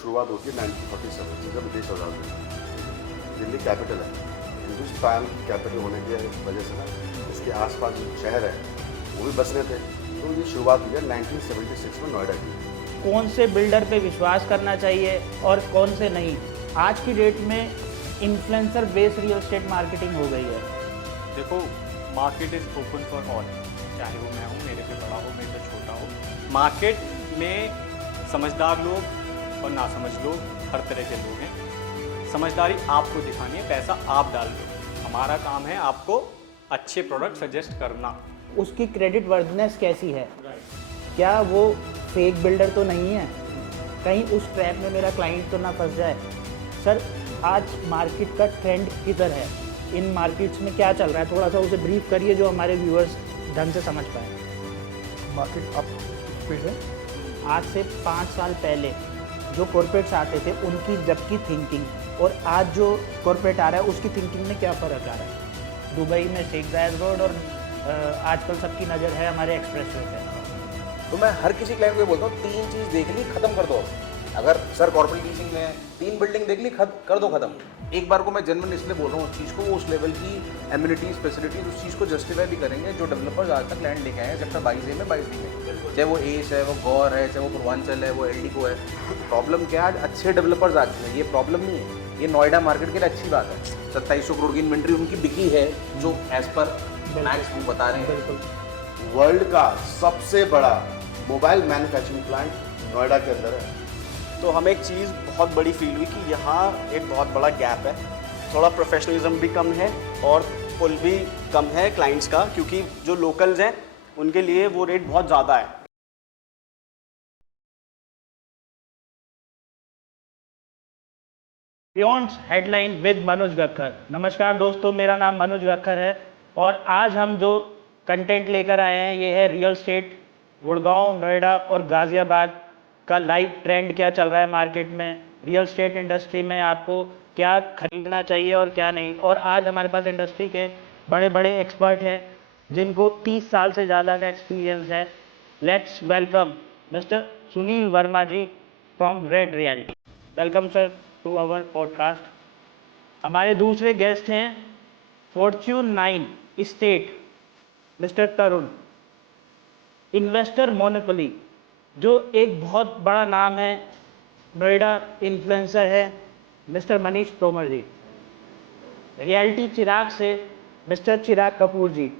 शुरुआत होती है 1947 से, जब ब्रिटिश आज़ाद हुई। दिल्ली कैपिटल है, हिंदुस्तान की कैपिटल होने की वजह से ना इसके आसपास जो शहर है वो भी बसने थे। तो ये शुरुआत हुई है 1976 में नोएडा की। कौन से बिल्डर पे विश्वास करना चाहिए और कौन से नहीं। आज की डेट में influencer based real estate marketing हो गई है। देखो, market is open for all, चाहे वो मैं हूँ, मेरे से बड़ा हो, मेरे से छोटा हो। मार्केट में समझदार लोग और नासमझ लोग, हर तरह के लोग हैं। समझदारी आपको दिखानी है, पैसा आप डाल दो। हमारा काम है आपको अच्छे प्रोडक्ट सजेस्ट करना। उसकी क्रेडिट वर्दनेस कैसी है, क्या वो फेक बिल्डर तो नहीं है, कहीं उस ट्रैप में मेरा क्लाइंट तो ना फंस जाए। सर, आज मार्केट का ट्रेंड किधर है, इन मार्केट्स में क्या चल रहा है, थोड़ा सा उसे ब्रीफ करिए जो हमारे व्यूअर्स ढंग से समझ पाए। मार्केट अप स्पीड है। आज से 5 साल पहले जो कॉर्पोरेट्स आते थे उनकी जबकि थिंकिंग और आज जो कॉर्पोरेट आ रहा है उसकी थिंकिंग में क्या फ़र्क आ रहा है। दुबई में शेख जायद रोड और आजकल सबकी नज़र है हमारे एक्सप्रेसवे पे। तो मैं हर किसी क्लाइंट को ये बोलता हूँ, 3 चीज़ देख ली, खत्म कर दो। अगर सर कॉर्पोरेट लीजिंग में 3 बिल्डिंग देख ली, कर दो खत्म। एक बार को मैं जेन्युइन इसलिए बोल रहा हूँ उस चीज़ को, वो उस लेवल की एम्यूनिटीज फैसिलिटीज उस चीज़ को जस्टिफाई भी करेंगे जो डेवलपर्स आज तक लैंड लेके आए हैं सेक्टर 22A में 22B में। चाहे वो एस है, वो गौर है, चाहे वो पूर्वांचल है, वो एल्डिको है। प्रॉब्लम क्या है, आज अच्छे डेवलपर्स आ चुके हैं, ये प्रॉब्लम नहीं है। ये नोएडा मार्केट के लिए अच्छी बात है। 2700 करोड़ की इन्वेंट्री उनकी बिकी है जो एज पर मैक्स वो बता रहे हैं। बिल्कुल। वर्ल्ड का सबसे बड़ा मोबाइल मैन्युफैक्चरिंग प्लांट नोएडा के अंदर है। तो हमें एक चीज़ बहुत बड़ी फील हुई कि यहाँ एक बहुत बड़ा गैप है, थोड़ा प्रोफेशनलिज्म भी कम है और पुल भी कम है क्लाइंट्स का, क्योंकि जो लोकल्स हैं उनके लिए वो रेट बहुत ज़्यादा है। Beyond headline with Manoj Gakhar. नमस्कार दोस्तों, मेरा नाम मनोज गक्खर है और आज हम जो कंटेंट लेकर आए हैं ये है रियल एस्टेट गुड़गांव, नोएडा और गाज़ियाबाद का लाइव ट्रेंड क्या चल रहा है मार्केट में, रियल एस्टेट इंडस्ट्री में आपको क्या खरीदना चाहिए और क्या नहीं। और आज हमारे पास इंडस्ट्री के बड़े बड़े एक्सपर्ट हैं जिनको 30 साल से ज़्यादा का एक्सपीरियंस है। Let's welcome mister Sunil Verma ji from Red Realty. Welcome sir to our podcast. हमारे दूसरे गेस्ट हैं Fortune 9 state mister Tarun, investor monopoly, जो एक बहुत बड़ा नाम है, नोएडा इन्फ्लुएंसर है मिस्टर मनीष तोमर जी, रियल्टी चिराग से mister Chirag Kapoor ji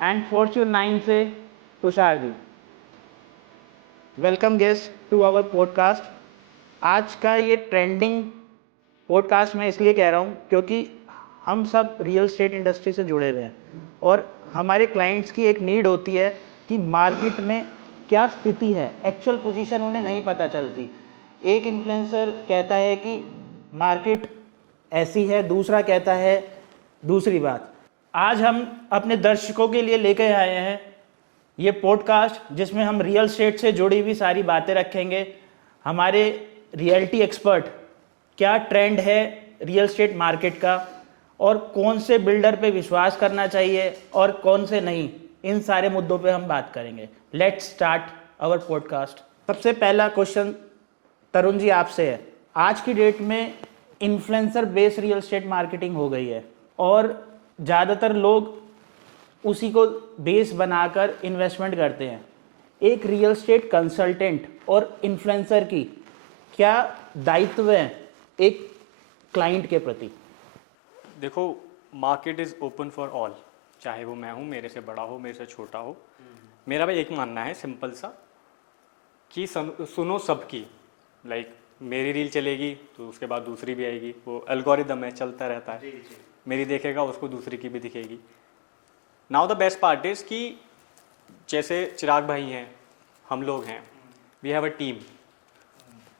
and Fortune 9 से Tushar ji. Welcome guest to our podcast. आज का ये ट्रेंडिंग पॉडकास्ट मैं इसलिए कह रहा हूँ क्योंकि हम सब रियल एस्टेट इंडस्ट्री से जुड़े हुए हैं और हमारे क्लाइंट्स की एक नीड होती है कि मार्केट में क्या स्थिति है, एक्चुअल पोजीशन उन्हें नहीं पता चलती। एक इन्फ्लुएंसर कहता है कि मार्केट ऐसी है, दूसरा कहता है दूसरी बात। आज हम अपने दर्शकों के लिए लेकर आए हैं ये पॉडकास्ट जिसमें हम रियल एस्टेट से जुड़ी हुई सारी बातें रखेंगे। हमारे रियल्टी एक्सपर्ट क्या ट्रेंड है रियल एस्टेट मार्केट का और कौन से बिल्डर पे विश्वास करना चाहिए और कौन से नहीं, इन सारे मुद्दों पे हम बात करेंगे। Let's start our podcast. सबसे पहला क्वेश्चन तरुण जी आपसे है। आज की डेट में influencer based real estate marketing हो गई है और ज़्यादातर लोग उसी को बेस बनाकर इन्वेस्टमेंट करते हैं। एक रियल एस्टेट कंसल्टेंट और इन्फ्लुएंसर की क्या दायित्व है एक क्लाइंट के प्रति? देखो, market is open for all, चाहे वो मैं हूँ, मेरे से बड़ा हो, मेरे से छोटा हो। मेरा भाई एक मानना है सिंपल सा कि सुनो सबकी। लाइक मेरी रील चलेगी तो उसके बाद दूसरी भी आएगी, वो एल्गोरिदम है, चलता रहता है। मेरी देखेगा उसको दूसरी की भी दिखेगी। Now the best part is कि जैसे चिराग भाई हैं, हम लोग हैं, वी हैव अ टीम।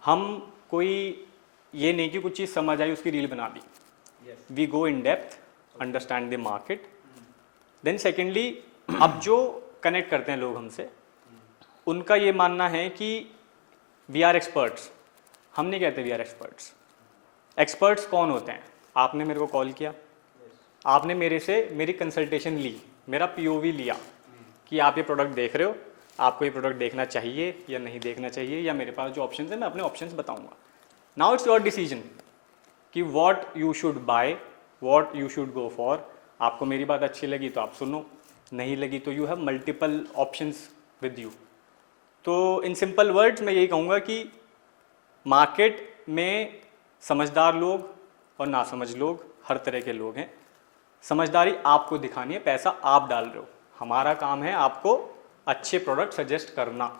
हम कोई ये नहीं कि कुछ चीज़ समझ आई उसकी रील बना दी। We go in depth, understand the market. Then secondly, अब जो कनेक्ट करते हैं लोग हमसे, उनका ये मानना है कि वी आर एक्सपर्ट्स। हम नहीं कहते वी आर एक्सपर्ट्स। एक्सपर्ट्स कौन होते हैं? आपने मेरे को कॉल किया, आपने मेरे से मेरी कंसल्टेशन ली, मेरा पीओवी लिया कि आप ये प्रोडक्ट देख रहे हो, आपको ये प्रोडक्ट देखना चाहिए या नहीं देखना चाहिए, या मेरे पास जो ऑप्शंस हैं मैं अपने ऑप्शंस बताऊंगा. नाउ इट्स योर डिसीजन कि what you should buy, what you should go for. आपको मेरी बात अच्छी लगी तो आप सुनो, नहीं लगी तो you have multiple options with you. तो इन सिंपल वर्ड्स मैं यही कहूँगा कि मार्केट में समझदार लोग और नासमझ लोग, हर तरह के लोग हैं. समझदारी आपको दिखानी है, पैसा आप डाल रहे हो, हमारा काम है आपको अच्छे प्रोडक्ट सजेस्ट करना.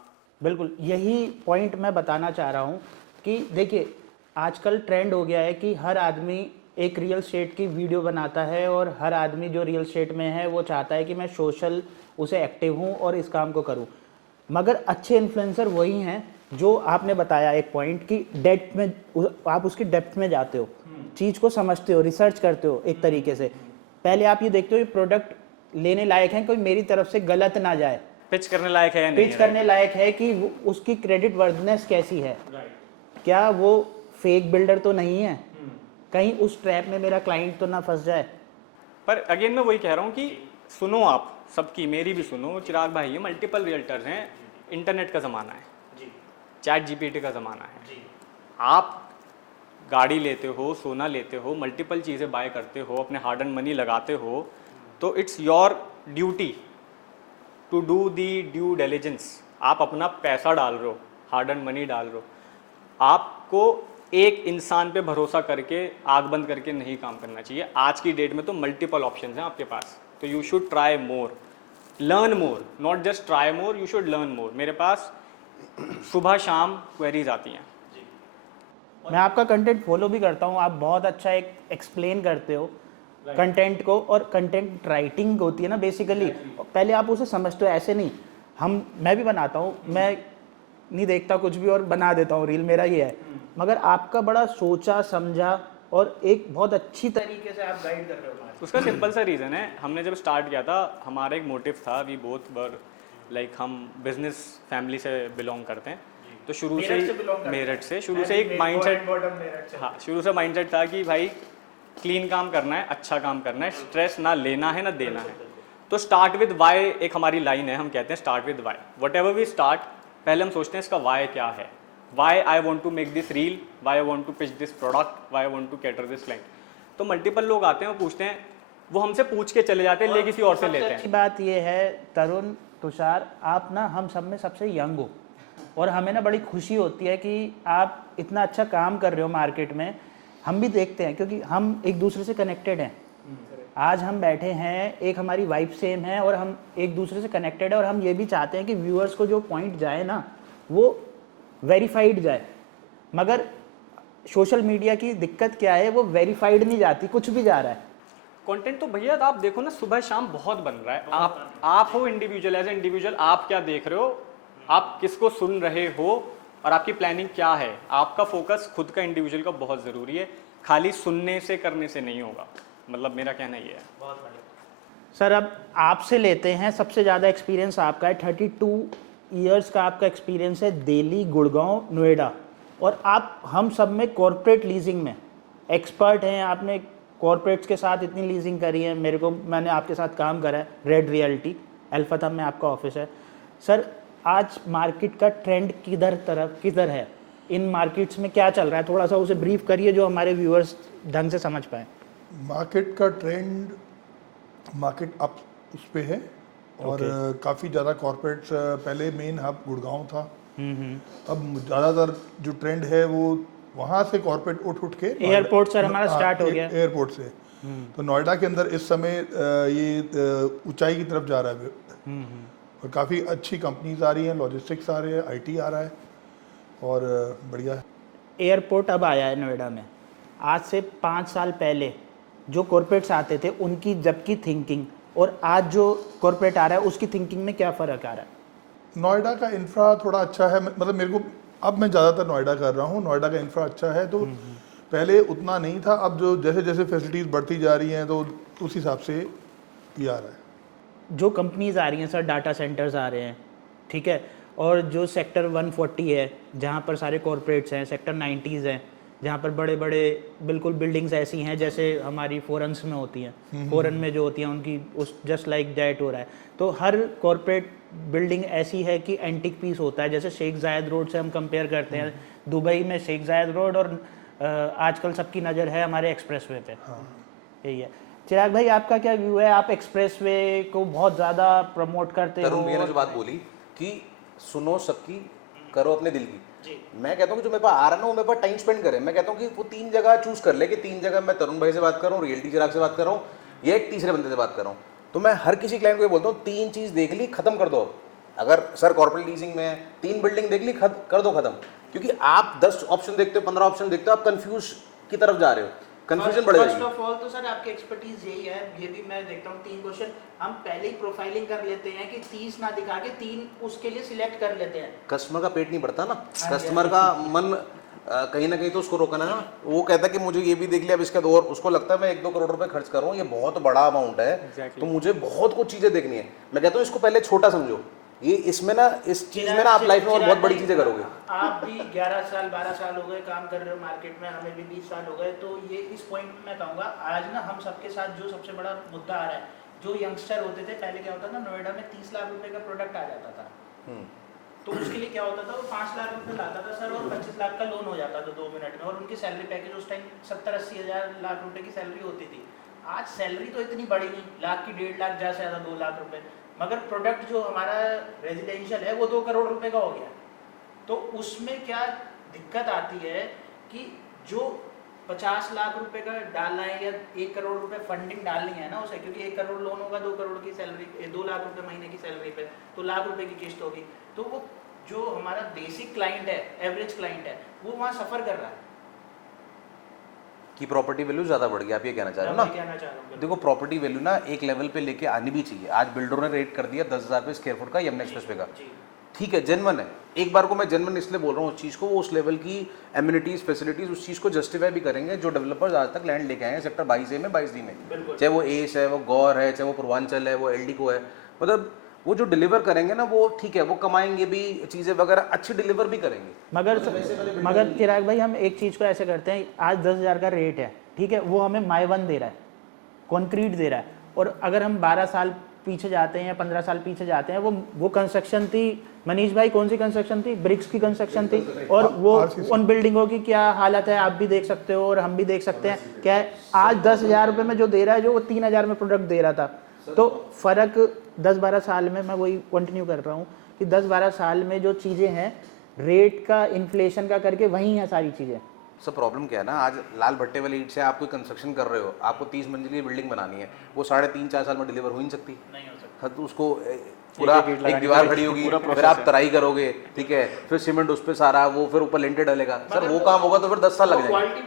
बिल्कुल यही पॉइंट मैं बताना चाह रहा हूँ कि देखिए आजकल ट्रेंड हो गया है कि हर आदमी एक रियल स्टेट की वीडियो बनाता है, और हर आदमी जो रियल स्टेट में है वो चाहता है कि मैं सोशल उसे एक्टिव हूँ और इस काम को करूँ. मगर अच्छे इन्फ्लुएंसर वही हैं जो आपने बताया एक पॉइंट कि डेप्थ में, आप उसकी डेप्थ में जाते हो, चीज़ को समझते हो, रिसर्च करते हो एक तरीके से. पहले आप ये देखते हो ये प्रोडक्ट लेने लायक है, कोई मेरी तरफ से गलत ना जाए, पिच करने लायक है या नहीं पिच करने लायक है कि उसकी क्रेडिट वर्दनेस कैसी है, क्या वो फेक बिल्डर तो नहीं है, कहीं उस ट्रैप में मेरा क्लाइंट तो ना फंस जाए. पर अगेन मैं वही कह रहा हूँ कि सुनो, आप सबकी, मेरी भी सुनो. चिराग भाई ये मल्टीपल रियल्टर्स हैं, इंटरनेट का ज़माना है, चैट जीपीटी का ज़माना है. आप गाड़ी लेते हो, सोना लेते हो, मल्टीपल चीज़ें बाय करते हो, अपने हार्ड एंड मनी लगाते हो, तो it's your duty to do the due diligence. आप अपना पैसा डाल रहे हो, हार्ड एंड मनी डाल रहे हो. आपको एक इंसान पे भरोसा करके, आग बंद करके नहीं काम करना चाहिए. आज की डेट में तो मल्टीपल ऑप्शंस हैं आपके पास, तो you should try more, learn more, not just try more, you should learn more. मेरे पास सुबह शाम क्वेरीज आती हैं. मैं आपका कंटेंट फॉलो भी करता हूँ, आप बहुत अच्छा एक एक्सप्लेन करते हो कंटेंट को, और कंटेंट राइटिंग होती है ना बेसिकली, पहले आप उसे समझते हो. ऐसे नहीं, मैं भी बनाता हूँ, मैं नहीं देखता कुछ भी और बना देता हूँ रील, मेरा ये है. मगर आपका बड़ा सोचा समझा और एक बहुत अच्छी तरीके से आप गाइड कर रहे हो. उसका सिंपल सा रीज़न है, हमने जब स्टार्ट किया था हमारा एक मोटिव था, वी बोथ वर लाइक, हम बिजनेस फैमिली से बिलोंग करते हैं, तो शुरू से ही मेरठ से शुरू से एक माइंडसेट, हाँ शुरू से माइंडसेट था कि भाई क्लीन काम करना है, अच्छा काम करना है, स्ट्रेस ना लेना है ना देना है. तो स्टार्ट विद वाई एक हमारी लाइन है, हम कहते हैं start with why. Whatever we start, पहले हम सोचते हैं इसका वाई क्या है, why I want to make this reel, why I want to pitch this product, why I want to cater this client. तो मल्टीपल लोग आते हैं और पूछते हैं, वो हमसे पूछ के चले जाते हैं, ले किसी और से लेते हैं. अच्छी बात ये है तरुण, तुषार, आप ना हम सब में सबसे यंग हो, और हमें ना बड़ी खुशी होती है कि आप इतना अच्छा काम कर रहे हो मार्केट में. हम भी देखते हैं क्योंकि हम एक दूसरे से कनेक्टेड हैं. आज हम बैठे हैं, एक हमारी वाइब सेम है और हम एक दूसरे से कनेक्टेड है, और हम ये भी चाहते हैं कि व्यूअर्स को जो पॉइंट जाए ना वो वेरीफाइड जाए. मगर सोशल मीडिया की दिक्कत क्या है, वो वेरीफाइड नहीं जाती, कुछ भी जा रहा है. कंटेंट तो भैया आप देखो ना, सुबह शाम बहुत बन रहा है. आप हो इंडिविजुअल, एज ए इंडिविजुअल आप क्या देख रहे हो, आप किसको सुन रहे हो, और आपकी प्लानिंग क्या है. आपका फोकस खुद का, इंडिविजुअल का बहुत ज़रूरी है, खाली सुनने से करने से नहीं होगा. मतलब मेरा कहना ये है. सर अब आपसे लेते हैं, सबसे ज़्यादा एक्सपीरियंस आपका है, 32 ईयर्स का आपका एक्सपीरियंस है दिल्ली, गुड़गांव, नोएडा, और आप हम सब में कॉरपोरेट लीजिंग में एक्सपर्ट हैं. आपने कॉरपोरेट्स के साथ इतनी लीजिंग करी है, मैंने आपके साथ काम करा है, रेड रियल्टी, अल्फाथम में आपका ऑफिस है. सर आज मार्केट का ट्रेंड किधर है, इन मार्केट्स में क्या चल रहा है, थोड़ा सा उसे ब्रीफ करिए जो हमारे व्यूअर्स ढंग से समझ पाए. मार्केट का ट्रेंड, मार्केट अप उस पे है, और काफ़ी ज़्यादा कॉर्पोरेट्स, पहले मेन हब गुड़गांव था, अब ज़्यादातर जो ट्रेंड है वो वहाँ से कॉर्पोरेट उठ के एयरपोर्ट सर हमारा स्टार्ट हो गया, एयरपोर्ट से. तो नोएडा के अंदर इस समय ये ऊंचाई की तरफ जा रहा है, और काफ़ी अच्छी कंपनीज आ रही हैं, लॉजिस्टिक्स आ रहे हैं, आईटी आ रहा है, और बढ़िया है. एयरपोर्ट अब आया है नोएडा में. आज से 5 साल पहले जो कॉरपोरेट्स आते थे उनकी जबकि थिंकिंग, और आज जो कॉरपोरेट आ रहा है उसकी थिंकिंग में क्या फ़र्क आ रहा है. नोएडा का इंफ्रा थोड़ा अच्छा है, मतलब मेरे को, अब मैं ज़्यादातर नोएडा कर रहा हूँ, नोएडा का इंफ्रा अच्छा है, तो पहले उतना नहीं था, अब जो जैसे जैसे फैसिलिटीज़ बढ़ती जा रही हैं तो उस हिसाब से ये आ रहा है. जो कंपनीज आ रही हैं सर, डाटा सेंटर्स आ रहे हैं, ठीक है, और जो सेक्टर 140 है जहाँ पर सारे कॉरपोरेट्स हैं, सेक्टर 90s हैं, जहाँ पर बड़े बड़े बिल्कुल बिल्डिंग्स ऐसी हैं जैसे हमारी फोरन्स में होती हैं, फोरन में जो होती हैं उनकी उस जस्ट लाइक दैट हो रहा है। तो हर कॉरपोरेट बिल्डिंग ऐसी है कि एंटिक पीस होता है। जैसे शेख जायद रोड से हम कंपेयर करते हैं, दुबई में शेख जायद रोड और आजकल सबकी नज़र है हमारे एक्सप्रेसवे पे। यही है। चिराग भाई, आपका क्या व्यू है? आप एक्सप्रेसवे को बहुत ज़्यादा प्रमोट करते हो। तरुण भैया ने जो बात बोली कि सुनो सबकी, करो अपने दिल की, मैं कहता हूँ कि जो मेरे पास आ रहा है ना वो मेरे पास टाइम स्पेंड करे। मैं कहता हूँ कि वो 3 जगह चूज कर ले कि 3 जगह मैं तरुण भाई से बात कर रहा हूँ, रियलिटी चिराग से बात कर रहा हूँ, या एक तीसरे बंदे से बात कर रहा हूँ। तो मैं हर किसी क्लाइंट को ये बोलता हूँ 3 चीज़ देख ली, खत्म कर दो। अगर सर कॉर्पोरेट लीजिंग में है, 3 बिल्डिंग देख ली, कर दो खत्म। क्योंकि आप 10 ऑप्शन देखते हो, 15 ऑप्शन देखते हो, आप कंफ्यूज की तरफ जा रहे हो, कंफ्यूजन बढ़ जाएगी। फर्स्ट ऑफ ऑल तो सर आपकी एक्सपर्टीज यही है, ये भी मैं देखता हूँ 3 क्वेश्चन हम पहले ही प्रोफाइलिंग कर लेते हैं कि 30 ना दिखा के 3 उसके लिए सिलेक्ट कर लेते हैं। कस्टमर का पेट नहीं भरता ना, कस्टमर का मन कहीं ना कहीं तो उसको रोकना है ना। वो कहता है कि मुझे ये भी देख लिया, अब इसका दो, और उसको लगता है मैं 1-2 करोड़ रुपए खर्च कर रहा हूँ, ये बहुत बड़ा अमाउंट है, तो मुझे बहुत कुछ चीजें देखनी है। मैं कहता हूँ इसको पहले छोटा समझो, ये इसमें ना, इस चीज में ना आप लाइफ में और बहुत बड़ी चीजें करोगे। आप भी 11 साल 12 साल हो गए काम कर रहे हो मार्केट में, हमें भी 20 साल हो गए। तो ये इस पॉइंट में मैं कहूँगा आज ना हम सबके साथ जो सबसे बड़ा मुद्दा आ रहा है, जो यंगस्टर होते थे पहले, क्या होता था नोएडा में 30 लाख रुपए का प्रोडक्ट आ जाता था, तो उसके लिए क्या होता था, वो 5 लाख रुपए लाता था सर, और 25 लाख का लोन हो जाता था 2 मिनट में, और उनकी सैलरी पैकेज उस टाइम 70-80 हज़ार लाख रुपए की सैलरी होती थी। आज सैलरी तो इतनी बड़ी नहीं, लाख की 1.5 लाख, ज़्यादा से ज़्यादा 2 लाख रुपए, मगर प्रोडक्ट जो हमारा रेजिडेंशियल है वो 2 करोड़ रुपए का हो गया। तो उसमें क्या दिक्कत आती है कि जो 50 लाख रुपए का डालना है या 1 करोड़ रुपए फंडिंग डालनी है ना उसे, क्योंकि 1 करोड़ लोन होगा 2 करोड़ की सैलरी, 2 लाख रुपए महीने की सैलरी पे, तो लाख रुपए की किस्त होगी। तो वो जो हमारा बेसिक क्लाइंट है, एवरेज क्लाइंट है, वो वहाँ सफ़र कर रहा है कि प्रॉपर्टी वैल्यू ज़्यादा बढ़ गया, आप ये कहना चाह रहे हो ना। कहना चाह रहा हूँ। देखो प्रॉपर्टी वैल्यू ना एक लेवल पे लेके आनी भी चाहिए। आज बिल्डरों ने रेट कर दिया 10,000 रुपये स्क्वायर फुट का यमुना एक्सप्रेस पे का, ठीक है, जेन्युइन है। एक बार को मैं जेन्युइन इसलिए बोल रहा हूँ उस चीज़ को, वो उस लेवल की एम्यूनिटीज़ फैसिलिटीज़ उस चीज़ को जस्टिफाई भी करेंगे जो डेवलपर्स आज तक लैंड लेके आए हैं सेक्टर 22A में, 22D में, चाहे वो एस है, वो गौर है, चाहे वो पूर्वांचल है, वो एलडीको है। मतलब वो जो डिलीवर करेंगे ना वो ठीक है, वो कमाएंगे भी, चीज़ें वगैरह अच्छी डिलीवर भी करेंगे। मगर चिराग भाई, हम एक चीज़ को ऐसे करते हैं, आज 10,000 का रेट है, ठीक है, वो हमें माइवन दे रहा है, कंक्रीट दे रहा है, और अगर हम 12 साल पीछे जाते हैं या 15 साल पीछे जाते हैं, वो कंस्ट्रक्शन थी, मनीष भाई कौन सी कंस्ट्रक्शन थी? ब्रिक्स की कंस्ट्रक्शन थी, और वो उन बिल्डिंगों की क्या हालत है आप भी देख सकते हो और हम भी देख सकते हैं। क्या है, आज 10,000 रुपये में जो दे रहा है, जो वो 3,000 में प्रोडक्ट दे रहा था, तो फ़र्क 10-12 साल में, मैं वही कंटिन्यू कर रहा हूँ कि 10-12 साल में जो चीज़ें हैं रेट का, इन्फ्लेशन का करके वही हैं सारी चीज़ें। सब प्रॉब्लम क्या है ना, आज लाल भट्टे वाली ईंट से आप कोई कंस्ट्रक्शन कर रहे हो, आपको 30 मंजिली बिल्डिंग बनानी है, वो 3.5-4 साल में डिलीवर हो ही नहीं सकती। हाँ, तो उसको पूरा एक दीवार खड़ी होगी, फिर आप तराई करोगे, ठीक है, फिर सीमेंट उस पर सारा, वो फिर ऊपर लिंटेड डलेगा, सर वो काम होगा तो फिर 10 साल लग जाएंगे,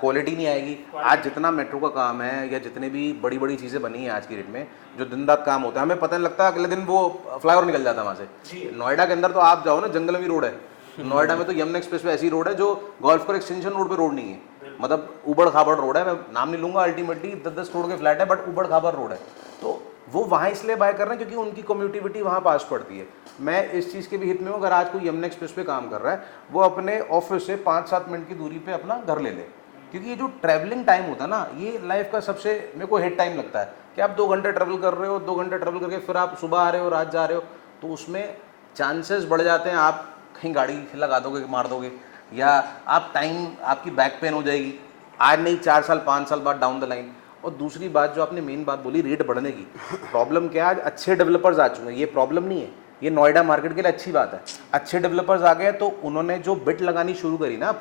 क्वालिटी नहीं आएगी। आज जितना मेट्रो का काम है या जितने भी बड़ी बड़ी चीज़ें बनी हैं आज की डेट में, जो दिन रात काम होता है, हमें पता नहीं लगता, अगले दिन वो फ्लाईओवर निकल जाता है वहाँ से। नोएडा के अंदर तो आप जाओ ना, जंगलवी रोड है नोएडा में, तो यमुना एक्सप्रेस पे ऐसी रोड है जो गोल्फ कोर्स एक्सटेंशन रोड पे रोड नहीं है, मतलब उबड़ खाबड़ रोड है, मैं नाम नहीं लूंगा, अल्टीमेटली 10-10 करोड़ के फ्लैट है बट उबड़ खाबड़ रोड है। तो वो वहाँ इसलिए बाय कर रहे हैं क्योंकि उनकी कम्यूटिविटी वहाँ पास पड़ती है। मैं इस चीज़ के भी हित में हूँ, अगर आज कोई यमुना एक्सप्रेस पे काम कर रहा है, वो अपने ऑफिस से 5-7 मिनट की दूरी पे अपना घर ले ले, क्योंकि ये जो ट्रैवलिंग टाइम होता है ना, ये लाइफ का सबसे मेरे को हेड टाइम लगता है कि आप 2 घंटे ट्रैवल कर रहे हो, 2 घंटे ट्रैवल करके फिर आप सुबह आ रहे हो, रात जा रहे हो, तो उसमें चांसेस बढ़ जाते हैं आप कहीं गाड़ी लगा दोगे, मार दोगे, या आप टाइम, आपकी बैक पेन हो जाएगी, आज नहीं 4 साल 5 साल बाद डाउन द लाइन। और दूसरी बात जो आपने मेन बात बोली रेट बढ़ने की, प्रॉब्लम क्या है, आज अच्छे डेवलपर्स आ चुके हैं, ये प्रॉब्लम नहीं है, ये नोएडा मार्केट के लिए अच्छी बात है। अच्छे डेवलपर्स आ गए तो उन्होंने जो बिट लगानी शुरू करी ना,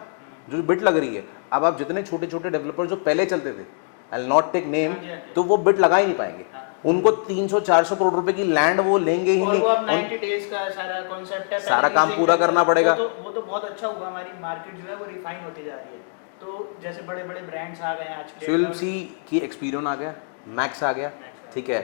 जो बिट लग रही है, अब आप जितने छोटे छोटे डेवलपर्स जो पहले चलते थे, I will not take name, तो वो बिट लगा ही नहीं पाएंगे। उनको 300-400 करोड़ रुपए की लैंड वो लेंगे ही नहीं, वो अब 90 डेज का सारा कॉन्सेप्ट है, सारा काम पूरा करना पड़ेगा। वो तो बहुत अच्छा हुआ, हमारी मार्केट जो है वो रिफाइन होती जा रही है, तो जैसे बड़े बड़े ब्रांड्स आ गए हैं आज के, स्विल्प सी की एक्सपीरियन आ गया, मैक्स आ गया, ठीक है,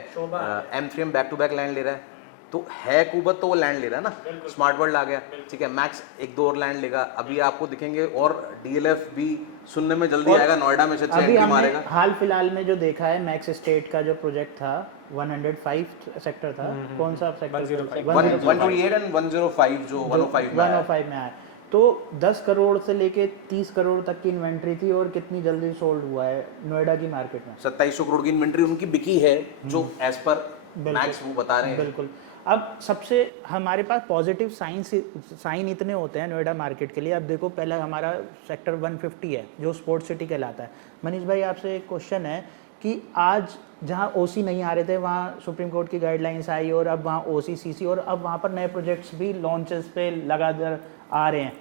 M3M back to back land ले रहा है, तो है कुबत तो वो लैंड ले रहा है ना, स्मार्ट वर्ल्ड आ गया, ठीक है, मैक्स 1-2 और लैंड लेगा, अभी आपको दिखेंगे, और DLF भी सुनने में जल्दी आएगा, नोएडा में से अभी हमने हाल फिलहाल में जो देखा है, मैक्स स्टेट का जो प्रोजेक्ट था 105 सेक्टर था, कौन सा सेक्टर? 128 एंड 105 जो 105 में आया, तो 10 करोड़ से लेके 30 करोड़ तक की इन्वेंट्री थी और कितनी जल्दी सोल्ड हुआ है नोएडा की मार्केट में। 2700 करोड़ की इन्वेंट्री उनकी बिकी है, जो एज पर मैक्स वो बता रहे हैं। बिल्कुल। अब सबसे हमारे पास पॉजिटिव साइन इतने होते हैं नोएडा मार्केट के लिए। अब देखो, पहले हमारा सेक्टर 150 है जो स्पोर्ट्स सिटी कहलाता है। मनीष भाई, आपसे एक क्वेश्चन है कि आज जहां ओसी नहीं आ रहे थे वहां सुप्रीम कोर्ट की गाइडलाइंस आई और अब वहां ओसी सीसी और अब वहां पर नए प्रोजेक्ट्स भी लॉन्चेस पे लगातार आ रहे हैं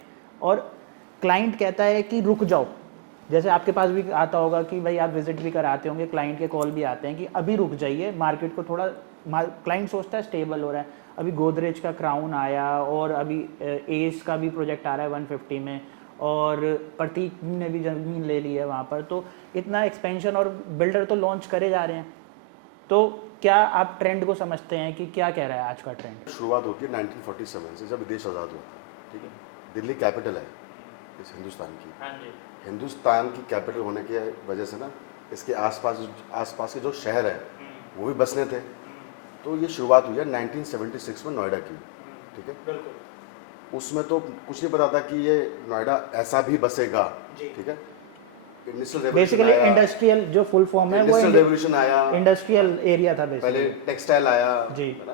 और क्लाइंट कहता है कि रुक जाओ। जैसे आपके पास भी आता होगा कि भाई आप विजिट भी कराते होंगे, क्लाइंट के कॉल भी आते हैं कि अभी रुक जाइए, मार्केट को थोड़ा, क्लाइंट सोचता है स्टेबल हो रहा है। अभी गोदरेज का क्राउन आया और अभी एस का भी प्रोजेक्ट आ रहा है 150 में और प्रतीक ने भी ज़मीन ले ली है वहाँ पर। तो इतना एक्सपेंशन और बिल्डर तो लॉन्च करे जा रहे हैं। तो क्या आप ट्रेंड को समझते हैं कि क्या कह रहा है आज का ट्रेंड? शुरुआत होती है 1947 से, जब देश आज़ाद हुआ था, ठीक है। दिल्ली कैपिटल है इस हिंदुस्तान की। हाँ जी। हिंदुस्तान की कैपिटल होने की वजह से ना इसके आसपास के जो शहर है वो भी बसने थे। तो ये शुरुआत हुई है 1976 में नोएडा की, ठीक है। बिल्कुल। उसमें तो कुछ नहीं पता था कि ये नोएडा ऐसा भी बसेगा, ठीक है। इंडस्ट्रियल बेसिकली इंडस्ट्रियल जो फुल फॉर्म है वो रेवोल्यूशन आया, इंडस्ट्रियल एरिया था पहले बेसिकली। टेक्सटाइल आया, जी। है ना।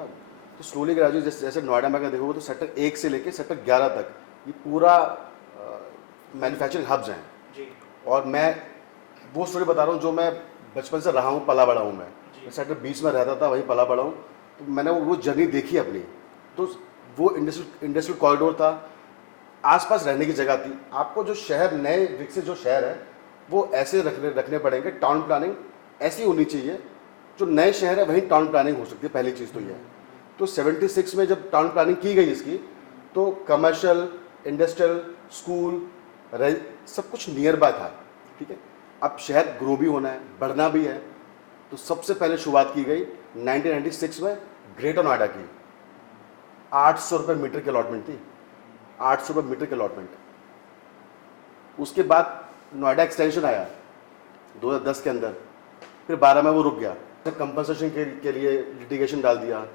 तो स्लोली ग्रेजुअली जैसे नोएडा में अगर देखोगे तो सेक्टर 1 से लेके सेक्टर 11 तक ये पूरा मैन्युफैक्चरिंग हब्स हैं। जी। और मैं वो स्टोरी बता रहा हूँ जो मैं बचपन से रहा हूँ, पला बड़ा हूँ। मैं सेक्टर 20 में रहता था, वहीं पला बड़ा हूँ। तो मैंने वो जर्नी देखी अपनी। तो वो इंडस्ट्रियल कॉरिडोर था, आसपास रहने की जगह थी। आपको जो शहर, नए विकसित जो शहर है वो ऐसे रखने पड़ेंगे। टाउन प्लानिंग ऐसी होनी चाहिए, जो नए शहर है वहीं टाउन प्लानिंग हो सकती है। पहली चीज़ तो ये है। तो 76 में जब टाउन प्लानिंग की गई इसकी, तो कमर्शियल, इंडस्ट्रियल, स्कूल, सब कुछ नियर बाय था, ठीक है। अब शहर ग्रो भी होना है, बढ़ना भी है। तो सबसे पहले शुरुआत की गई 1996 में ग्रेटर नोएडा की। 800 रुपये मीटर की अलॉटमेंट थी, 800 रुपये मीटर की अलॉटमेंट। उसके बाद नोएडा एक्सटेंशन आया 2010 के अंदर, फिर 12 में वो रुक गया। कंपनसेशन के लिए लिटिगेशन डाल दिया,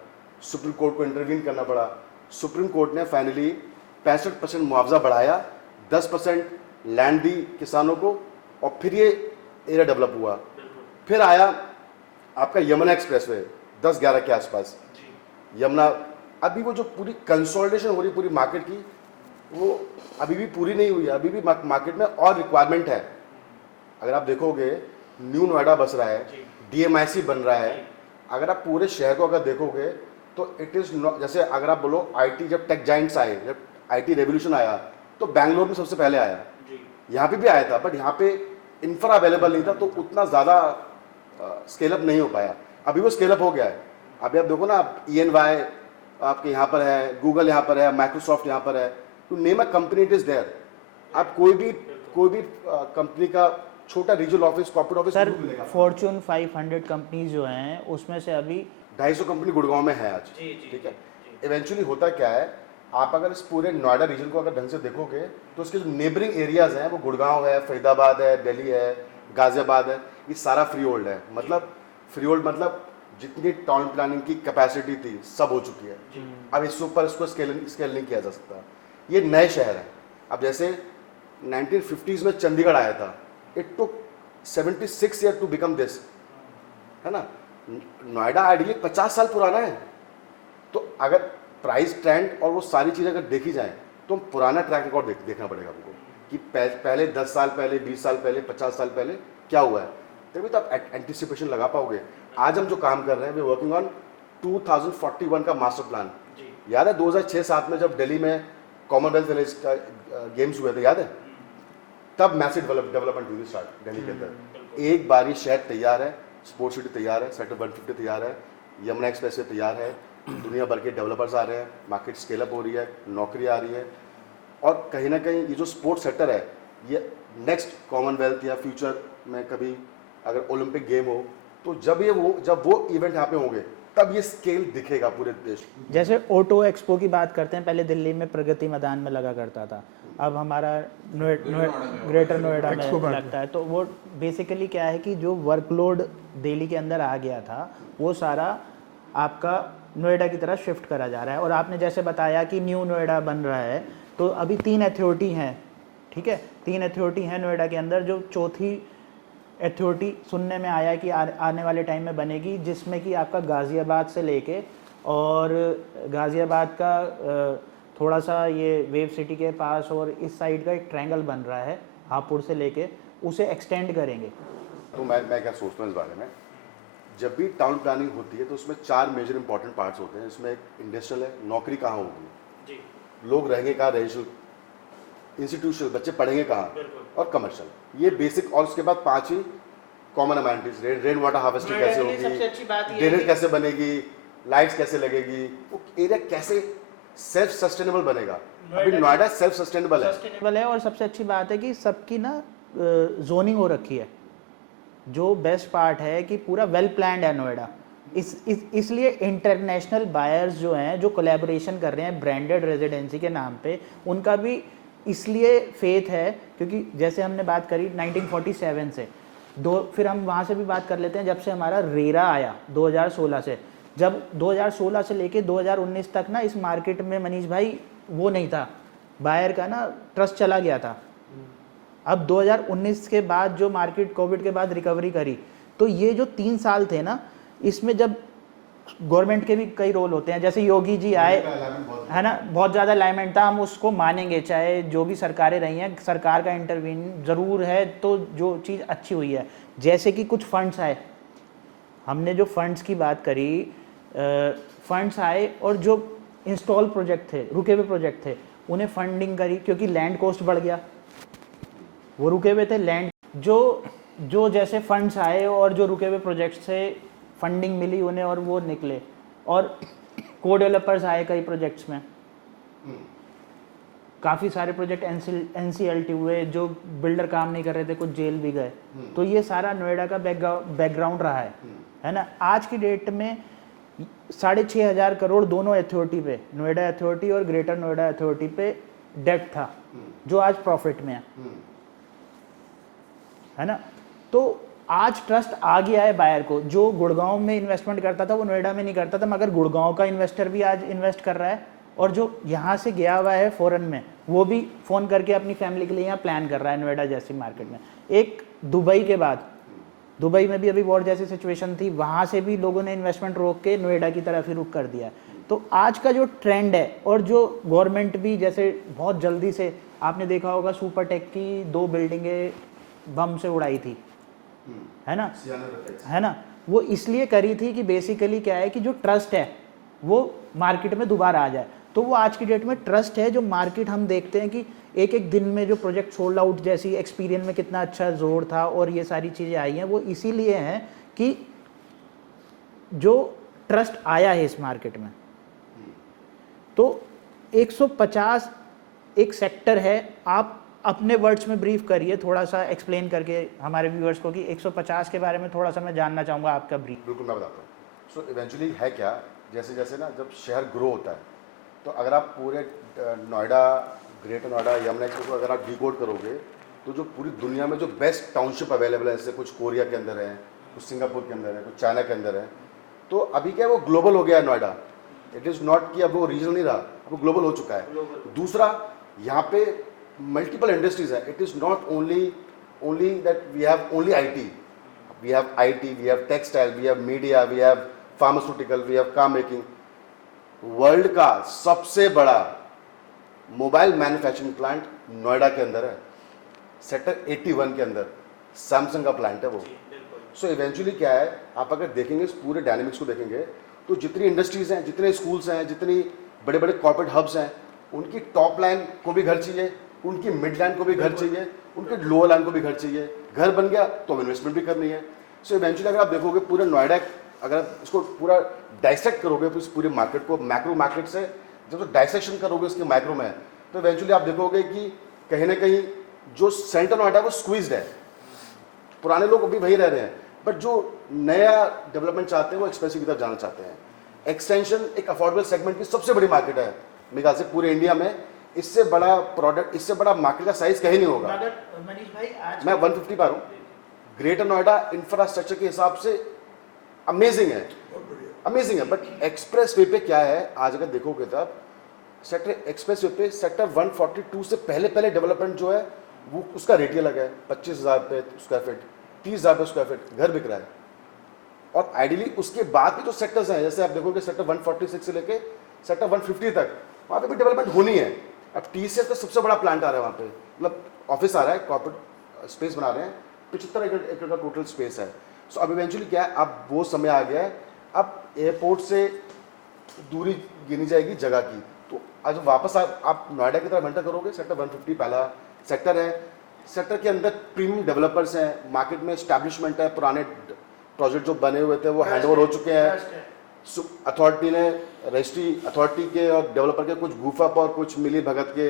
सुप्रीम कोर्ट को इंटरवीन करना पड़ा। सुप्रीम कोर्ट ने फाइनली 65% मुआवजा बढ़ाया, 10% लैंड दी किसानों को, और फिर ये एरिया डेवलप हुआ। फिर आया आपका यमुना एक्सप्रेसवे 10-11 के आसपास। यमुना, अभी वो जो पूरी कंसोलिडेशन हो रही पूरी मार्केट की, वो अभी भी पूरी नहीं हुई है। अभी भी मार्केट में और रिक्वायरमेंट है। अगर आप देखोगे, न्यू नोएडा बस रहा है, DMIC बन रहा है। अगर आप पूरे शहर को अगर देखोगे तो इट इज़, जैसे अगर आप बोलो IT, जब टेक जाइंट्स आए, जब IT रेवोल्यूशन आया, तो बैंगलोर में सबसे पहले आया। यहाँ पे भी आया था, बट यहाँ पे इंफ्रा अवेलेबल नहीं था, तो उतना ज़्यादा स्केल अप नहीं हो पाया। अभी वो स्केल अप हो गया है। अभी आप देखो ना, ENY आपके यहाँ पर है, गूगल यहाँ पर है, माइक्रोसॉफ्ट यहाँ पर है। To name a company it is there. आप कोई भी कंपनी का छोटा regional office, corporate office sir, Fortune 500 companies जो हैं उसमें से अभी 250 कंपनी गुड़गांव में है आज, ठीक है। इवेंचुअली होता क्या है, आप अगर इस पूरे नोएडा रीजन को अगर ढंग से देखोगे तो उसके जो नेबरिंग एरियाज हैं, वो गुड़गांव है, फरीदाबाद है, दिल्ली है, गाजियाबाद है, ये सारा फ्री होल्ड है। मतलब फ्री होल्ड मतलब जितनी टाउन प्लानिंग की कैपेसिटी थी सब हो चुकी है। अब इसके ऊपर इसको स्केल नहीं किया जा सकता। ये नए शहर हैं। अब जैसे 1950s में चंडीगढ़ आया था, it took 76 year to become this, है ना। नोएडा आइडियली 50 साल पुराना है। तो अगर प्राइस ट्रेंड और वो सारी चीज़ें अगर देखी जाए तो पुराना ट्रैक रिकॉर्ड देखना पड़ेगा हमको कि पहले 10 साल पहले, 20 साल पहले, 50 साल पहले क्या हुआ है, तभी तो आप एंटिसिपेशन लगा पाओगे। आज हम जो काम कर रहे हैं, वी वर्किंग ऑन 2041 का मास्टर प्लान। याद है 2006-7 में जब दिल्ली में कॉमनवेल्थ विलेज का गेम्स हुए थे, याद है? तब मैसिव डेवलपमेंट हुई स्टार्ट दिल्ली के अंदर। एक बार ये शहर तैयार है, स्पोर्ट्स सिटी तैयार है, सेक्टर 150 तैयार है, यमुना एक्सप्रेस वे तैयार है, दुनिया भर के डेवलपर्स आ रहे हैं, मार्केट स्केल अप हो रही है, नौकरी आ रही है। और कहीं ना कहीं ये जो स्पोर्ट्स सेक्टर है, ये नेक्स्ट कॉमनवेल्थ या फ्यूचर में कभी अगर ओलंपिक गेम हो, तो जब वो इवेंट यहाँ पे होंगे तब ये स्केल दिखेगा पूरे देश। जैसे ऑटो एक्सपो की बात करते हैं, पहले दिल्ली में प्रगति मैदान में लगा करता था, अब हमारा ग्रेटर नोएडा में लगता है। तो वो बेसिकली क्या है कि जो वर्कलोड दिल्ली के अंदर आ गया था वो सारा आपका नोएडा की तरफ शिफ्ट करा जा रहा है। और आपने जैसे बताया कि न्यू नोएडा बन रहा है, तो अभी 3 अथॉरिटी हैं, ठीक है, 3 अथॉरिटी हैं नोएडा के अंदर, जो चौथी अथॉरिटी सुनने में आया कि आने वाले टाइम में बनेगी, जिसमें कि आपका गाज़ियाबाद से लेके और गाज़ियाबाद का थोड़ा सा ये वेव सिटी के पास और इस साइड का एक ट्रायंगल बन रहा है, हापुड़ से लेके उसे एक्सटेंड करेंगे। तो मैं क्या सोचता हूँ इस बारे में, जब भी टाउन प्लानिंग होती है तो उसमें 4 मेजर इंपॉर्टेंट पार्ट्स होते हैं। इसमें एक इंडस्ट्रियल है, नौकरी कहाँ होगी, लोग रहेंगे कहाँ, रेजिडेंशियल, इंस्टीट्यूशनल, बच्चे पढ़ेंगे कहाँ, और कमर्शियल, ये बेसिक। और उसके बाद 5 ही common amenities, rain water harvesting कैसे होगी, ड्रेनेज कैसे बनेगी, लाइट्स कैसे लगेगी, वो एरिया कैसे सेल्फ सस्टेनेबल बनेगा। अभी नोएडा सेल्फ सस्टेनेबल है और सबसे अच्छी बात है कि सबकी ना जोनिंग हो रखी है। जो बेस्ट पार्ट है कि पूरा वेल प्लान्ड है नोएडा। इसलिए इंटरनेशनल बायर्स जो हैं, जो कोलैबोरेशन कर रहे हैं ब्रांडेड रेजिडेंसी के नाम पे, उनका भी इसलिए फेथ है क्योंकि जैसे हमने बात करी 1947 से फिर हम वहाँ से भी बात कर लेते हैं, जब से हमारा रेरा आया 2016 से, जब 2016 से लेके 2019 तक ना इस मार्केट में मनीष भाई वो नहीं था, बायर का ना ट्रस्ट चला गया था। अब 2019 के बाद जो मार्केट कोविड के बाद रिकवरी करी, तो ये जो 3 साल थे ना, इसमें जब गवर्नमेंट के भी कई रोल होते हैं, जैसे योगी जी आए है ना, बहुत ज़्यादा अलाइनमेंट था, हम उसको मानेंगे, चाहे जो भी सरकारें रही हैं, सरकार का इंटरवीन ज़रूर है, तो जो चीज़ अच्छी हुई है, जैसे कि कुछ फंड्स आए, हमने जो फंड्स की बात करी, फंड्स आए और जो इंस्टॉल प्रोजेक्ट थे, रुके हुए प्रोजेक्ट थे, उन्हें फंडिंग करी क्योंकि लैंड कॉस्ट बढ़ गया, वो रुके हुए थे लैंड, जो जैसे फंड्स आए और जो रुके हुए प्रोजेक्ट से फंडिंग मिली उन्हें और वो निकले, और को डेवलपर्स आए कई प्रोजेक्ट्स में, काफ़ी सारे प्रोजेक्ट NCLT हुए, जो बिल्डर काम नहीं कर रहे थे कुछ जेल भी गए। तो ये सारा नोएडा का बैकग्राउंड रहा है ना। आज की डेट में 6,500 करोड़ दोनों अथॉरिटी पे, नोएडा अथॉरिटी और ग्रेटर नोएडा अथॉरिटी पे डेट था, जो आज प्रॉफिट में है ना। तो आज ट्रस्ट आ गया है बायर को, जो गुड़गांव में इन्वेस्टमेंट करता था वो नोएडा में नहीं करता था, मगर गुड़गांव का इन्वेस्टर भी आज इन्वेस्ट कर रहा है, और जो यहाँ से गया हुआ है फॉरेन में, वो भी फ़ोन करके अपनी फैमिली के लिए यहाँ प्लान कर रहा है नोएडा जैसी मार्केट में। एक दुबई के बाद, दुबई में भी अभी वॉर जैसी सिचुएशन थी, वहाँ से भी लोगों ने इन्वेस्टमेंट रोक के नोएडा की तरफ ही रुख कर दिया है। तो आज का जो ट्रेंड है, और जो गवर्नमेंट भी जैसे बहुत जल्दी से, आपने देखा होगा सुपर टेक की 2 बिल्डिंगें बम से उड़ाई थी, है ना, वो इसलिए करी थी कि बेसिकली क्या है कि जो ट्रस्ट है वो मार्केट में दोबारा आ जाए। तो वो आज की डेट में ट्रस्ट है, जो मार्केट हम देखते हैं कि एक दिन में जो प्रोजेक्ट सोल्ड आउट जैसी एक्सपीरियंस में कितना अच्छा जोर था, और ये सारी चीज़ें आई हैं, वो इसीलिए हैं कि जो ट्रस्ट आया है इस मार्केट में। तो 150 एक सेक्टर है, आप अपने वर्ड्स में ब्रीफ करिए, थोड़ा सा एक्सप्लेन करके हमारे व्यूअर्स को कि 150 के बारे में थोड़ा सा मैं जानना चाहूँगा आपका ब्रीफ। बिल्कुल, मैं बताता हूँ। सो इवेंचुअली है क्या, जैसे जैसे ना जब शहर ग्रो होता है, तो अगर आप पूरे नोएडा, ग्रेटर नोएडा, यमुना एक्सप्रेस को अगर आप डिकोड करोगे, तो जो पूरी दुनिया में जो बेस्ट टाउनशिप अवेलेबल है, जैसे कुछ कोरिया के अंदर है, कुछ सिंगापुर के अंदर है, कुछ चाइना के अंदर है, तो अभी क्या है, वो ग्लोबल हो गया है नोएडा। इट इज़ नॉट कि अब वो रीजनल नहीं रहा, अब वो ग्लोबल हो चुका है। दूसरा, यहाँ पे मल्टीपल इंडस्ट्रीज है। It is not only that we have only IT, we have textile, we have media, we have pharmaceutical, we have car making. World का सबसे बड़ा मोबाइल मैन्युफैक्चरिंग प्लांट नोएडा के अंदर है, सेक्टर 81 के अंदर सैमसंग का प्लांट है वो। सो इवेंचुअली क्या है, आप अगर देखेंगे इस पूरे डायनेमिक्स को देखेंगे, तो जितनी इंडस्ट्रीज हैं, जितने स्कूल्स हैं, जितनी बड़े बड़े कॉर्पोरेट हब्स हैं, उनकी टॉप लाइन को भी घर चाहिए, उनकी मिड लाइन को भी घर चाहिए, उनके लोअर लाइन को भी घर चाहिए। घर बन गया तो इन्वेस्टमेंट भी करनी है। सो इवेंचुअली अगर आप देखोगे पूरे नोएडा, अगर आप इसको पूरा डाइसेक्ट करोगे तो इस पूरे मार्केट को, मैक्रो मार्केट से जब तो डाइसेक्शन करोगे इसके माइक्रो में, तो इवेंचुअली आप देखोगे कि कहीं ना कहीं जो सेंट्रल नोएडा वो स्क्वीज्ड है। पुराने लोग अभी वही रह रहे हैं, बट जो नया डेवलपमेंट चाहते हैं वो एक्सपेंसिव की तरफ जाना चाहते हैं। एक्सटेंशन एक अफोर्डेबल सेगमेंट की सबसे बड़ी मार्केट है मेरे ख्याल से पूरे इंडिया में। इससे बड़ा प्रोडक्ट, इससे बड़ा मार्केट का साइज कहीं नहीं होगा। मनीष भाई, आज मैं 150 पर हूँ। ग्रेटर नोएडा इंफ्रास्ट्रक्चर के हिसाब से अमेजिंग है, अमेजिंग है, बट एक्सप्रेस वे पे क्या है, आज अगर देखोगे तब सेक्टर एक्सप्रेस वे पे सेक्टर 142 से पहले डेवलपमेंट जो है वो उसका रेट ही अलग है, 25,000 पे स्क्वायर फीट, 30,000 पे स्क्वायर फीट घर बिक रहा है। और आइडियली उसके बाद के जो सेक्टर्स हैं, जैसे आप देखोगे सेक्टर 146 से लेके सेक्टर 150 तक, वहाँ पे भी डेवलपमेंट होनी है। अब TCS का सबसे बड़ा प्लांट आ रहा है वहाँ पे, मतलब ऑफिस आ रहा है, कॉर्पोरेट स्पेस बना रहे हैं, 75 एकड़ का टोटल स्पेस है। सो अब इवेंचुअली क्या है, अब वो समय आ गया है, अब एयरपोर्ट से दूरी गिनी जाएगी जगह की। तो आज वापस आप नोएडा की तरफ एंटर करोगे, सेक्टर 150 पहला सेक्टर है। सेक्टर के अंदर प्रीमियम डेवलपर्स हैं, मार्केट में एस्टैब्लिशमेंट है, पुराने प्रोजेक्ट जो बने हुए थे वो हैंडओवर हो चुके हैं। अथॉरिटी ने, रजिस्ट्री अथॉरिटी के और डेवलपर के कुछ गूफअप और कुछ मिली भगत के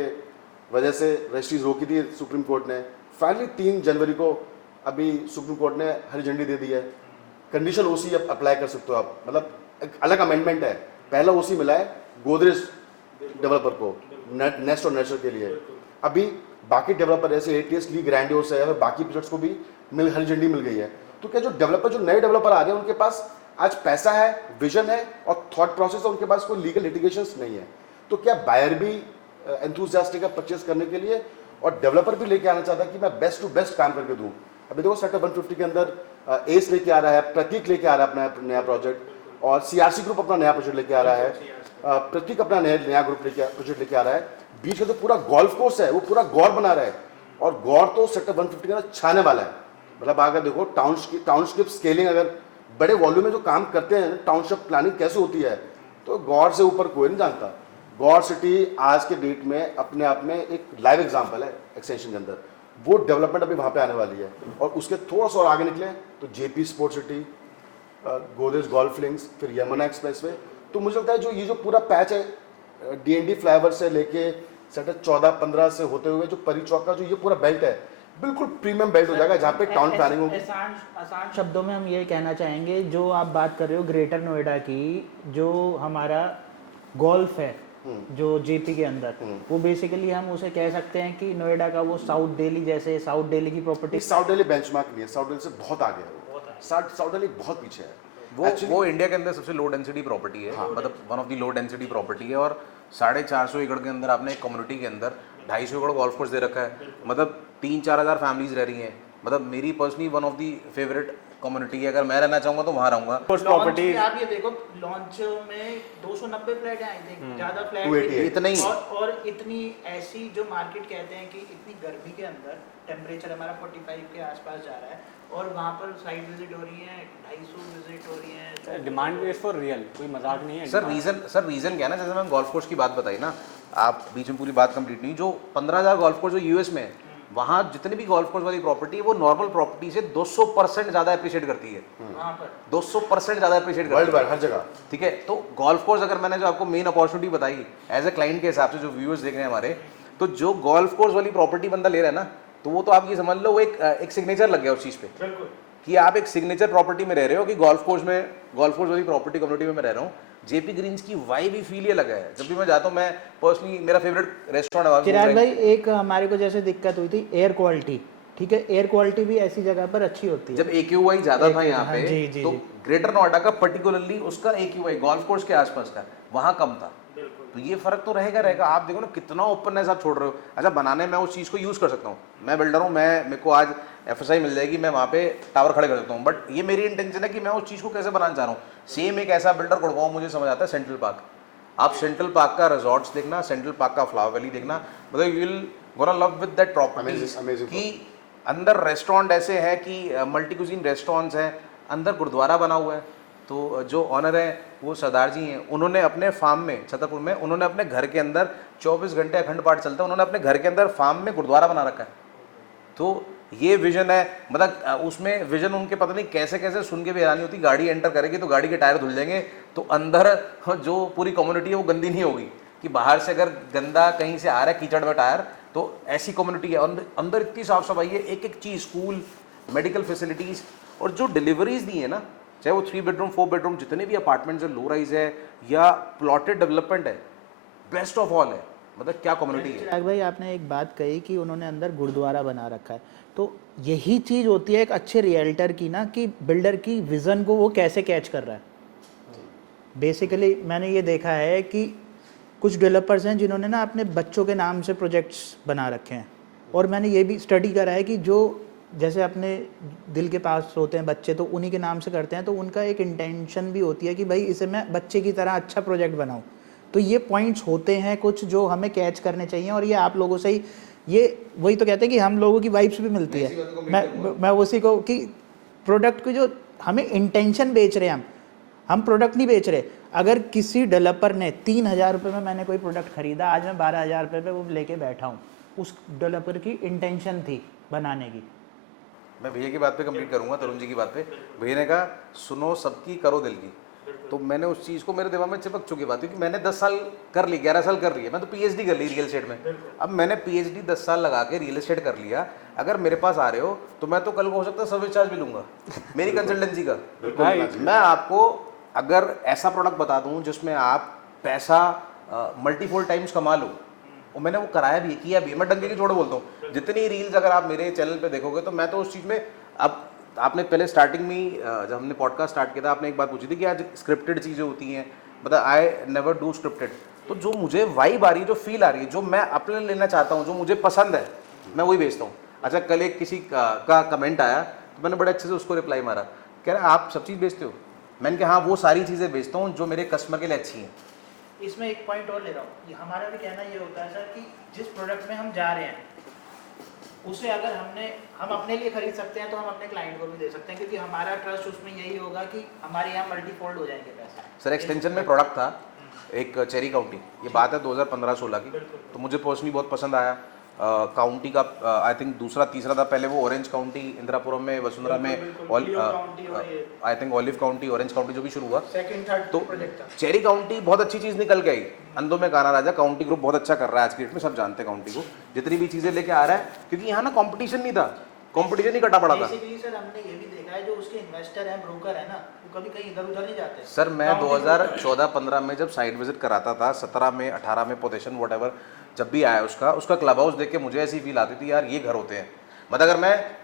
वजह से रजिस्ट्रीज रोकी थी सुप्रीम कोर्ट ने। फाइनली 3 जनवरी को अभी सुप्रीम कोर्ट ने हरी झंडी दे दी है। कंडीशन ओसी अब अप्लाई कर सकते हो आप, मतलब एक अलग अमेंडमेंट है। पहला ओसी मिला है गोदरेज डेवलपर को नेस्ट और नर्सर के लिए, अभी बाकी डेवलपर जैसे ATS ली ग्रैंडियोस है और बाकी प्रोजेक्ट्स को भी हरी झंडी मिल गई है। तो क्या जो डेवलपर, जो नए डेवलपर आ रहे हैं, उनके पास आज पैसा है, विजन है और थॉट प्रोसेस है, उनके पास कोई लीगल लिटिगेशंस नहीं है। तो क्या बायर भी एंथुसियास्टिक है परचेस करने के लिए, और डेवलपर भी लेके आना चाहता है कि मैं बेस्ट टू बेस्ट काम करके दूं। अभी देखो सेक्टर 150 के अंदर एस लेके आ रहा है, प्रतीक लेके आ रहा है अपना नया प्रोजेक्ट, और CRC ग्रुप अपना नया प्रोजेक्ट लेके आ रहा है, प्रतीक अपना नया ग्रुप प्रोजेक्ट लेके आ रहा है। बीच का जो पूरा गोल्फ कोर्स है वो पूरा गौर बना रहा है, और गौर तो सेक्टर 150 के अंदर छाने वाला है। मतलब अगर देखो टाउनशिप स्केलिंग, अगर बड़े वॉल्यूम में जो काम करते हैं, टाउनशिप प्लानिंग कैसे होती है, तो गौर से ऊपर कोई नहीं जानता। गौर सिटी आज के डेट में अपने आप में एक लाइव एग्जांपल है एक्सटेंशन के अंदर। वो डेवलपमेंट अभी वहाँ पे आने वाली है, और उसके थोड़ा सा और आगे निकले तो JP sports city, Godrej golf links, फिर यमुना एक्सप्रेसवे। तो मुझे लगता है जो ये जो पूरा पैच है DND फ्लाईओवर से लेके सेक्टर 14-15 से होते हुए जो परी चौक का जो ये पूरा बेल्ट है, बिल्कुल प्रीमियम बेल्ट हो जाएगा, जहाँ पे टाउन प्लानिंग होगी। आसान शब्दों में हम ये कहना चाहेंगे, जो आप बात कर रहे हो ग्रेटर नोएडा की, जो हमारा गोल्फ है जो JP के अंदर, वो बेसिकली हम उसे कह सकते हैं कि नोएडा का वो साउथ दिल्ली, जैसे साउथ दिल्ली की प्रॉपर्टी। साउथ दिल्ली बेंचमार्क नहीं है, साउथ दिल्ली से बहुत आगे है, साउथ दिल्ली बहुत पीछे है। वो इंडिया के अंदर सबसे लो डेंसिटी प्रॉपर्टी है, मतलब one of the low density property है। और 450 एकड़ के अंदर आपने एक कम्युनिटी के अंदर 250 एकड़ गोल्फ कोर्स दे रखा है, मतलब 3-4 हज़ार फैमिलीज रह रही हैं। मतलब मेरी personally one of the favourite community है, अगर मैं रहना चाहूँगा तो वहाँ रहूँगा। प्रॉपर्टी आप ये देखो, लॉन्च में 290 फ्लैट हैं, आई थिंक ज़्यादा फ्लैट 288 इतना ही। और इतनी ऐसी जो मार्केट कहते हैं कि इतनी गर्मी के अंदर टेम्परेचर हमारा 45 के आसपास जा रहा है, और वहाँ पर साइट विजिट हो रही है, 250 विजिट हो रही है। डिमांड इज फॉर रियल, कोई मजाक नहीं है। सर रीजन क्या है ना, जैसे मैंने गोल्फ कोर्स की बात बताई ना, आप बीच में पूरी बात कंप्लीट नहीं। जो 15,000 गोल्फ कोर्स जो US में है, वहाँ जितनी भी गोल्फ कोर्स वाली प्रॉपर्टी है वो नॉर्मल प्रॉपर्टी से 200% ज़्यादा अप्रिशिएट करती है। वहाँ पर 200% ज़्यादा अप्रिशिएट करती है वर्ल्ड वाइड हर जगह। ठीक है, तो गोल्फ कोर्स अगर मैंने जो आपको मेन अपॉर्चुनिटी बताई एज ए क्लाइंट के हिसाब से, जो व्यूअर्स देख रहे हैं हमारे, तो जो गोल्फ कोर्स वाली प्रॉपर्टी बंदा ले रहा है ना, तो वो तो आप ये समझ लो वो एक सिग्नेचर लग गया उस चीज़ पे, कि आप एक सिग्नेचर प्रॉपर्टी में रह रहे हो, कि गोल्फ कोर्स वाली प्रॉपर्टी कम्युनिटी में मैं रह रहा हूँ। JP ग्रीन्स की वाइब ही फील ही अलग है। जब भी मैं जाता हूँ, मैं पर्सनली, मेरा फेवरेट रेस्टोरेंट है चिराग भाई, एक हमारे को जैसे दिक्कत हुई थी एयर क्वालिटी, ठीक है, एयर क्वालिटी भी ऐसी जगह पर अच्छी होती है। जब AQI ज़्यादा था यहाँ पे, जी, जी, तो जी। ग्रेटर नोएडा का पर्टिकुलरली उसका AQI गोल्फ कोर्स के आसपास का वहाँ कम था। तो ये फर्क तो रहेगा। आप देखो ना कितना ओपननेस आप छोड़ रहे हो। अच्छा, बनाने में उस चीज़ को यूज़ कर सकता हूँ, मैं बिल्डर हूँ, मेरे को आज FSI मिल जाएगी, मैं वहाँ पे टावर खड़े कर सकता हूँ, बट ये मेरी इंटेंशन है कि मैं उस चीज़ को कैसे बनाना चाह रहा हूँ। सेम एक ऐसा बिल्डर गुड़गांव मुझे समझ आता है, सेंट्रल पार्क। आप सेंट्रल पार्क का रिजॉर्ट्स देखना, सेंट्रल पार्क का फ्लावर वैली देखना, मतलब you will gonna love with that property. Amazing कि अंदर रेस्टोरेंट ऐसे हैं कि मल्टी कुजीन रेस्टोरेंट्स हैं, अंदर गुरुद्वारा बना हुआ है। तो जो ऑनर है वो सरदार जी हैं, उन्होंने अपने फार्म में छतरपुर में, उन्होंने अपने घर के अंदर 24 घंटे अखंड पाठ चलता है, उन्होंने अपने घर के अंदर फार्म में गुरुद्वारा बना रखा है। तो ये विजन है, मतलब उसमें विजन उनके पता नहीं कैसे कैसे सुन के भी हैरानी होती। गाड़ी एंटर करेगी तो गाड़ी के टायर धुल जाएंगे, तो अंदर जो पूरी कम्युनिटी है वो गंदी नहीं होगी, कि बाहर से अगर गंदा कहीं से आ रहा है कीचड़ में टायर, तो ऐसी कम्युनिटी है। अंदर इतनी साफ सफाई है, एक एक चीज़, स्कूल, मेडिकल फैसिलिटीज़, और जो डिलीवरीज दी है ना, चाहे वो 3 बेडरूम 4 बेडरूम जितने भी अपार्टमेंट्स है, लो राइज है या प्लॉटेड डेवलपमेंट है, बेस्ट ऑफ ऑल है। मतलब क्या कम्युनिटी है। चिराग भाई, आपने एक बात कही कि उन्होंने अंदर गुरुद्वारा बना रखा है, तो यही चीज़ होती है एक अच्छे रियल्टर की ना, कि बिल्डर की विज़न को वो कैसे कैच कर रहा है। बेसिकली मैंने ये देखा है कि कुछ डेवलपर्स हैं जिन्होंने ना अपने बच्चों के नाम से प्रोजेक्ट्स बना रखे हैं, और मैंने ये भी स्टडी करा है कि जो जैसे अपने दिल के पास होते हैं बच्चे तो उन्हीं के नाम से करते हैं, तो उनका एक इंटेंशन भी होती है कि भाई इसे मैं बच्चे की तरह अच्छा प्रोजेक्ट बनाऊं। तो ये पॉइंट्स होते हैं कुछ जो हमें कैच करने चाहिए, और ये आप लोगों से ही ये वही तो कहते हैं कि हम लोगों की वाइब्स भी मिलती है। मैं उसी को कि प्रोडक्ट की जो हमें इंटेंशन बेच रहे हैं, हम प्रोडक्ट नहीं बेच रहे। अगर किसी डेवलपर ने 3,000 रुपये में मैंने कोई प्रोडक्ट खरीदा, आज मैं 12,000 रुपये पे वो लेके बैठा हूँ, उस डेवलपर की इंटेंशन थी बनाने की। मैं भैया की बात पे कंप्लीट करूंगा, तरुण जी की बात पे। भैया ने कहा सुनो सबकी करो दिल की, तो मैंने उस चीज़ को मेरे दिमाग में चिपक चुकी बात, क्योंकि मैंने 10 साल कर ली, 11 साल कर ली है, मैं तो पीएचडी कर ली रियल एस्टेट में। अब मैंने पीएचडी 10 साल लगा के रियल एस्टेट कर लिया, अगर मेरे पास आ रहे हो तो मैं तो कल को हो सकता है सर्विस चार्ज भी लूंगा मेरी कंसल्टेंसी का। मैं आपको अगर ऐसा प्रोडक्ट बता दूं जिसमें आप पैसा मल्टीफोल्ड टाइम्स कमा लो, और मैंने वो कराया भी किया भी, मैं डंके की छोड़ बोलता हूँ। जितनी रील्स अगर आप मेरे चैनल पे देखोगे तो मैं तो उस चीज़ में, अब आपने पहले स्टार्टिंग में जब हमने पॉडकास्ट स्टार्ट किया था, आपने एक बात पूछी थी कि आज स्क्रिप्टेड चीज़ें होती हैं, मतलब आई नेवर डू स्क्रिप्टेड। तो जो मुझे वाइब आ रही है, जो फील आ रही है, जो मैं अपने लेना चाहता हूँ, जो मुझे पसंद है, मैं वही भेजता हूँ। अच्छा, कल एक किसी का कमेंट आया तो मैंने बड़े अच्छे से उसको रिप्लाई मारा, कह रहा आप सब चीज़ बेचते हो? मैंने कहा हाँ, वो सारी चीज़ें बेचता हूँ जो मेरे कस्टमर के लिए अच्छी हैं। इसमें एक पॉइंट और ले रहा हूँ, हमारा भी कहना ये होता है सर कि जिस प्रोडक्ट में हम जा रहे हैं उसे अगर हम अपने लिए खरीद सकते हैं तो हम अपने क्लाइंट को भी दे सकते हैं, क्योंकि हमारा ट्रस्ट उसमें यही होगा कि हमारे यहाँ मल्टीफोल्ड हो जाएंगे पैसे। सर एक्सटेंशन में प्रोडक्ट था एक चेरी काउंटी, ये बात है 2015-16 की, तो मुझे पर्सनली बहुत पसंद आया। काउंटी का आई थिंक दूसरा तीसरा था, पहले वो ऑरेंज काउंटी इंदिरापुरम में, वसुंधरा में, I think olive county, orange county जो भी शुरू हुआ, सेकंड थर्ड तो चेरी काउंटी बहुत अच्छी चीज़ निकल के आई। अंधों में गाना राजा, काउंटी ग्रुप बहुत अच्छा कर रहा है आज की डेट में, सब जानते हैं काउंटी को, जितनी भी चीज़ें लेके आ रहा है, क्योंकि यहाँ ना कंपटीशन नहीं था, कंपटीशन ही कटा पड़ा था। बेसिकली सर हमने ये भी देखा है जो उसके इन्वेस्टर हैं, ब्रोकर है ना, वो कभी कहीं इधर उधर नहीं जाते। सर मैं 2014-15 में जब साइट विजिट कराता था, 17 में 18 में पोजीशन वॉट जब भी आया उसका क्लब हाउस देख के मुझे ऐसी फील आती थी यार ये घर होते हैं। मतलब अगर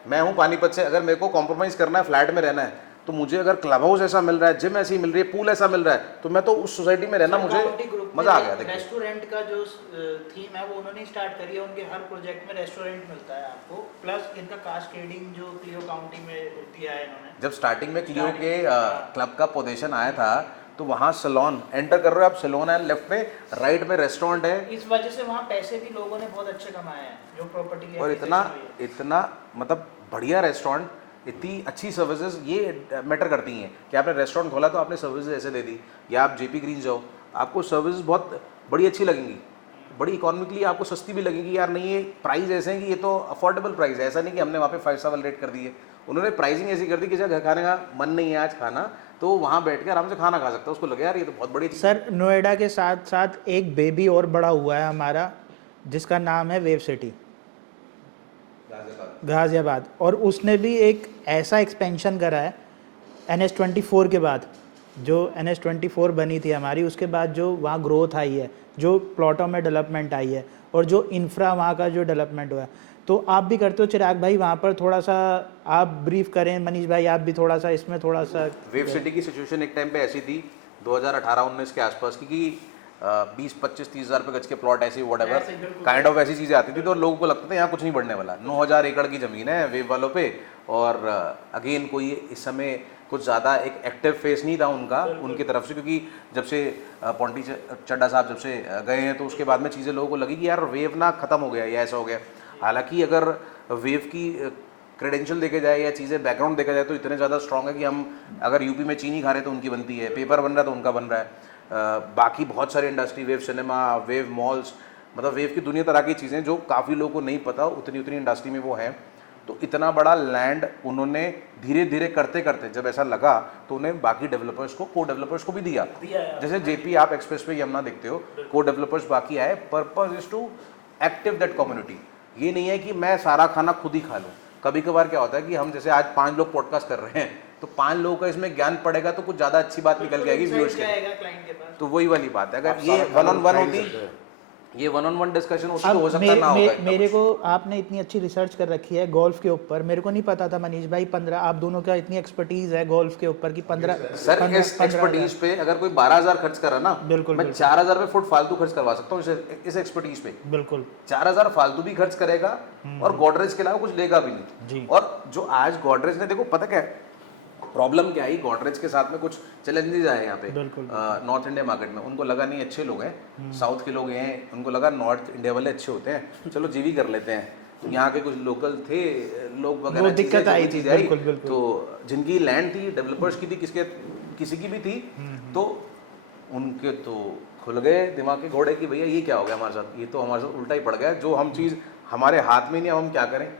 मैं हूँ पानीपत से, अगर मेरे को कॉम्प्रोमाइज़ करना है, फ्लैट में रहना है, तो मुझे अगर क्लब हाउस ऐसा मिल रहा है, जिम ऐसी मिल रही है, पूल ऐसा मिल रहा है, तो मैं तो उस सोसाइटी में रहना, मुझे मज़ा आ गया। देखिए रेस्टोरेंट का जो थीम है वो उन्होंने स्टार्ट करी है, उनके हर प्रोजेक्ट में रेस्टोरेंट मिलता है आपको, प्लस इनका कास्केडिंग जो क्लियो काउंटी में दिया है इन्होंने। जब स्टार्टिंग में क्लियो के क्लब का पोजीशन आया था तो वहाँ सैलून एंटर कर रहे हो आप, सैलून है लेफ्ट में, राइट में रेस्टोरेंट है। इस वजह से वहाँ पैसे भी लोगों ने बहुत अच्छे कमाए हैं जो प्रॉपर्टी की, और इतना मतलब बढ़िया रेस्टोरेंट, इतनी अच्छी सर्विसेज, ये मैटर करती हैं कि आपने रेस्टोरेंट खोला तो आपने सर्विसेज ऐसे दे दी, या आप जेपी ग्रीन जाओ, आपको सर्विसेज बहुत बड़ी अच्छी लगेंगी, बड़ी इकोनॉमिकली आपको सस्ती भी लगेगी। यार नहीं, ये प्राइस ऐसे हैं कि ये तो अफोर्डेबल प्राइस है, ऐसा नहीं कि हमने वहाँ पे 5 स्टार रेट कर दिए, उन्होंने प्राइसिंग ऐसी कर दी कि जब घर खाने का मन नहीं है आज खाना, तो वहाँ बैठ के आराम से खाना खा सकता है, उसको लगे यार ये तो बहुत बड़ी चीज़। सर नोएडा के साथ साथ एक बेबी और बड़ा हुआ है हमारा, जिसका नाम है वेव सिटी गाजियाबाद, और उसने भी एक ऐसा एक्सपेंशन करा है NH24 के बाद, जो NH24 बनी थी हमारी, उसके बाद जो वहाँ ग्रोथ आई है, जो प्लॉटों में डेवलपमेंट आई है, और जो इंफ्रा वहाँ का जो डेवलपमेंट हुआ है, तो आप भी करते हो चिराग भाई, वहाँ पर थोड़ा सा आप ब्रीफ करें, मनीष भाई आप भी थोड़ा सा इसमें थोड़ा सा। वेव सिटी की सिचुएशन एक टाइम पे ऐसी थी 2018-19 के आसपास की 20-25-30 हज़ार रुपये गज के प्लॉट ऐसे व्हाटएवर काइंड ऑफ ऐसी चीज़ें आती थी, तो लोगों को लगता था यहाँ कुछ नहीं बढ़ने वाला। 9,000 एकड़ की ज़मीन है वेव वालों पे, और अगेन कोई इस समय कुछ ज़्यादा एक एक्टिव फेस नहीं था उनका उनकी तरफ से, क्योंकि जब से पॉन्टी चड्डा साहब जब से गए हैं तो उसके बाद में चीज़ें लोगों को लगी कि यार वेव ना ख़त्म हो गया या ऐसा हो गया। हालांकि अगर वेव की क्रेडेंशियल देखे जाए या चीज़ें बैकग्राउंड देखा जाए तो इतने ज़्यादा स्ट्रॉन्ग है कि हम अगर यूपी में चीनी खा रहे तो उनकी बनती है, पेपर बन रहा है तो उनका बन रहा है, बाकी बहुत सारी industry, wave cinema, wave malls, मतलब वेव की दुनिया तरह की चीज़ें जो काफ़ी लोगों को नहीं पता, उतनी इंडस्ट्री में वो हैं। तो इतना बड़ा लैंड उन्होंने धीरे धीरे करते करते जब ऐसा लगा तो उन्हें बाकी डेवलपर्स को, को डेवलपर्स को भी दिया। जैसे जेपी आप एक्सप्रेस पे यमुना देखते हो, को डेवलपर्स बाकी आए, purpose is to active that community. ये नहीं है कि मैं सारा खाना खुद ही खा लूँ। कभी कभार क्या होता है कि हम जैसे आज 5 लोग पॉडकास्ट कर रहे हैं तो 5 लोगों का इसमें ज्ञान पड़ेगा तो कुछ ज़्यादा अच्छी बात निकल के आएगी व्यूअर्स के, तो वही वाली बात है। अगर ये 1-on-1 होती ये वन ऑन वन डिस्कशन होती अब तो हो सकता ना होगा इतना मेरे कुछ। को आपने इतनी अच्छी रिसर्च कर रखी है गोल्फ के ऊपर, मेरे को नहीं पता था मनीष भाई 15 आप दोनों का इतनी एक्सपर्टीज है गोल्फ के ऊपर कि 15 सर इस एक्सपर्टीज पे अगर कोई 12,000 खर्च करा ना, बिल्कुल, मैं 4,000 रुपये फुट फालतू खर्च करवा सकता हूँ इस एक्सपर्टीज पे। बिल्कुल 4,000 फालतू भी खर्च करेगा और गोडरेज के अलावा कुछ लेगा भी नहीं। जी। और जो आज गोडरेज ने, देखो पता क्या है प्रॉब्लम क्या आई, गोडरेज के साथ में कुछ चैलेंजेस आए यहाँ पे नॉर्थ इंडिया मार्केट में। उनको लगा नहीं अच्छे लोग हैं, साउथ के लोग हैं, उनको लगा नॉर्थ इंडिया वाले अच्छे होते हैं, चलो जीवी कर लेते हैं। यहाँ के कुछ लोकल थे लोग वो वगैरह, दिक्कत आई थी, चीज़ें आई, बिल्कुल, बिल्कुल। तो जिनकी लैंड थी डेवलपर्स की थी, किसी की भी थी, तो उनके तो खुल गए दिमाग के घोड़े कि भैया ये क्या हो गया हमारे साथ, ये तो हमारे साथ उल्टा ही पड़ गया, जो हम चीज़ हमारे हाथ में नहीं, अब हम क्या करें।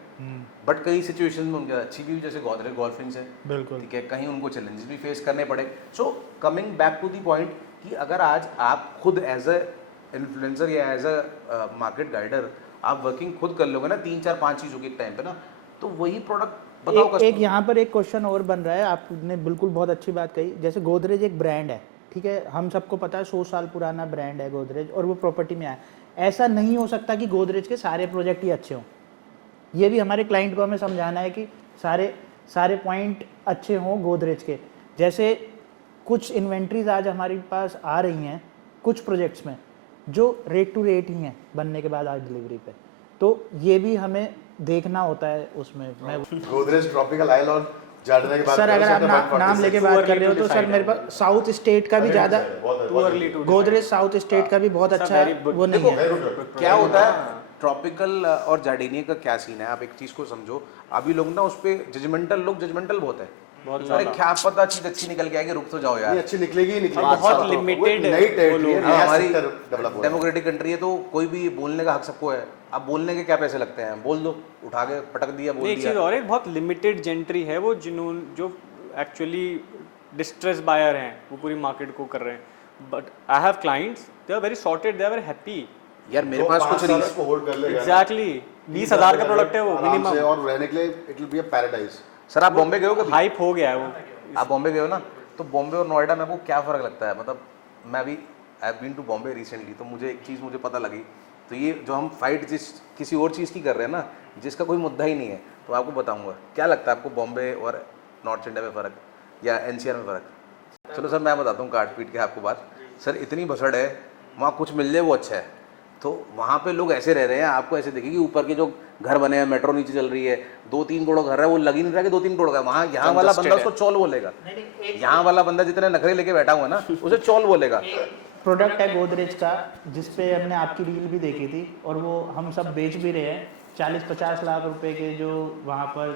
बट कई सिचुएशन में उनके अच्छी भी, जैसे गोदरेज गोल्फिंग से, बिल्कुल ठीक है, कहीं उनको चैलेंजेस भी फेस करने पड़े। So coming back to the point कि अगर आज आप खुद एज अ इन्फ्लुएंसर या एज अ मार्केट गाइडर आप वर्किंग खुद कर लोगे ना 3 4 5 चीज़ों के एक टाइम पे ना, तो वही प्रोडक्ट बताओ एक यहाँ पर एक क्वेश्चन और बन रहा है, आपने बिल्कुल बहुत अच्छी बात कही। जैसे गोदरेज एक ब्रांड है, ठीक है, हम सबको पता है 100 साल पुराना ब्रांड है गोदरेज, और वो प्रॉपर्टी में आया। ऐसा नहीं हो सकता कि गोदरेज के सारे प्रोजेक्ट ही अच्छे हों। ये भी हमारे क्लाइंट को हमें समझाना है कि सारे पॉइंट अच्छे हों गोदरेज के। जैसे कुछ इन्वेंट्रीज आज हमारे पास आ रही हैं कुछ प्रोजेक्ट्स में जो रेट टू रेट ही हैं बनने के बाद आज डिलीवरी पे, तो ये भी हमें देखना होता है उसमें। मैं गोदरेज ट्रॉपिकल आइल और जार्डन की बात सर कर रहे अगर हो, आप नाम लेके बात कर रहे हो तो सर मेरे पास साउथ स्टेट का भी ज़्यादा गोदरेज साउथ स्टेट का भी बहुत अच्छा वो नहीं है। क्या होता है ट्रॉपिकल और जार्डिनिया का क्या सीन है, आप एक चीज को समझो। अभी लोग ना उस पे जजमेंटल बहुत है, अरे क्या पता चीज अच्छी निकल के आएगी, रुक तो जाओ यार। नहीं, अच्छी निकलेगी ही निकलेगी। बहुत वो limited नई टेरिटरी है, नया हमारी सेक्टर डेवलप हो रहा है। डेमोक्रेटिक कंट्री है तो कोई भी बोलने का हक सबको है। अब बोलने के क्या पैसे लगते हैं, बोल दो, उठा के पटक दिया, बोल एक चीज़ दिया। और है, बहुत लिमिटेड जेंट्री है वो जो एक्चुअली डिस्ट्रेस बायर हैं, वो पूरी मार्केट को कर रहे हैं। But I have clients, they are very sorted, they are very happy. यार मेरे पास कुछ साल इसको होल्ड कर लेगा ना। एग्जैक्टली 20,000 का प्रोडक्ट है वो आराम से, मिनिमम। और रहने के लिए it will be a paradise. Sir आप बॉम्बे गए हो कभी? हाइप हो गया है वो। आप बॉम्बे गए हो ना, तो बॉम्बे और नोएडा में आपको क्या फ़र्क लगता है? मतलब मैं भी I have been to Bombay recently, तो मुझे एक चीज़ मुझे पता लगी। तो ये जो हम फाइट जिस किसी और चीज़ की कर रहे हैं ना, जिसका कोई मुद्दा ही नहीं है, तो आपको बताऊंगा क्या लगता है आपको बॉम्बे और नॉर्थ इंडिया में फ़र्क या एनसीआर में फ़र्क। चलो सर मैं बताता हूँ काट पीट के आपको बात। सर इतनी भसड़ है, वहाँ कुछ मिल जाए वो अच्छा है, तो वहाँ पे लोग ऐसे रह रहे हैं, आपको ऐसे देखेंगे ऊपर के जो घर बने हैं, मेट्रो नीचे चल रही है, 2-3 करोड़ घर है, वो लग ही नहीं रहा कि 2-3 करोड़ का। वहाँ यहाँ वाला बंदा उसको चौल बोलेगा, यहाँ वाला बंदा जितने नखरे लेके बैठा हुआ है ना, उसे चौल बोलेगा। प्रोडक्ट है गोदरेज का जिस पे हमने आपकी रील भी देखी थी, और वो हम सब बेच भी रहे हैं 40-50 लाख रुपए के, जो वहाँ पर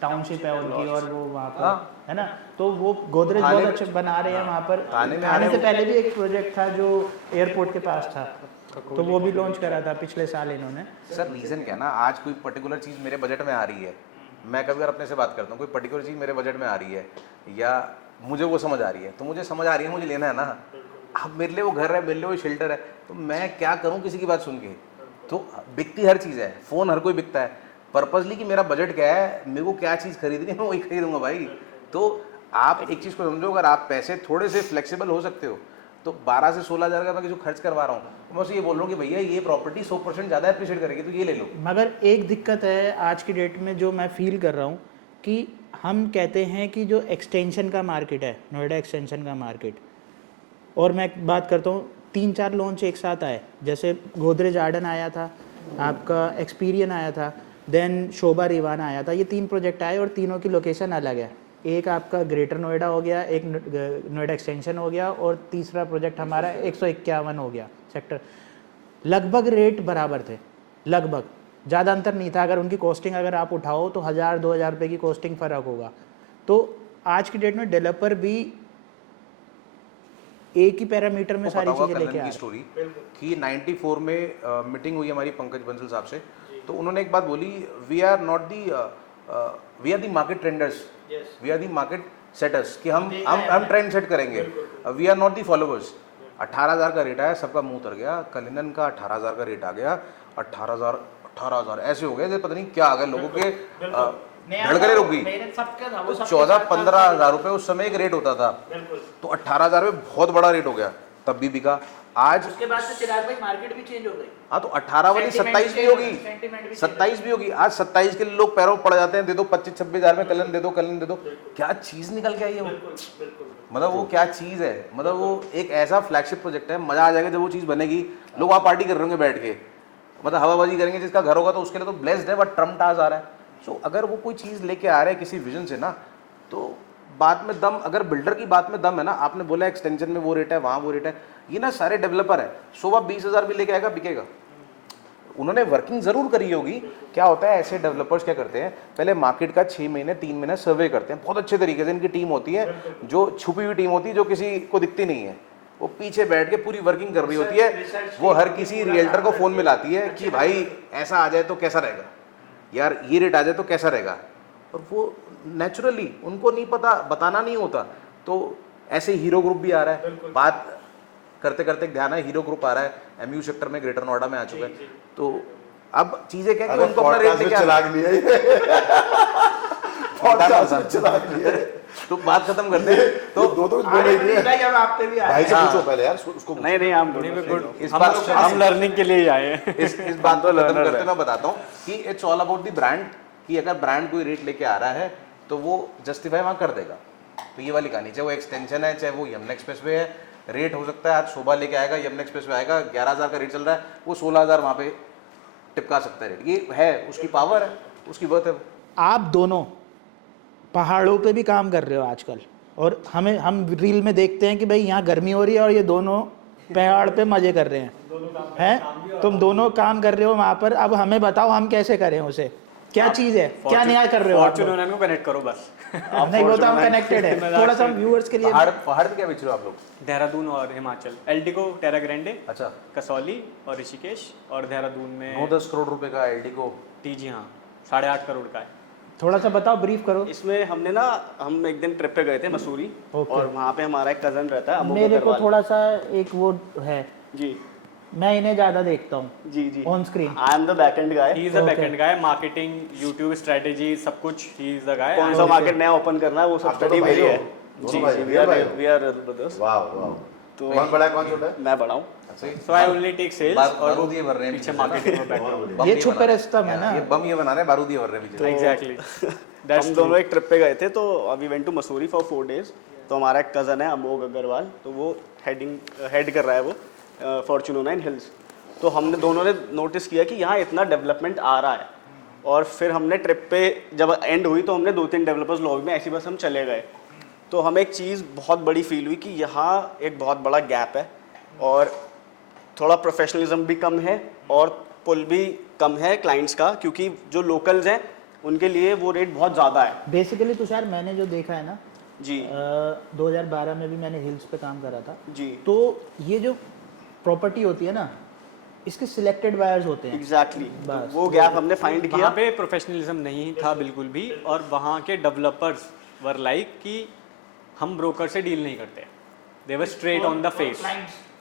टाउनशिप है उनकी, और वो वहाँ पर है ना, तो वो गोदरेज बहुत अच्छे बना रहे हैं वहाँ पर। आने से पहले भी एक प्रोजेक्ट था जो एयरपोर्ट के पास था, तो वो भी लॉन्च करा था पिछले साल इन्होंने। सर रीज़न क्या ना, आज कोई पर्टिकुलर चीज़ मेरे बजट में आ रही है, मैं कभी अगर अपने से बात करता हूँ, कोई पर्टिकुलर चीज़ मेरे बजट में आ रही है या मुझे वो समझ आ रही है, तो मुझे समझ आ रही है, मुझे लेना है ना। अब मेरे लिए वो घर है, मेरे लिए वो शेल्टर है, तो मैं क्या करूँ किसी की बात सुन के? तो बिकती हर चीज़ है, फ़ोन हर कोई बिकता है, पर्पजली कि मेरा बजट क्या है, मेरे को क्या चीज़ खरीदनी है, मैं वही खरीदूंगा भाई। तो आप एक चीज़ को समझो, अगर आप पैसे थोड़े से फ्लेक्सिबल हो सकते हो, तो 12 से 16 हज़ार का मैं किसी को खर्च करवा रहा हूँ, तो मैं उसे ये बोल रहा हूँ कि भैया ये प्रॉपर्टी 100% ज़्यादा अप्रिशिएट करेगी, तो ये ले लो। मगर एक दिक्कत है आज की डेट में जो मैं फील कर रहा हूँ कि हम कहते हैं कि जो एक्सटेंशन का मार्केट है, नोएडा एक्सटेंशन का मार्केट, और मैं बात करता हूँ 3-4 लॉन्च एक साथ आए, जैसे गोदरेज गार्डन आया था, आपका एक्सपीरियन आया था, देन शोभा रिवान आया था। ये 3 प्रोजेक्ट आए और तीनों की लोकेशन अलग है। एक आपका ग्रेटर नोएडा हो गया, एक नोएडा एक्सटेंशन हो गया, और तीसरा प्रोजेक्ट हमारा 151 हो गया सेक्टर। लगभग रेट बराबर थे, लगभग ज़्यादा अंतर नहीं था। अगर उनकी कॉस्टिंग अगर आप उठाओ तो 1000-2000 रुपये की कॉस्टिंग फ़र्क होगा। तो आज की डेट में डेवलपर भी एक ही पैरामीटर में सारी चीज़ें लेके आ रहे हैं। स्टोरी कि 94 में मीटिंग हुई हमारी पंकज बंसल साहब से, तो उन्होंने एक बात बोली, we are the market trenders, we are the market setters, कि हम ट्रेंड सेट करेंगे, we are not the followers. 18,000 का रेट आया, सबका मुंह उतर गया। कलिनन का 18,000 का रेट आ गया, 18,000 ऐसे हो गए, पता नहीं क्या आ गया, लोगों के धड़कने रुक गई। तो 14-15 हज़ार रुपये उस समय एक रेट होता था, तो 18,000 में बहुत बड़ा रेट हो गया, तब भी बिका। आज उसके बाद से चिराग भाई मार्केट भी चेंज हो गई। हाँ तो 18 वाली Sentiment 27 भी change होगी, होगा, sentiment भी 27 भी होगी। आज 27 के लिए लोग पैरों में पड़ जाते हैं, दे दो 25-26 हज़ार में, कलन दे दो, कलन दे दो। क्या चीज़ निकल के आई है वो, मतलब वो क्या चीज़ है, मतलब वो एक ऐसा फ्लैगशिप प्रोजेक्ट है, मज़ा आ जाएगा जब वो चीज़ बनेगी। लोग वहाँ पार्टी कर रहे होंगे बैठ के, मतलब हवाबाजी करेंगे। जिसका घर होगा तो उसके लिए तो ब्लेस्ड है, बट ट्रम्प टाज आ रहा है। सो अगर वो कोई चीज़ लेके आ रहे हैं किसी विजन से ना, तो बात में दम, अगर बिल्डर की बात में दम है ना, आपने बोला एक्सटेंशन में वो रेट है, वहाँ वो रेट है, ये ना सारे डेवलपर है, 20-20 भी लेके आएगा, बिकेगा। उन्होंने वर्किंग जरूर करी होगी। क्या होता है, ऐसे डेवलपर्स क्या करते हैं, पहले मार्केट का 6 महीने 3 महीने सर्वे करते हैं, बहुत अच्छे तरीके से। इनकी टीम होती है जो छुपी हुई टीम होती है, जो किसी को दिखती नहीं है, वो पीछे बैठ के पूरी वर्किंग कर रही होती है। वो हर किसी रियल्टर को फोन मिलाती है कि भाई ऐसा आ जाए तो कैसा रहेगा, यार ये रेट आ जाए तो कैसा रहेगा, और वो नेचुरली उनको नहीं पता, बताना नहीं होता। तो ऐसे हीरो ग्रुप भी आ रहा है, बात करते करते ध्यान है, हीरो ग्रुप आ रहा है, एमयू सेक्टर में, ग्रेटर नोएडा में आ चुका है। तो अब चीजें क्या कि उनको अपना रेट लेके चिराग लिया चिराग लिया। तो बात खत्म करते हैं। तो दो बोले ही नहीं है। भाई अब आप पे भी आ भाई से पूछो पहले यार, उसको पूछो। नहीं हम इस बात को हम लर्निंग के लिए ही आए हैं। इस बात को खत्म करते मैं बताता हूँ कि it's all about the brand, कि अगर ब्रांड कोई रेट लेके आ रहा है तो वो जस्टिफाई वहाँ कर देगा। तो ये वाली कहानी, चाहे वो एक्सटेंशन है, चाहे वो यमुना एक्सप्रेसवे है, रेट हो सकता है आज शोभा लेके आएगा, यमुना एक्सप्रेसवे आएगा, 11,000 का रेट चल रहा है, वो 16,000 वहाँ पे टिपका सकता है रेट। ये है, उसकी पावर है, उसकी वर्थ है। आप दोनों पहाड़ों पे भी काम कर रहे हो आजकल, और हम रील में देखते हैं कि भाई यहाँ गर्मी हो रही है और ये दोनों पहाड़ पे मजे कर रहे हैं तुम दोनों काम कर रहे हो वहाँ पर। अब हमें बताओ हम कैसे करें उसे, क्या चीज़ है, क्या नया कर रहे हो आप लोग? फॉर्च्यून को कनेक्ट करो बस। नहीं वो तो हम कनेक्टेड है, थोड़ा सा व्यूअर्स के लिए। पहाड़ पे क्या बेच रहे हो आप लोग? देहरादून और हिमाचल, एल्डिको, टेरा ग्रैंडे, अच्छा, कसौली और ऋषिकेश, और देहरादून में 9-10 करोड़ रुपए का एल्डिको। टीजी, हाँ 8.5 करोड़ का है। थोड़ा सा बताओ, ब्रीफ करो। इसमें हमने ना, हम एक दिन ट्रिप पे गए थे मसूरी, और वहाँ पे हमारा एक कजन रहता है अमोक मेरे को अग्रवाल। थोड़ा सा एक वो है, जी मैं इन्हें ज्यादा देखता हूँ जी on screen. I am the backend guy. He is a backend guy, marketing, YouTube strategy, सब कुछ ही इज द गाय। कौन सा मार्केट नया ओपन करना है वो सब आप दोनों स्टडी भाई मेरी हो? है। दोनों जी भाई, जी, real भाई हो? We are brothers. वाह वाह। तो कौन बड़ा है कौन छोटा है? मैं बढ़ाऊँ। सो आई ओनली टेक सेल्स, और वो बारूद ये भर रहे हैं पीछे पीछे से ना। मार्केटिंग में बैठा हूँ। बम ये ये छुपे बना रहे हैं। रास्ता में ना। ये बम ये बना रहे हैं, बारूद ये भर रहे हैं पीछे से। एग्जैक्टली हम दोनों एक ट्रिप पे गए थे, तो we went to Mussoorie for 4 days। तो हमारा एक कज़न है अमोक अग्रवाल, तो वो हेड कर रहा है वो फॉर्च्यून 9 हिल्स। तो हमने दोनों ने नोटिस किया कि यहाँ इतना डेवलपमेंट आ रहा है, और फिर हमने ट्रिप पे जब एंड हुई तो हमने 2-3 डेवलपर्स लॉबी में ऐसी बस हम चले गए। तो हमें एक चीज़ बहुत बड़ी फील हुई कि यहाँ एक बहुत बड़ा गैप है, और थोड़ा प्रोफेशनलिज्म भी कम है, और पुल भी कम है क्लाइंट्स का, क्योंकि जो लोकल्स हैं उनके लिए वो रेट बहुत ज़्यादा है। बेसिकली तुषार, मैंने जो देखा है ना, जी 2012 में भी मैंने हिल्स पे काम करा था। जी तो ये जो प्रॉपर्टी होती है ना, इसके सिलेक्टेड बायर्स होते हैं। एग्जैक्टली बस। वो गैप हमने फाइंड किया। वहाँ पे प्रोफेशनलिज्म नहीं था बिल्कुल भी, और वहाँ के डेवलपर्स वर लाइक कि हम ब्रोकर से डील नहीं करते, they were straight on the face.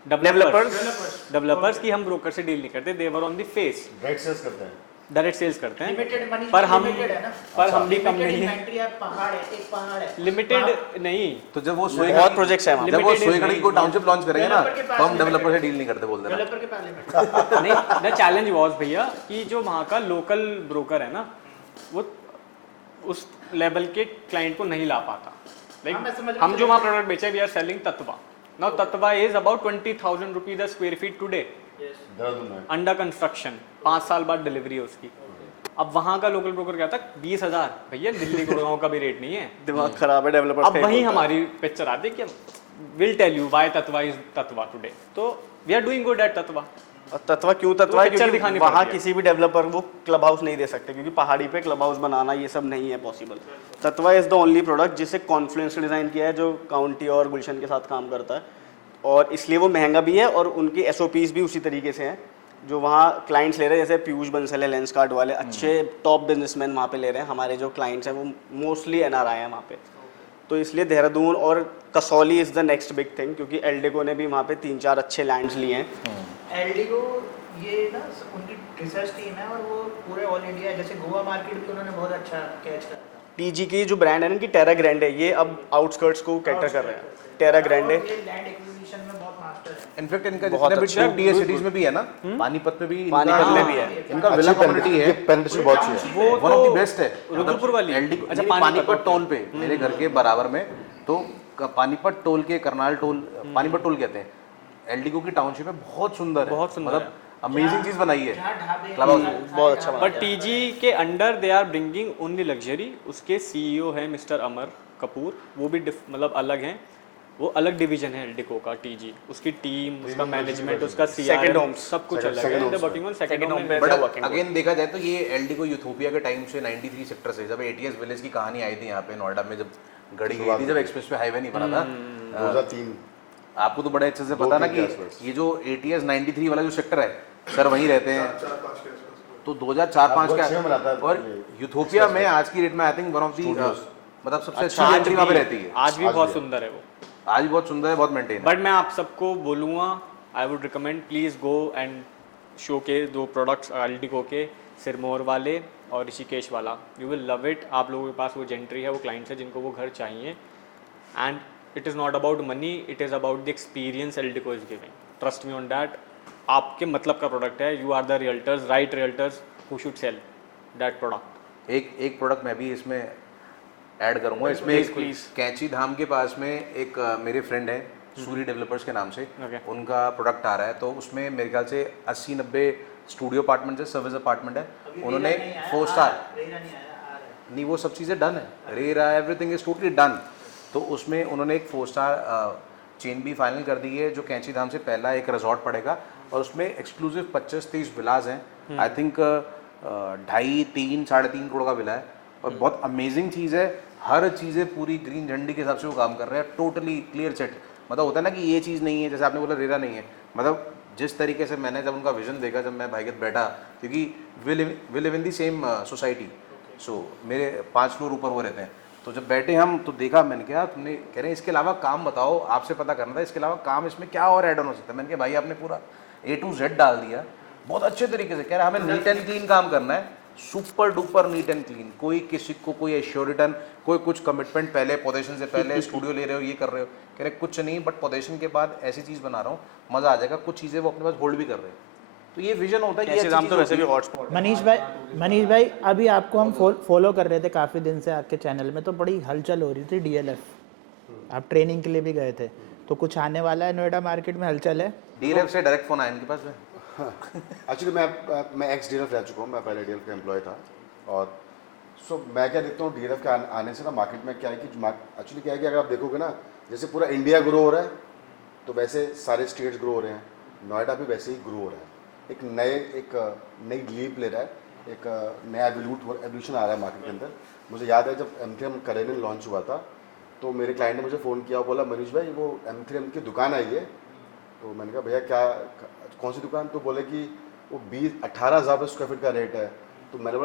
Developers की हम ब्रोकर से डील नहीं करते, they were on the face, direct sales करते हैं। डायरेक्ट सेल्स करते हैं। लिमिटेड मनी, पर हम है ना, भी कम नहीं है, इन्वेंटरी है, पहाड़ है, एक पहाड़ है, लिमिटेड नहीं। तो जब वो बहुत प्रोजेक्ट्स हैं वहाँ। जब वो Limited सोएगढ़ी नहीं। को टाउनशिप लॉन्च करेंगे ना, Developer के पास तो हम limited डेवलपर से डील नहीं करते, बोल देना। डेवलपर के पास लिमिटेड। नहीं, द चैलेंज वॉज भैया कि जो वहाँ का लोकल ब्रोकर है ना, वो उस लेवल के क्लाइंट को नहीं ला पाता। हाँ, मैं समझ लाइक रहा हम हूँ। जो वहाँ प्रोडक्ट बेचे, we are selling Tatva. Now Tatva is about 20,000 rupees a square feet today, Dehradun में अंडर कंस्ट्रक्शन, 5 साल बाद डिलीवरी है उसकी। अब वहाँ का लोकल ब्रोकर क्या था, 20,000। भैया दिल्ली गुड़गांव का भी रेट नहीं है। दिमाग खराब है डेवलपर। अब वही हमारी पिक्चर आती है कि will tell you why Tatva is Tatva today. तो we are doing good at Tatva. Tatva क्यों तत्वा है, picture क्योंकि दिखानी वहाँ पड़ती है। किसी भी डेवलपर वो क्लब हाउस नहीं दे सकते, क्योंकि पहाड़ी पे क्लब हाउस बनाना ये सब नहीं है possible. Tatva is the only product जिसे कॉन्फ्लुएंस डिज़ाइन किया है, जो काउंटी और गुलशन के साथ काम करता है, और इसलिए वो महंगा भी है, और उनकी SOPs भी उसी तरीके से हैं जो वहाँ क्लाइंट्स ले रहे हैं। जैसे पीयूष बंसल है, लेंस कार्ड वाले, अच्छे टॉप बिजनेसमैन वहाँ पे ले रहे हैं। हमारे जो क्लाइंट्स हैं वो मोस्टली NRI हैं वहाँ पे। तो इसलिए देहरादून और Kasauli is the next big thing, क्योंकि एल्डिको ने भी वहाँ पे 3-4 अच्छे लैंड्स लिए हैं। एल्डिगो ये ना उनकी रिसर्च टीम है, और वो पूरे ऑल इंडिया, जैसे गोवा मार्केट भी उन्होंने बहुत अच्छा कैच करा था। TG की जो ब्रांड है ना, इनकी टेरा ग्रैंडे, ये अब आउटस्कर्ट्स को कैटर कर रहे हैं। टेरा ग्रैंडे और ये लैंड एक्विजिशन में बहुत मास्टर इनफैक्ट इनका बहुत जितना भी अच्छा है, छोटी सिटीज में भी है ना, पानीपत में भी पानीपत में भी है। इनका विला कम्युनिटी है, पेनिट्रेशन बहुत अच्छी है। वन ऑफ द बेस्ट है। रुद्रपुर वाली? एलडी अच्छा, पानीपत टोल पे मेरे घर के बराबर में, तो पानीपत टोल के करनाल टोल, पानीपत टोल कहते हैं, एलडीको की टाउनशिप है, बहुत सुंदर है, बहुत सुंदर मतलब अमेजिंग चीज बनाई है क्लब हाउस में। बहुत अच्छा बट टीजी के under they are bringing only luxury. उसके सीईओ है मिस्टर अमर कपूर, वो भी मतलब अलग हैं, वो अलग डिवीजन है एल्डिको का टीजी। उसकी टीम, उसका मैनेजमेंट, उसका सीआरएम, Second homes. सब कुछ अलग second है। homes working on second Second home home में। पे- बट working अगेन देखा जाए तो ये एलडीको यूथोपिया के टाइम से 93 सेक्टर से, जब एटीएस विलेज की कहानी आई थी यहाँ पे नोएडा में, जब गड़ी गई थी, जब एक्सप्रेस पे हाईवे नहीं बना था, 2003 आपको तो बड़े अच्छे से पता ना कि ये जो एटीएस 93 वाला जो सेक्टर है, सर वहीं रहते हैं, तो 2004-5 बहुत अच्छे में बनाता का, है और यूथोपिया में आज की डेट में I think one of the, मतलब सबसे अच्छी आज एंट्री वहाँ पे रहती है। आज भी बहुत सुंदर है वो। आज भी बहुत सुंदर है, बहुत मेंटेन है। बट मैं आप सबको बोलूँगा, I would recommend please go and show के दो प्रोडक्ट्स एल्डिको के, सिरमौर वाले और ऋषिकेश वाला, यू विल लव इट। आप लोगों के पास वो जेंट्री है, वो क्लाइंट्स है जिनको वो घर चाहिए, and it is not about money, it is about the experience Eldeco is giving, trust me on that. आपके मतलब का प्रोडक्ट है, you are the realtors, right realtors who should sell that product. एक प्रोडक्ट मैं भी इसमें ऐड करूंगा, इसमें एक कैंची धाम के पास में एक मेरे फ्रेंड है सूरी डेवलपर्स के नाम से, Okay. उनका प्रोडक्ट आ रहा है, तो उसमें मेरे ख्याल से 80-90 स्टूडियो अपार्टमेंट है, सर्विस अपार्टमेंट है, उन्होंने 4 स्टार, नहीं वो सब चीज़ें डन है, RERA everything is totally done, तो उसमें उन्होंने एक 4 स्टार चेन भी फाइनल कर दी है, जो कैंची धाम से पहला एक रिजॉर्ट पड़ेगा, और उसमें एक्सक्लूसिव 25-30 विलाज हैं, आई थिंक 2.5-3-3.5 करोड़ का विला है, और बहुत अमेजिंग चीज़ है, हर चीज़ें पूरी ग्रीन झंडी के हिसाब से वो काम कर रहे हैं, टोटली क्लियर सेट। मतलब होता है ना कि ये चीज़ नहीं है, जैसे आपने बोला रेरा नहीं है, मतलब जिस तरीके से मैंने जब उनका विजन देखा, जब मैं भाई के बैठा, क्योंकि we live in the same society, so मेरे 5 फ्लोर ऊपर वो रहते हैं, तो जब बैठे हम तो देखा, मैंने कहा तुमने, कह रहे हैं इसके अलावा काम बताओ, आपसे पता करना था इसके अलावा काम इसमें क्या और ऐड ऑन हो सकता है। मैंने कहा भाई आपने पूरा A to Z डाल दिया बहुत अच्छे तरीके से, कह रहे हमें नीट एंड क्लीन काम करना है, super duper neat and clean, कोई किसी को कोई एश्योरिटन, कोई कुछ कमिटमेंट पहले पोजीशन से पहले स्टूडियो ले रहे हो, ये कर रहे हो, कह रहे कुछ नहीं, बट पोजीशन के बाद ऐसी चीज़ बना रहा हूँ, मज़ा आ जाएगा, कुछ चीज़ें वो अपने पास होल्ड भी कर रहे हैं, तो ये विजन होता है कि कैंची धाम तो वैसे भी हॉटस्पॉट है। मनीष भाई अभी आपको हम फॉलो कर रहे थे काफ़ी दिन से आपके चैनल में, तो बड़ी हलचल हो रही थी DLF, आप ट्रेनिंग के लिए भी गए थे, तो कुछ आने वाला है नोएडा मार्केट में, हलचल है? DLF से डायरेक्ट फोन आया इनके पास में। एक्चुअली मैं एक्स DLF रह चुका हूँ, मैं पहले DLF का एम्प्लॉय था, और सो मैं क्या देखता हूँ DLF के आने से ना मार्केट में क्या है कि एक्चुअली क्या है कि अगर आप देखोगे ना, जैसे पूरा इंडिया ग्रो हो रहा है, तो वैसे सारे स्टेट्स ग्रो हो रहे हैं, नोएडा भी वैसे ही ग्रो हो रहा है, एक नई लीप ले रहा है, एक नया एवोल्यूशन आ रहा है मार्केट के अंदर। मुझे याद है जब M3M करेनियन लॉन्च हुआ था, तो मेरे क्लाइंट ने मुझे फ़ोन किया, बोला मनीष भाई वो M3M की दुकान आई है, तो मैंने कहा भैया क्या, कौन सी दुकान? तो बोले कि वो 18,000 रुपये स्क्वायर फीट का रेट है, तो मैंने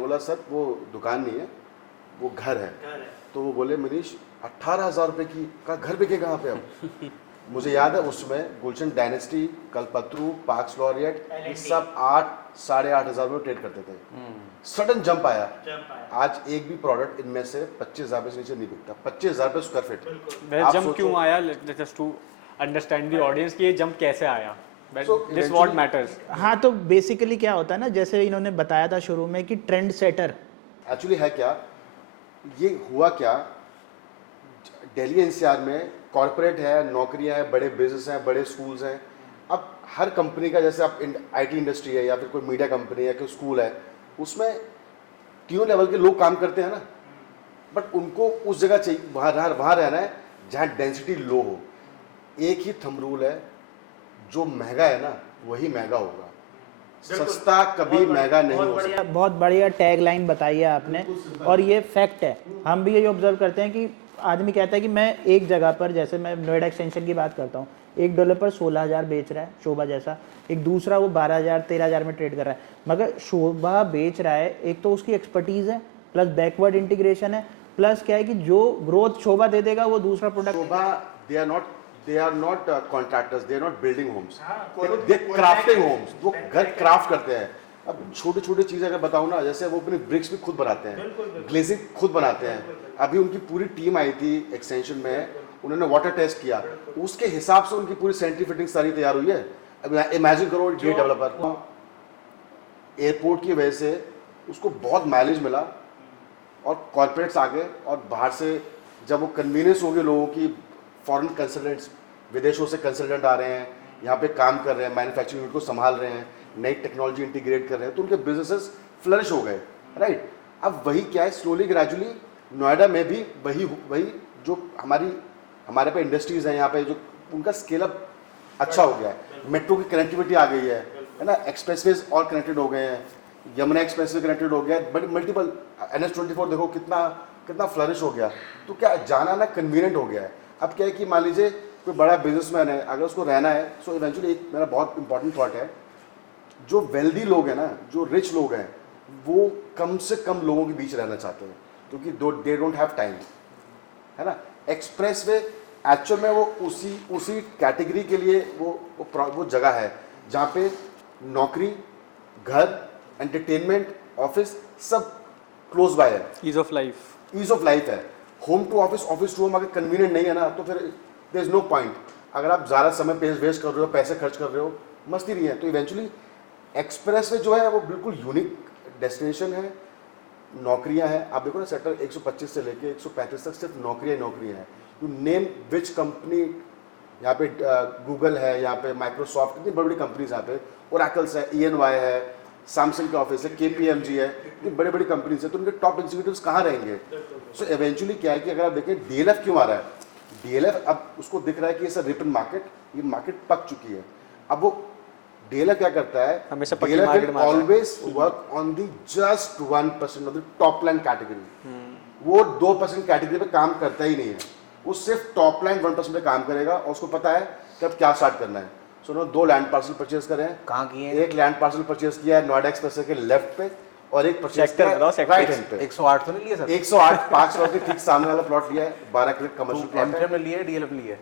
बोला सर वो दुकान नहीं है, वो घर है। तो वो बोले मनीष 18,000 रुपये की का घर बिके कहाँ पे अब? मुझे याद है उसमें गुलशन डायनेस्टी, कल्पतरू, पार्क्स लॉरियट, ये सब 8-8,500 रुपये ट्रेड करते थे, सडन जंप आया, आज एक भी प्रोडक्ट इनमें से 25,000 से नीचे नहीं बिकता, 25,000 रुपये स्क्वायर फीट। वह जंप क्यों आया, just to understand the audience कि ये जंप कैसे आया, दिस व्हाट मैटर्स। हाँ, तो बेसिकली क्या होता है ना, जैसे इन्होंने बताया था शुरू में कि ट्रेंड सेटर एक्चुअली है क्या, ये हुआ क्या, दिल्ली NCR में कॉर्पोरेट है, नौकरियां हैं, बड़े बिजनेस हैं, बड़े स्कूल्स हैं, अब हर कंपनी का, जैसे आप IT इंडस्ट्री है या फिर कोई मीडिया कंपनी है, कोई स्कूल है, उसमें तीनों लेवल के लोग काम करते हैं ना, बट उनको उस जगह चाहिए, वहाँ रहना है जहाँ डेंसिटी लो हो। एक ही थंब रूल है, जो महंगा है ना वही महंगा होगा, सस्ता कभी महंगा नहीं हो सकता। बहुत बढ़िया टैग लाइन बताई है आपने, और ये फैक्ट है, हम भी यही ऑब्जर्व करते हैं कि आदमी कहता है कि मैं एक जगह पर, जैसे मैं नोएडा एक्सटेंशन की बात करता हूँ, एक डेवलपर 16,000 बेच रहा है शोभा जैसा, एक दूसरा वो 12,000-13,000 में ट्रेड कर रहा है, मगर शोभा बेच रहा है, एक तो उसकी एक्सपर्टीज़ है, प्लस बैकवर्ड इंटीग्रेशन है, प्लस क्या है कि जो ग्रोथ शोभा दे देगा वो दूसरा product. Shobha they are not contractors, they are not building homes, they crafting homes, वो घर क्राफ्ट करते हैं। अब छोटी छोटी चीज़ें अगर बताऊँ ना, जैसे वो अपने ब्रिक्स भी खुद बनाते हैं, ग्लेजिंग खुद बनाते हैं, अभी उनकी पूरी टीम आई थी एक्सटेंशन में, उन्होंने वाटर टेस्ट किया, उसके हिसाब से उनकी पूरी सेंट्री फिटिंग सारी तैयार हुई है। अब इमेजिन करो ये डेवलपर एयरपोर्ट की वजह से उसको बहुत माइलेज मिला और कॉर्पोरेट्स आ गए, और बाहर से जब वो कन्वीनियंस हो गई लोगों की, फॉरेन कंसल्टेंट्स विदेशों से कंसल्टेंट आ रहे हैं, यहाँ पे काम कर रहे हैं, मैन्युफैक्चरिंग यूनिट को संभाल रहे हैं, नई टेक्नोलॉजी इंटीग्रेट कर रहे हैं, तो उनके बिजनेसेस फ्लरिश हो गए, राइट। अब वही क्या है, स्लोली ग्रेजुअली नोएडा में भी वही जो हमारे पे इंडस्ट्रीज़ हैं यहाँ पे, जो उनका स्केल अप अच्छा हो गया है, मेट्रो की कनेक्टिविटी आ गई है ना, एक्सप्रेसवेज और कनेक्टेड हो गए हैं, यमुना एक्सप्रेसवे कनेक्टेड हो गया है, बट मल्टीपल NH24 देखो कितना फ्लरिश हो गया, तो क्या जाना ना कन्वीनियंट हो गया है। अब क्या है कि मान लीजिए कोई बड़ा बिजनेसमैन है, अगर उसको रहना है, सो इवेंचुअली एक मेरा बहुत इंपॉर्टेंट थॉट है, जो वेल्दी लोग हैं ना, जो रिच लोग हैं, वो कम से कम लोगों के बीच रहना चाहते हैं, क्योंकि दे डोंट हैव टाइम, है ना। एक्सप्रेसवे एक्चुअल में वो उसी कैटेगरी के लिए वो जगह है जहाँ पे नौकरी, घर, एंटरटेनमेंट, ऑफिस सब क्लोज बाय है, ईज ऑफ लाइफ है। Home to office, office to home अगर कन्वीनियंट नहीं है ना, तो फिर देयर इज नो पॉइंट। अगर आप ज़्यादा समय वेस्ट कर रहे हो, पैसे खर्च कर रहे हो, मस्ती नहीं है। तो इवेंचुअली एक्सप्रेसवे जो है वो बिल्कुल यूनिक डेस्टिनेशन है, नौकरियां हैं। आप देखो ना, सेक्टर 125 से लेके 135 तक सिर्फ नौकरियां हैं। यू नेम विच कंपनी, यहाँ पे गूगल है, यहाँ पे माइक्रोसॉफ्ट, इतनी बड़ी बड़ी कंपनीज यहाँ पे, ओरेकल्स है, EY है, सैमसंग का ऑफिस है, KPMG है, इतनी बड़ी बड़ी कंपनीज है, तो उनके टॉप एग्जीक्यूटिव्स कहाँ रहेंगे? सो इवेंचुअली क्या है कि अगर आप देखें DLF क्यों आ रहा है, DLF अब उसको दिख रहा है कि ये रिपन मार्केट, ये मार्केट पक चुकी है। अब वो DLF क्या करता है, हमेशा पक्की DLF market will में आता है। always work on the just 1% of the top line category। वो 2% कैटेगरी पे काम करता ही नहीं है, वो सिर्फ टॉप लाइन 1% पे काम करेगा, और उसको पता है कि अब क्या स्टार्ट करना है। सो उन्होंने 2 लैंड पार्सल परचेज करे हैं। कहाँ किए हैं? एक लैंड पार्सल परचेज किया है नोएडा एक्सप्रेस के लेफ्ट पे, और एक परचेज सेक्टर किया बताओ, सेक्टर। राइट हैंड पे। 108 तो नहीं लिए सर? 108 5 करोड़ के ठीक सामने वाला प्लॉट लिया है, 12 करोड़ कमर्शियल प्लॉट है। एमट्रेम ने लिए, DLF लिए?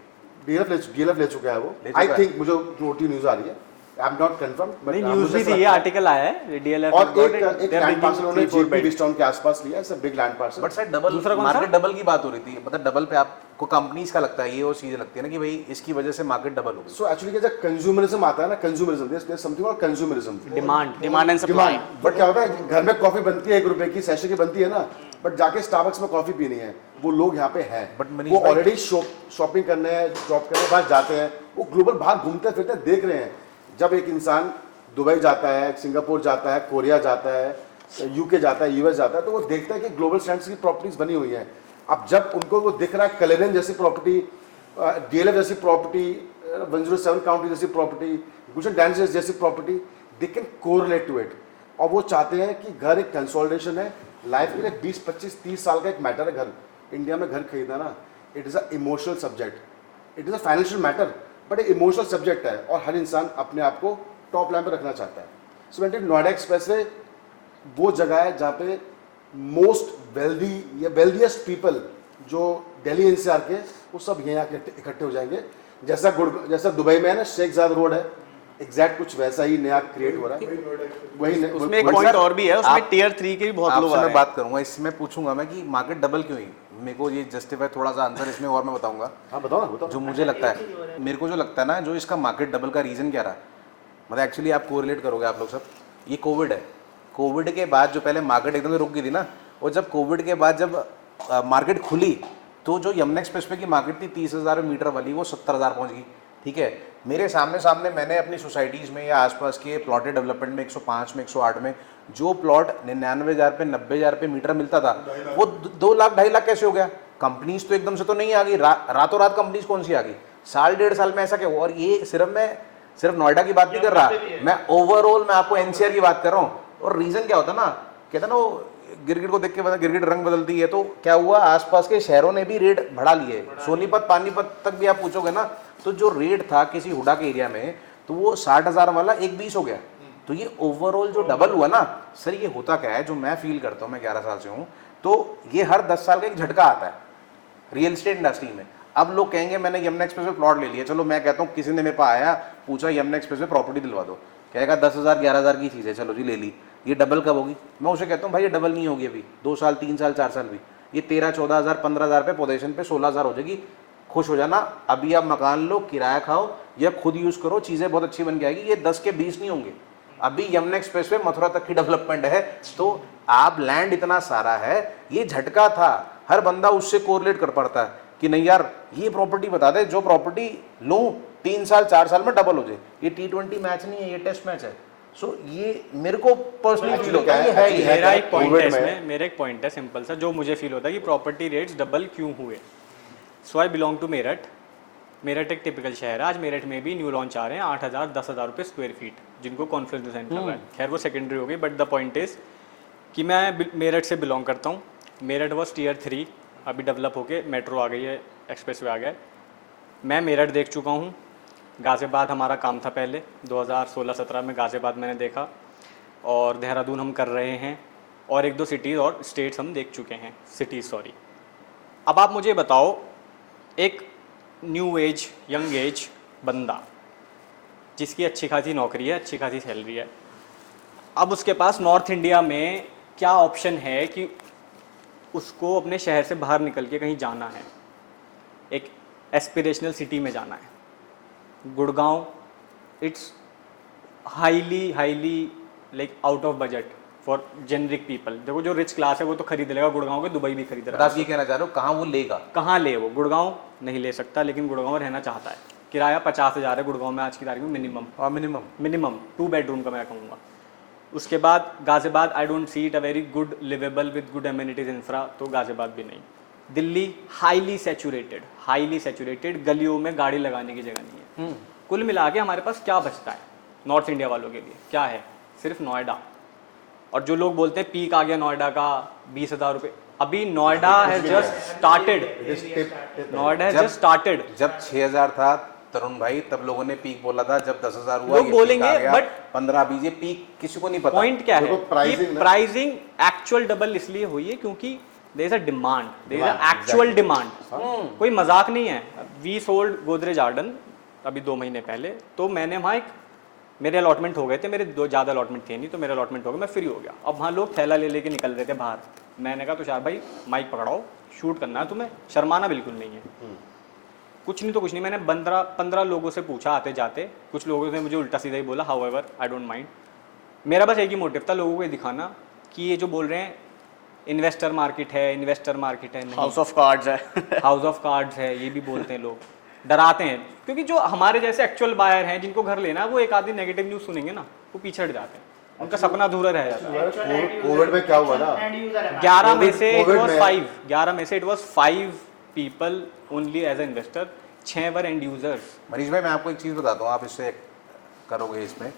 DLF ले चुका है वो, ले आई चुका है। थिंक, मुझे OT न्यूज आ रही है, I am not confirm, but नहीं, न्यूज़ भी थी, ये आर्टिकल आया है DLF और एक लैंड पार्सल उन्होंने JP विस्टॉन के आसपास लिया है, सब big land parcel. But sir double, दूसरा कौन सा? मार्केट डबल की बात हो रही थी, मतलब डबल पे आपको कंपनीज का लगता है, ये वो चीजें लगती है ना कि भाई इसकी वजह से मार्केट डबल हो गई। सो एक्चुअली जब कंज्यूमरिज्म आता है ना, कंज्यूमरिज्म समथिंग और consumerism demand and supply. But क्या होता है, घर में कॉफी बनती है 1 रुपए की सैशे की बनती है ना, बट जाके स्टारबक्स में कॉफी पीनी है, वो लोग यहाँ पे हैं, But मनीष वो भाई- ऑलरेडी शॉपिंग करने, जॉब करने बाहर जाते हैं, वो ग्लोबल बाहर घूमते फिरते देख रहे हैं। जब एक इंसान दुबई जाता है, सिंगापुर जाता है, कोरिया जाता है, UK जाता है, US जाता है, तो वो देखता है कि ग्लोबल स्टैंडर्ड्स की प्रॉपर्टीज बनी हुई हैं। अब जब उनको वो दिख रहा है कलेरन जैसी प्रॉपर्टी, DLF जैसी प्रॉपर्टी, 107 काउंटी जैसी प्रॉपर्टी, गुलशन डायनेस्टी जैसी property, they can correlate to it, और वो चाहते हैं कि घर एक कंसोलिडेशन है लाइफ के लिए। 20 25 30 साल का एक मैटर है घर, इंडिया में घर खरीदना ना, it is a emotional subject, it is a financial matter, but emotional subject है, और हर इंसान अपने आप को टॉप लाइन पे रखना चाहता है। सो नोएडा एक्सप्रेसवे वो जगह है जहाँ पे मोस्ट वेल्दी या वेल्दिएस्ट पीपल जो दिल्ली NCR के, वो सब यहाँ इकट्ठे हो जाएंगे। जैसा दुबई में है ना, शेख जायद रोड है, एग्जैक्ट कुछ वैसा ही नया क्रिएट हो रहा है। वही उसमें एक पॉइंट और भी है, उसमें आप- टियर 3 के भी बहुत लोग आपसे आ मैं रहे हैं। बात करूंगा, इसमें पूछूंगा मैं कि मार्केट डबल क्यों हुई, मेरे को ये जस्टिफाई थोड़ा सा आंसर इसमें और मैं बताऊंगा। हाँ बताओ ना, बताओ। जो मुझे लगता है, मेरे को जो लगता है ना, जो इसका मार्केट डबल का रीज़न क्या रहा, मतलब एक्चुअली आप कोरिलेट करोगे आप लोग सब, ये कोविड है। कोविड के बाद जो पहले मार्केट एकदम से रुक गई थी ना, और जब कोविड के बाद जब मार्केट खुली, तो जो यमुना एक्सप्रेस पे की मार्केट थी 30,000 मीटर वाली, वो 70,000 पहुंच गई। ठीक है, मेरे सामने मैंने अपनी सोसाइटीज़ में या आसपास के प्लॉटेड डेवलपमेंट में 105 में 108 में जो प्लॉट 99,000 पे 90,000 पे मीटर मिलता था, वो 2 लाख 2.5 लाख कैसे हो गया? कंपनीज तो एकदम से तो नहीं आ गई, रातों रात कंपनीज कौन सी आ गई? 1.5 साल में ऐसा क्या हुआ? और ये सिर्फ नोएडा की बात नहीं कर रहा मैं, ओवरऑल मैं आपको NCR की बात कर रहा हूँ। और रीज़न क्या होता ना, कहता ना वो गिरगिट को देख के गिरगिट रंग बदलती है, तो क्या हुआ, आसपास के शहरों ने भी रेट बढ़ा लिए। सोनीपत पानीपत तक भी आप पूछोगे ना, तो जो रेट था किसी हुडा के एरिया में, तो वो 60,000 वाला 1,20 हो गया। तो ये ओवरऑल जो डबल हुआ ना सर, ये होता क्या है, जो मैं फील करता हूँ, मैं 11 साल से हूँ, तो ये हर 10 साल का एक झटका आता है रियल एस्टेट इंडस्ट्री में। अब लोग कहेंगे मैंने यमुना एक्सप्रेस में प्लॉट ले लिया, चलो मैं कहता हूँ किसी ने मेरे पास आया, पूछा यमुना एक्सप्रेस में प्रॉपर्टी दिलवा दो, कहेगा 10,000 11,000 की चीज़ है, चलो जी ले ली, ये डबल कब होगी? मैं उसे कहता हूँ भाई ये डबल नहीं होगी अभी, 2 साल 3 साल 4 साल भी, ये 13 14 हज़ार 15,000 पे पोजीशन पे 16,000 हो जाएगी खुश हो जाना। अभी आप मकान लो, किराया खाओ या खुद यूज करो, चीजें बहुत अच्छी बन के आएगी। ये 10 के 20 नहीं होंगे। अभी यमुना एक्सप्रेस वे मथुरा तक की डेवलपमेंट है, तो आप लैंड इतना सारा है, ये झटका था, हर बंदा उससे कोरिलेट कर पड़ता है कि नहीं यार ये प्रॉपर्टी बता दे, जो प्रॉपर्टी लूं 3 साल 4 साल में डबल हो जाए। ये T20 मैच नहीं है, ये टेस्ट मैच है। सो ये मेरे को पर्सनली फील होता है, ये है ही है। मेरा एक पॉइंट है कोविड में- इसमें, मेरा एक पॉइंट है सिंपल सा, जो मुझे फील होता है कि प्रॉपर्टी रेट्स डबल क्यों हुए। So I belong to Meerut. Meerut एक टिपिकल शहर है। आज मेरठ में भी न्यू लॉन्च आ रहे हैं 8,000 10,000 रुपये स्क्वायर फीट, जिनको कॉन्फ्रेंस डिजाइन कर रहा है। खैर वो सेकेंडरी हो गई, बट द पॉइंट इज कि मैं मेरठ से बिलोंग करता हूँ। मेरठ वॉज टियर 3, अभी डेवलप होके मेट्रो आ गई है, एक्सप्रेस वे आ गया है। मैं मेरठ देख चुका हूँ। गाज़ियाबाद हमारा काम था पहले, 2016-17 में गाज़ियाबाद मैंने देखा, और देहरादून हम कर रहे हैं, और 1-2 सिटीज़ और स्टेट्स हम देख चुके हैं, सिटीज़ सॉरी। अब आप मुझे बताओ, एक न्यू एज यंग एज बंदा जिसकी अच्छी खासी नौकरी है, अच्छी खासी सैलरी है, अब उसके पास नॉर्थ इंडिया में क्या ऑप्शन है कि उसको अपने शहर से बाहर निकल के कहीं जाना है, एक एस्पिरेशनल सिटी में जाना है। Gurgaon it's highly like out of budget for generic people. देखो जो रिच क्लास है वो तो खरीद लेगा गुड़गांव के, दुबई भी खरीद रहा आप है। ये कहना चाह रहे हो कहाँ वो लेगा? कहाँ ले वो? गुड़गांव नहीं ले सकता, लेकिन गुड़गांव रहना चाहता है। किराया 50,000 है गुड़गांव में आज की तारीख में मिनिमम। मिनिमम 2 बेडरूम का मैं कहूँगा। उसके बाद Ghaziabad, I don't see it a very good livable with good amenities infra, तो गाज़ियाबाद भी नहीं। दिल्ली हाईली सैचुरेटेड, गलियों में गाड़ी लगाने की जगह नहीं है। कुल मिला के हमारे पास क्या बचता है नॉर्थ इंडिया वालों के लिए? क्या है? सिर्फ नोएडा। और जो लोग बोलते हैं पीक आ गया नोएडा का 20,000 रुपये, अभी Noida has just started. Noida has just started. जब 6,000 था तरुण भाई, तब लोगों ने पीक बोला था। जब 10,000 हुआ, लोग ये बोलेंगे, पीक आ गया, but 15-20 ये पीक किसी को नहीं पता। पॉइंट क्या है देखो, pricing कि ना- प्राइसिंग एक्चुअल डबल इसलिए हुई है क्योंकि there is a demand, there is a actual demand. कोई मजाक नहीं है। वी सोल्ड गोदरेज गार्डन अभी 2 महीने पहले, तो मैंने वहाँ एक, मेरे अलॉटमेंट हो गए थे, मेरे 2 ज़्यादा अलॉटमेंट थे नहीं, तो मेरे अलॉटमेंट हो गए, मैं फ्री हो गया। अब वहाँ लोग थैला ले लेके निकल रहे थे बाहर। मैंने कहा तुषार भाई माइक पकड़ाओ, शूट करना है तुम्हें, शर्माना बिल्कुल नहीं है। कुछ नहीं तो कुछ नहीं, मैंने 15 लोगों से पूछा आते जाते, कुछ लोगों ने मुझे उल्टा सीधा ही बोला, हाउएवर आई डोंट माइंड। मेरा बस एक ही मोटिव था, लोगों को ये दिखाना कि ये जो बोल रहे हैं इन्वेस्टर मार्केट है, नहीं, हाउस ऑफ कार्ड्स है। हाउस ऑफ कार्ड्स है, ये भी बोलते हैं लोग, डराते हैं। क्योंकि जो हमारे जैसे एक्चुअल बायर हैं जिनको घर लेना है, वो एक आधी नेगेटिव न्यूज़ सुनेंगे ना, वो पीछे हट जाते हैं, उनका सपना अधूरा रह जाता है। कोविड में क्या हुआ ना, 11 में से इट कोविड वाज में- 5, 11 में से it was 5 people only as a investor, 6 were end users. Manish भाई, मैं आपको एक चीज़ बताता हूँ, आप इससे करोगे इसमें,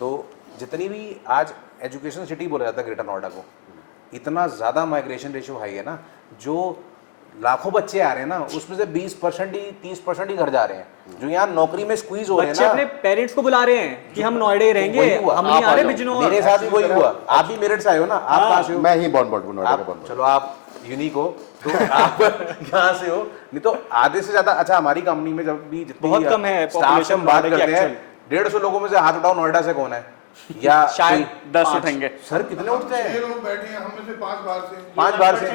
तो जितनी भी आज एजुकेशन सिटी बोला जाता है ग्रेटर नोएडा को, इतना ज़्यादा माइग्रेशन रेशियो हाई है ना, जो लाखों बच्चे आ रहे हैं ना, उसमें से 20% ही 30% ही घर जा रहे हैं, जो यहाँ नौकरी में स्क्वीज हो रहे हैं बच्चे ना। अपने पेरेंट्स को बुला रहे हैं कि हम नोएडा ही रहेंगे, वही हुआ, हम नहीं आप आ रहे आ जाओ। बिजनौर। मेरे साथ भी वही हुआ। आप भी मेरठ से आए हो ना, आप कहाँ से हो? मैं ही बॉन्ड नोएडा आप का बॉन्ड। चलो, आप यूनिक हो, तो आप यहाँ से हो, नहीं तो आधे से ज्यादा। अच्छा, हमारी कंपनी में जब भी जितनी बहुत कम है स्टाफ से population हम बात नोएडा की करते हैं, 150 लोगों में से हाथ उठाओ नोएडा से कौन है, या शायद कोई- 10 उठेंगे। सर कितने उठते हैं? 6 लोग बैठे हैं, हम में से 5 बार से। 5 बार से।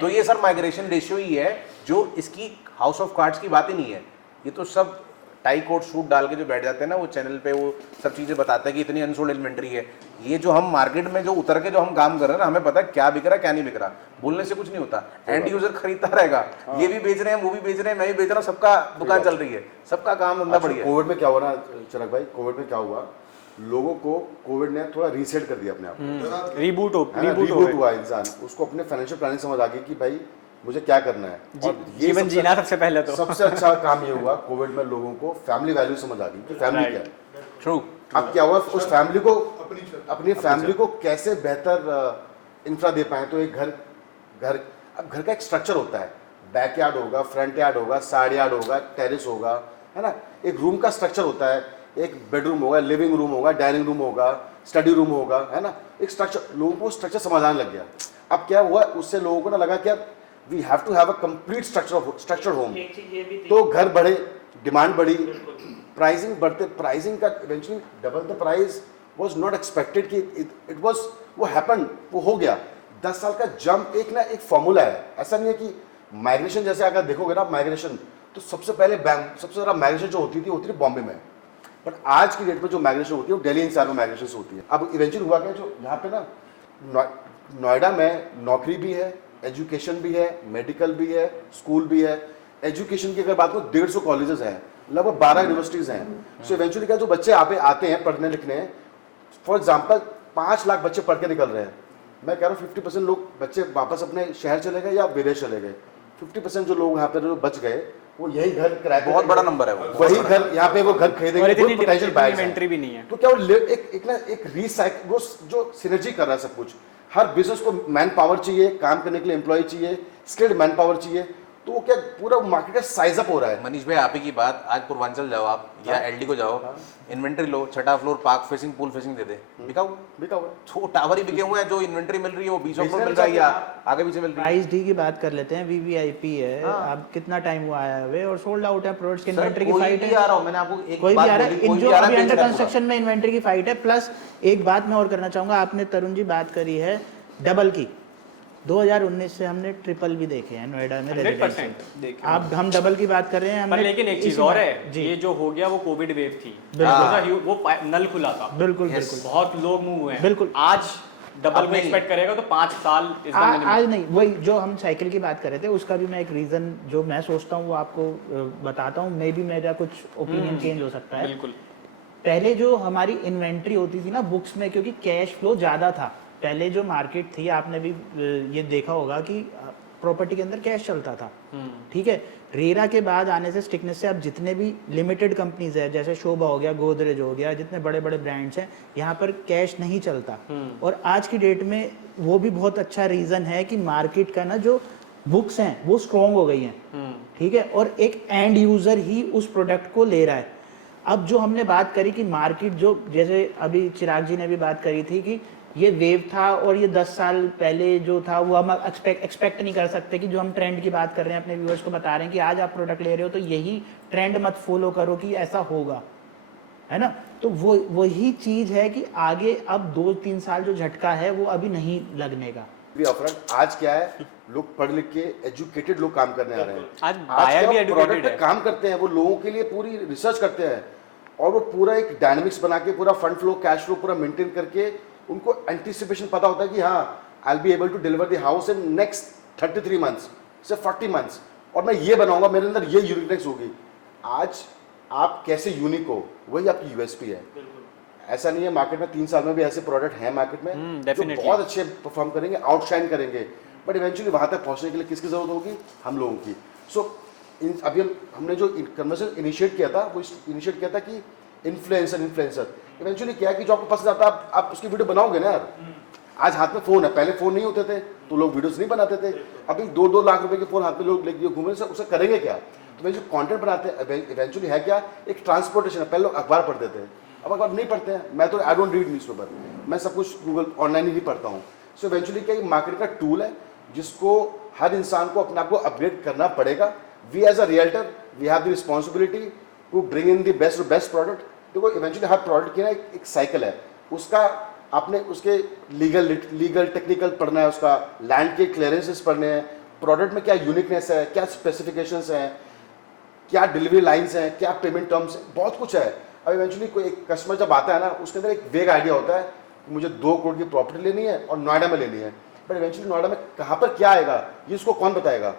तो ये सर माइग्रेशन रेशियो ही है, जो इसकी हाउस ऑफ कार्ड्स की बात ही नहीं है। ये तो सब टाई कोट सूट डाल के जो बैठ जाते हैं ना, वो चैनल पे वो सब चीज़ें बताते हैं कि इतनी अनसोल्ड इन्वेंट्री है। ये जो हम मार्केट में जो उतर के जो हम काम कर रहे हैं ना, हमें पता है क्या बिक रहा है क्या नहीं बिक रहा। बोलने से कुछ नहीं होता, एंड यूजर खरीदता रहेगा। ये भी बेच रहे हैं, वो भी बेच रहे हैं, मैं भी बेच रहा हूँ, सबका दुकान चल रही है, सबका काम धंधा बढ़िया है। कोविड में क्या हुआ ना चिराग भाई, कोविड में क्या हुआ, लोगों को कोविड ने थोड़ा रीसेट कर दिया अपने आप को, रीबूट हो रीबूट हुआ इंसान, उसको अपने फाइनेंशियल प्लानिंग समझ आ गई कि भाई मुझे क्या करना है। और ये जीवन जीना सबसे पहले तो। सबसे अच्छा काम ये हुआ कोविड में, लोगों को फैमिली वैल्यू समझ आ गई कि फैमिली क्या है। ट्रू। अब क्या हुआ, उस फैमिली को अपनी फैमिली को कैसे बेहतर इंफ्रा दे पाए। तो एक घर अब घर का एक स्ट्रक्चर होता है, बैकयार्ड होगा, फ्रंट यार्ड होगा, साइड यार्ड होगा, टेरेस होगा, है ना। एक रूम का स्ट्रक्चर होता है, एक बेडरूम होगा, लिविंग रूम होगा, डाइनिंग रूम होगा, स्टडी रूम होगा, है ना। एक स्ट्रक्चर, लोगों को स्ट्रक्चर समझ आने लग गया। अब क्या हुआ, उससे लोगों को ना लगा कि we have to have a complete structure home. तो घर बढ़े, डिमांड बढ़ी, प्राइसिंग बढ़ते, प्राइसिंग का eventually double the price was not expected कि इट वाज, वो हैपन, वो हो गया। 10 साल का जंप एक ना एक फॉर्मूला है, ऐसा नहीं है कि माइग्रेशन जैसे अगर देखोगे ना माइग्रेशन, तो सबसे पहले सबसे ज़्यादा माइग्रेशन जो होती थी बॉम्बे में, बट आज की डेट में जो माइग्रेशन होती है वो दिल्ली एनसीआर में माइग्रेशन होती है। अब इवेंचुअली हुआ क्या, जो यहाँ पे ना नोएडा में नौकरी भी है, एजुकेशन भी है, मेडिकल भी है, स्कूल भी है। एजुकेशन की अगर बात करो 150 कॉलेजेस हैं, लगभग 12 यूनिवर्सिटीज़ हैं। सो इवेंचुअली क्या, जो बच्चे यहाँ पे आते हैं पढ़ने लिखने, फॉर एग्जाम्पल 5 लाख बच्चे पढ़ के निकल रहे हैं। मैं कह रहा हूँ 50% लोग बच्चे वापस अपने शहर चले गए या विदेश चले गए। 50% जो लोग यहाँ पे जो बच गए वो यही घर किराए पे, बहुत बड़ा नंबर है वो। वही घर यहाँ पे वो घर और खरीदेंगे, इतनी वो पोटेंशियल बायर्स हैं। इन्वेंट्री भी नहीं है। तो क्या वो एक रीसाइकिल, वो जो सिनर्जी कर रहा है सब कुछ। हर बिजनेस को मैन पावर चाहिए, काम करने के लिए एम्प्लॉय चाहिए, स्किल्ड मैन पावर चाहिए। तो वो क्या पूरा मार्केट का साइज अप हो रहा है। मनीष भाई आप ही की बात, आज पूर्वांचल जाओ आप या एलडी को जाओ, इन्वेंट्री लो, छठा floor park facing pool facing दे दे, बिका हुआ बिका हुआ है। छो टावर ही बिके हुए हैं। जो इन्वेंट्री मिल रही है वो 20 ऑफ मिल रहा है या आगे पीछे मिल रही है। प्राइस डी की बात कर लेते हैं, वीवीआईपी है, अब कितना टाइम हुआ आया हुए और सोल्ड आउट है, प्रोडक्ट्स की इन्वेंट्री की फाइट है। आ रहा हूं मैंने आपको एक कोई भी बात आ रहा बोली, है, कोई जो भी आ रहा अभी है, अंडर बेच रहा है कंस्ट्रक्शन में इन्वेंट्री की फाइट है। प्लस एक बात मैं और करना चाहूंगा, आपने तरुण जी बात करी है डबल की, 2019 से हमने ट्रिपल भी देखे हैं नोएडा में 100% रेजिडेंशियल। देखे। आप हम डबल की बात कर रहे हैं पर हमने, लेकिन एक चीज इसी और बात- है, जी ये जो हो गया वो कोविड वेव थी, बिल्कुल। वो नल खुला था, बिल्कुल बिल्कुल बहुत लोग मूव हुए हैं। बिल्कुल। आज डबल अब में नहीं। एक्सपेक्ट करेगा तो 5 साल इस आज नहीं, वही जो हम साइकिल की बात कर रहे थे उसका भी मैं एक रीजन जो मैं सोचता हूँ वो आपको बताता हूँ। मे बी मेरा कुछ ओपिनियन चेंज हो सकता है। बिल्कुल। पहले जो हमारी इन्वेंट्री होती थी ना बुक्स में, क्योंकि कैश फ्लो ज़्यादा था, पहले जो मार्केट थी आपने भी ये देखा होगा कि प्रॉपर्टी के अंदर कैश चलता था, ठीक है। रेरा के बाद आने से, स्टिकनेस से, अब जितने भी लिमिटेड कंपनीज है जैसे शोभा हो गया, गोदरेज हो गया, जितने बड़े बड़े ब्रांड्स हैं, यहाँ पर कैश नहीं चलता। और आज की डेट में वो भी बहुत अच्छा रीज़न है कि मार्केट का ना जो बुक्स हैं वो स्ट्रॉन्ग हो गई हैं, ठीक है, और एक एंड यूज़र ही उस प्रोडक्ट को ले रहा है। अब जो हमने बात करी कि मार्केट जो, जैसे अभी चिराग जी ने भी बात करी थी कि ये वेव था और ये 10 साल पहले जो था वो हम एक्सपेक्ट नहीं कर सकते कि जो हम ट्रेंड की बात कर रहे हैं, अपने व्यूअर्स को बता रहे हैं कि आज आप प्रोडक्ट ले रहे हो तो यही ट्रेंड मत फॉलो करो कि ऐसा होगा, है ना। तो वो वही चीज़ है कि आगे अब 2-3 साल जो झटका है वो अभी नहीं लगने का। अपफ्रंट आज क्या है, लोग पढ़ लिख के एजुकेटेड लोग काम करने आ रहे हैं। आज buyer भी प्रोडक्ट educated पे है। काम करते हैं, वो लोगों के लिए पूरी रिसर्च करते हैं और वो पूरा एक डायनामिक्स बना के पूरा फंड फ्लो, कैश फ्लो पूरा मेंटेन करके, उनको एंटिसिपेशन पता होता है कि हाँ I will be able to deliver the house in next 33 months से 40 मंथ्स, और मैं ये बनाऊंगा, मेरे अंदर ये यूनिकनेस होगी। आज आप कैसे यूनिक हो, वही आपकी यूएसपी है। ऐसा नहीं है, मार्केट में 3 साल में भी ऐसे प्रोडक्ट हैं मार्केट में जो definitely। बहुत अच्छे परफॉर्म करेंगे, आउटशाइन करेंगे, बट इवेंचुअली वहाँ तक पहुँचने के लिए किसकी जरूरत होगी, हम लोगों की। सो अभी हमने जो कन्वर्सेशन इनिशिएट किया था, वो इनिशिएट किया था कि इन्फ्लुएंसर इवेंचुअली क्या है कि जो आपको पसंद आता है आप उसकी वीडियो बनाओगे ना यार। आज हाथ में फ़ोन है, पहले फ़ोन नहीं होते थे तो लोग वीडियोस नहीं बनाते थे। अभी 2-2 लाख रुपए के फ़ोन हाथ में लोग लेके घूमे, से उसे करेंगे क्या। तो वे जो कंटेंट बनाते हैं इवेंचुअली है क्या, एक ट्रांसपोर्टेशन है। पहले लोग अखबार पढ़ते थे, अब अखबार नहीं पढ़ते हैं। मैं तो आई डोंट रीड न्यूज़पेपर, मैं सब कुछ गूगल ऑनलाइन ही पढ़ता हूँ। सो इवेंचुअली क्या, मार्केटिंग का टूल है जिसको हर इंसान को अपने आप को अपग्रेड करना पड़ेगा। We as a realtor we have the responsibility to bring in the best product. देखो इवेंचुअली हर प्रोडक्ट की ना एक साइकिल है, उसका आपने उसके लीगल टेक्निकल पढ़ना है, उसका लैंड के क्लियरेंसेस पढ़ने हैं, प्रोडक्ट में क्या यूनिकनेस है, क्या स्पेसिफिकेशंस हैं, क्या डिलीवरी लाइंस हैं, क्या पेमेंट टर्म्स हैं, बहुत कुछ है। अब इवेंचुअली कोई एक कस्टमर जब आता है ना, उसके अंदर एक वेग आइडिया होता है कि मुझे 2 करोड़ की प्रॉपर्टी लेनी है और नोएडा में लेनी है, बट इवेंचुअली नोएडा में कहाँ पर क्या आएगा ये उसको कौन बताएगा।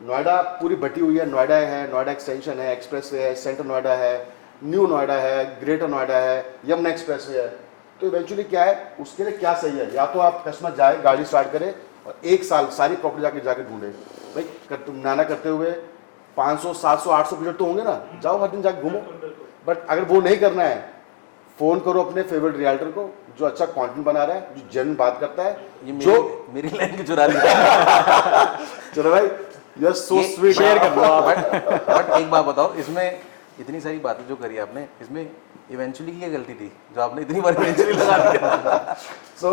नोएडा पूरी बटी हुई है, नोएडा है, नोएडा एक्सटेंशन है, एक्सप्रेस वे है, सेंट्रल नोएडा है, न्यू नोएडा है, ग्रेटर नोएडा है, यमुना एक्सप्रेस वे है। तो इवेंचुअली क्या है, उसके लिए क्या सही है, या तो आप कस्टमर जाए गाड़ी स्टार्ट करे और 1 साल सारी प्रॉपर्टी जाके ढूंढे। भाई नाना करते हुए 500, 700, 800 प्रोजेक्ट तो होंगे ना, जाओ हर दिन जाके घूमो। बट अगर वो नहीं करना है, फोन करो अपने फेवरेट रियल्टर को जो अच्छा कंटेंट बना रहा है, जो जेन्युइन बात करता है, जो मेरी लाइन की चुरा ली। चलो भाई you are so sweet. Share कर दो आप। बट एक बात बताओ, इसमें इतनी सारी बातें जो करी आपने, इसमें इवेंचुअली की क्या गलती थी जो आपने इतनी बार इवेंचुअली लगा दिया। सो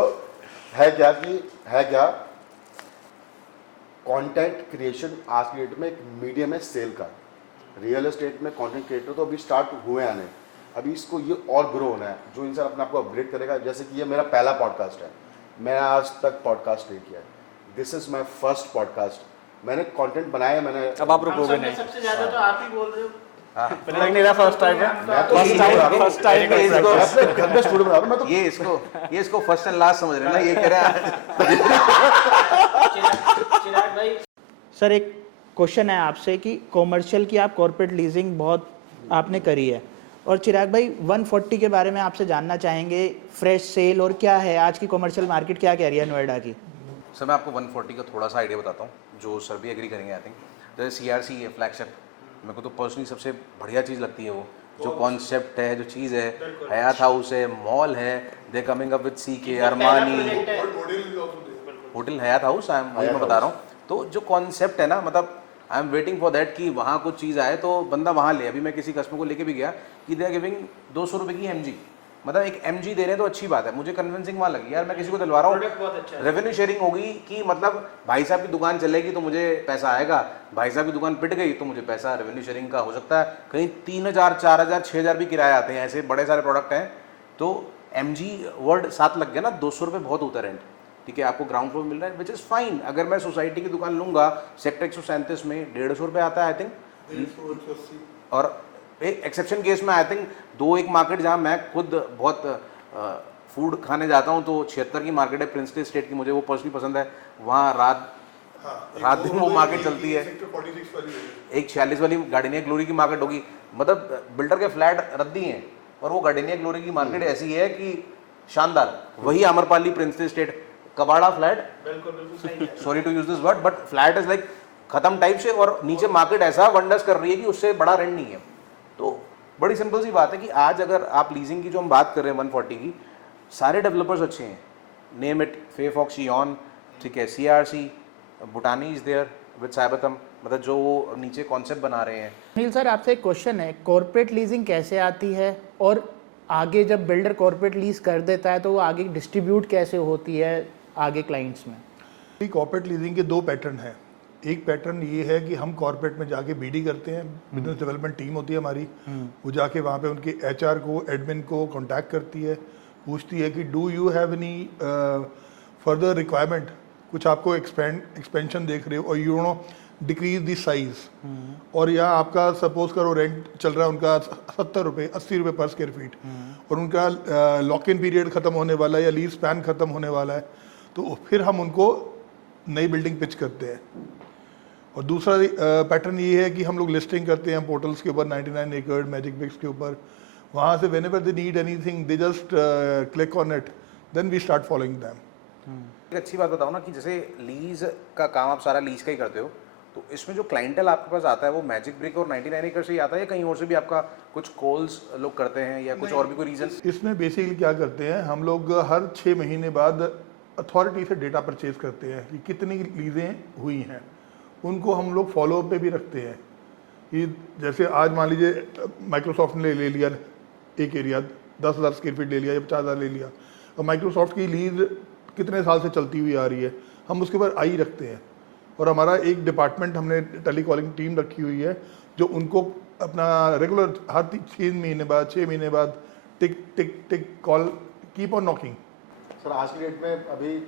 है क्या कि है क्या, कंटेंट क्रिएशन आज की डेट में एक मीडियम है सेल का। रियल एस्टेट में कंटेंट क्रिएटर तो अभी स्टार्ट हुए आने, अभी इसको ये और ग्रो होना है। जो इंसान अपने आप को अपग्रेड करेगा, जैसे कि ये मेरा पहला पॉडकास्ट है, मैंने आज तक पॉडकास्ट नहीं किया है, this is my first podcast. मैंने कंटेंट बनाया, मैंने अब आप रुकोगे नहीं। सबसे ज्यादा तो आप ही बोल रहे हो। लग नहीं रहा फर्स्ट टाइम है। मैं तो यही बोल रहा हूँ, फर्स्ट टाइम ये इसको मैं अपने घर में स्टूडियो बना रहा हूँ, मैं तो ये इसको फर्स्ट एंड लास्ट समझ रहे हैं ना, ये कह रहा है। चिराग भाई, सर एक क्वेश्चन है आपसे कि कॉमर्शियल की आप कॉर्पोरेट लीजिंग बहुत आपने करी है, और चिराग भाई 140 के बारे में आपसे जानना चाहेंगे, फ्रेश सेल और क्या है आज की कॉमर्शियल मार्केट क्या कह रही है नोएडा की? सर मैं आपको 140 का थोड़ा सा आइडिया बताता हूँ, जो सर भी एग्री करेंगे आई थिंक। जैसे CRC है फ्लैगशिप, मेरे को तो पर्सनली सबसे बढ़िया चीज़ लगती है वो, जो कॉन्सेप्ट है, जो चीज़ है, हयात हाउस है, मॉल है, they coming up with CK, Armani, hotel Hyatt house, वही मैं बता रहा हूँ। तो जो कॉन्सेप्ट है ना, मतलब I am waiting for that कि वहाँ कुछ चीज़ आए तो बंदा वहाँ ले। अभी मैं किसी कस्टमर को लेके भी गया कि दे आर गिविंग 200 रुपये की MG, मतलब एक MG दे रहे हैं तो अच्छी बात है। मुझे कन्विंसिंग वहाँ लगी, यार मैं किसी को दिलवा रहा हूँ, रेवेन्यू शेयरिंग होगी कि मतलब भाई साहब की दुकान चलेगी तो मुझे पैसा आएगा, भाई साहब की दुकान पिट गई तो मुझे पैसा रेवेन्यू शेयरिंग का हो सकता है। कहीं 3000, 4000, 6000 भी किराए आते हैं, ऐसे बड़े सारे प्रोडक्ट हैं। तो MG वर्ड साथ लग गया ना, 200 रुपये बहुत होता है रेंट, ठीक है, आपको ग्राउंड फ्लोर मिल रहा है, विच इज़ फाइन। अगर मैं सोसाइटी की दुकान लूँगा सेक्टर 137 में 150 रुपये आता है आई थिंक। और एक एक्सेप्शन केस में आई थिंक एक मार्केट जहाँ मैं खुद बहुत फूड खाने जाता हूँ, तो 76 की मार्केट है प्रिंसली स्टेट की, मुझे वो पर्सनली पसंद है। वहाँ रात दिन वो मार्केट चलती है। एक 46 वाली गार्डनिया ग्लोरी की मार्केट होगी, मतलब बिल्डर के फ्लैट रद्दी हैं, और वो गार्डनिया ग्लोरी की मार्केट ऐसी है कि शानदार। वही आमरपाली प्रिंसली स्टेट कबाड़ा flat, sorry to use this word, but flat is like खत्म टाइप से, और नीचे मार्केट ऐसा वंडर्स कर रही है कि उससे बड़ा रेंट नहीं है। तो बड़ी सिंपल सी बात है कि आज अगर आप लीजिंग की जो हम बात कर रहे हैं 140 की, सारे डेवलपर्स अच्छे हैं, नेम इट फेफॉक्स, इयॉन, ठीक है, CRC, बुटानी इज देयर विद साइबतम, मतलब जो वो नीचे कॉन्सेप्ट बना रहे हैं। अनिल सर आपसे एक क्वेश्चन है, कॉर्पोरेट लीजिंग कैसे आती है, और आगे जब बिल्डर कॉर्पोरेट लीज कर देता है तो वो आगे डिस्ट्रीब्यूट कैसे होती है आगे क्लाइंट्स में? कॉर्पोरेट लीजिंग के 2 पैटर्न हैं। एक पैटर्न ये है कि हम कॉर्पोरेट में जाके BD करते हैं, बिजनेस डेवलपमेंट टीम होती है हमारी, वो जाके वहाँ पे उनके HR को, एडमिन को कांटेक्ट करती है, पूछती है कि do you have any further requirement, कुछ आपको एक्सपेंशन देख रहे हो, और you know decrease the size, और या आपका सपोज करो रेंट चल रहा है उनका 70 रुपये 80 रुपये पर स्क्वायर फीट, और उनका लॉक इन पीरियड ख़त्म होने वाला है या लीज स्पैन ख़त्म होने वाला है, तो फिर हम उनको नई बिल्डिंग पिच करते हैं। और दूसरा पैटर्न ये है कि हम लोग लिस्टिंग करते हैं पोर्टल्स के ऊपर, 99 एकड़, मैजिक ब्रिक्स के ऊपर, वहाँ से whenever they need anything they just click on it, then we start following them. एक अच्छी बात बताओ ना कि जैसे लीज का काम आप सारा लीज का ही करते हो, तो इसमें जो क्लाइंटल आपके पास आता है वो मैजिक ब्रिक और 99 एकड़ से ही आता है, या कहीं और से भी आपका कुछ कॉल्स लोग करते हैं, या कुछ और भी कोई रीजन? इसमें बेसिकली क्या करते हैं हम लोग, हर 6 महीने बाद अथॉरिटी से डेटा परचेज करते हैं कि कितनी लीजें हुई हैं, उनको हम लोग फॉलो अप पे भी रखते हैं। कि जैसे आज मान लीजिए माइक्रोसॉफ्ट ने ले लिया एक एरिया, 10,000 स्क्वायर फीट ले लिया या 50,000 ले लिया, और माइक्रोसॉफ्ट की लीज कितने साल से चलती हुई आ रही है, हम उसके ऊपर आई रखते हैं। और हमारा एक डिपार्टमेंट, हमने टेली कॉलिंग टीम रखी हुई है, जो उनको अपना रेगुलर हर 3 महीने बाद, 6 महीने बाद tick tick tick call, keep on knocking. Sir आज की डेट में अभी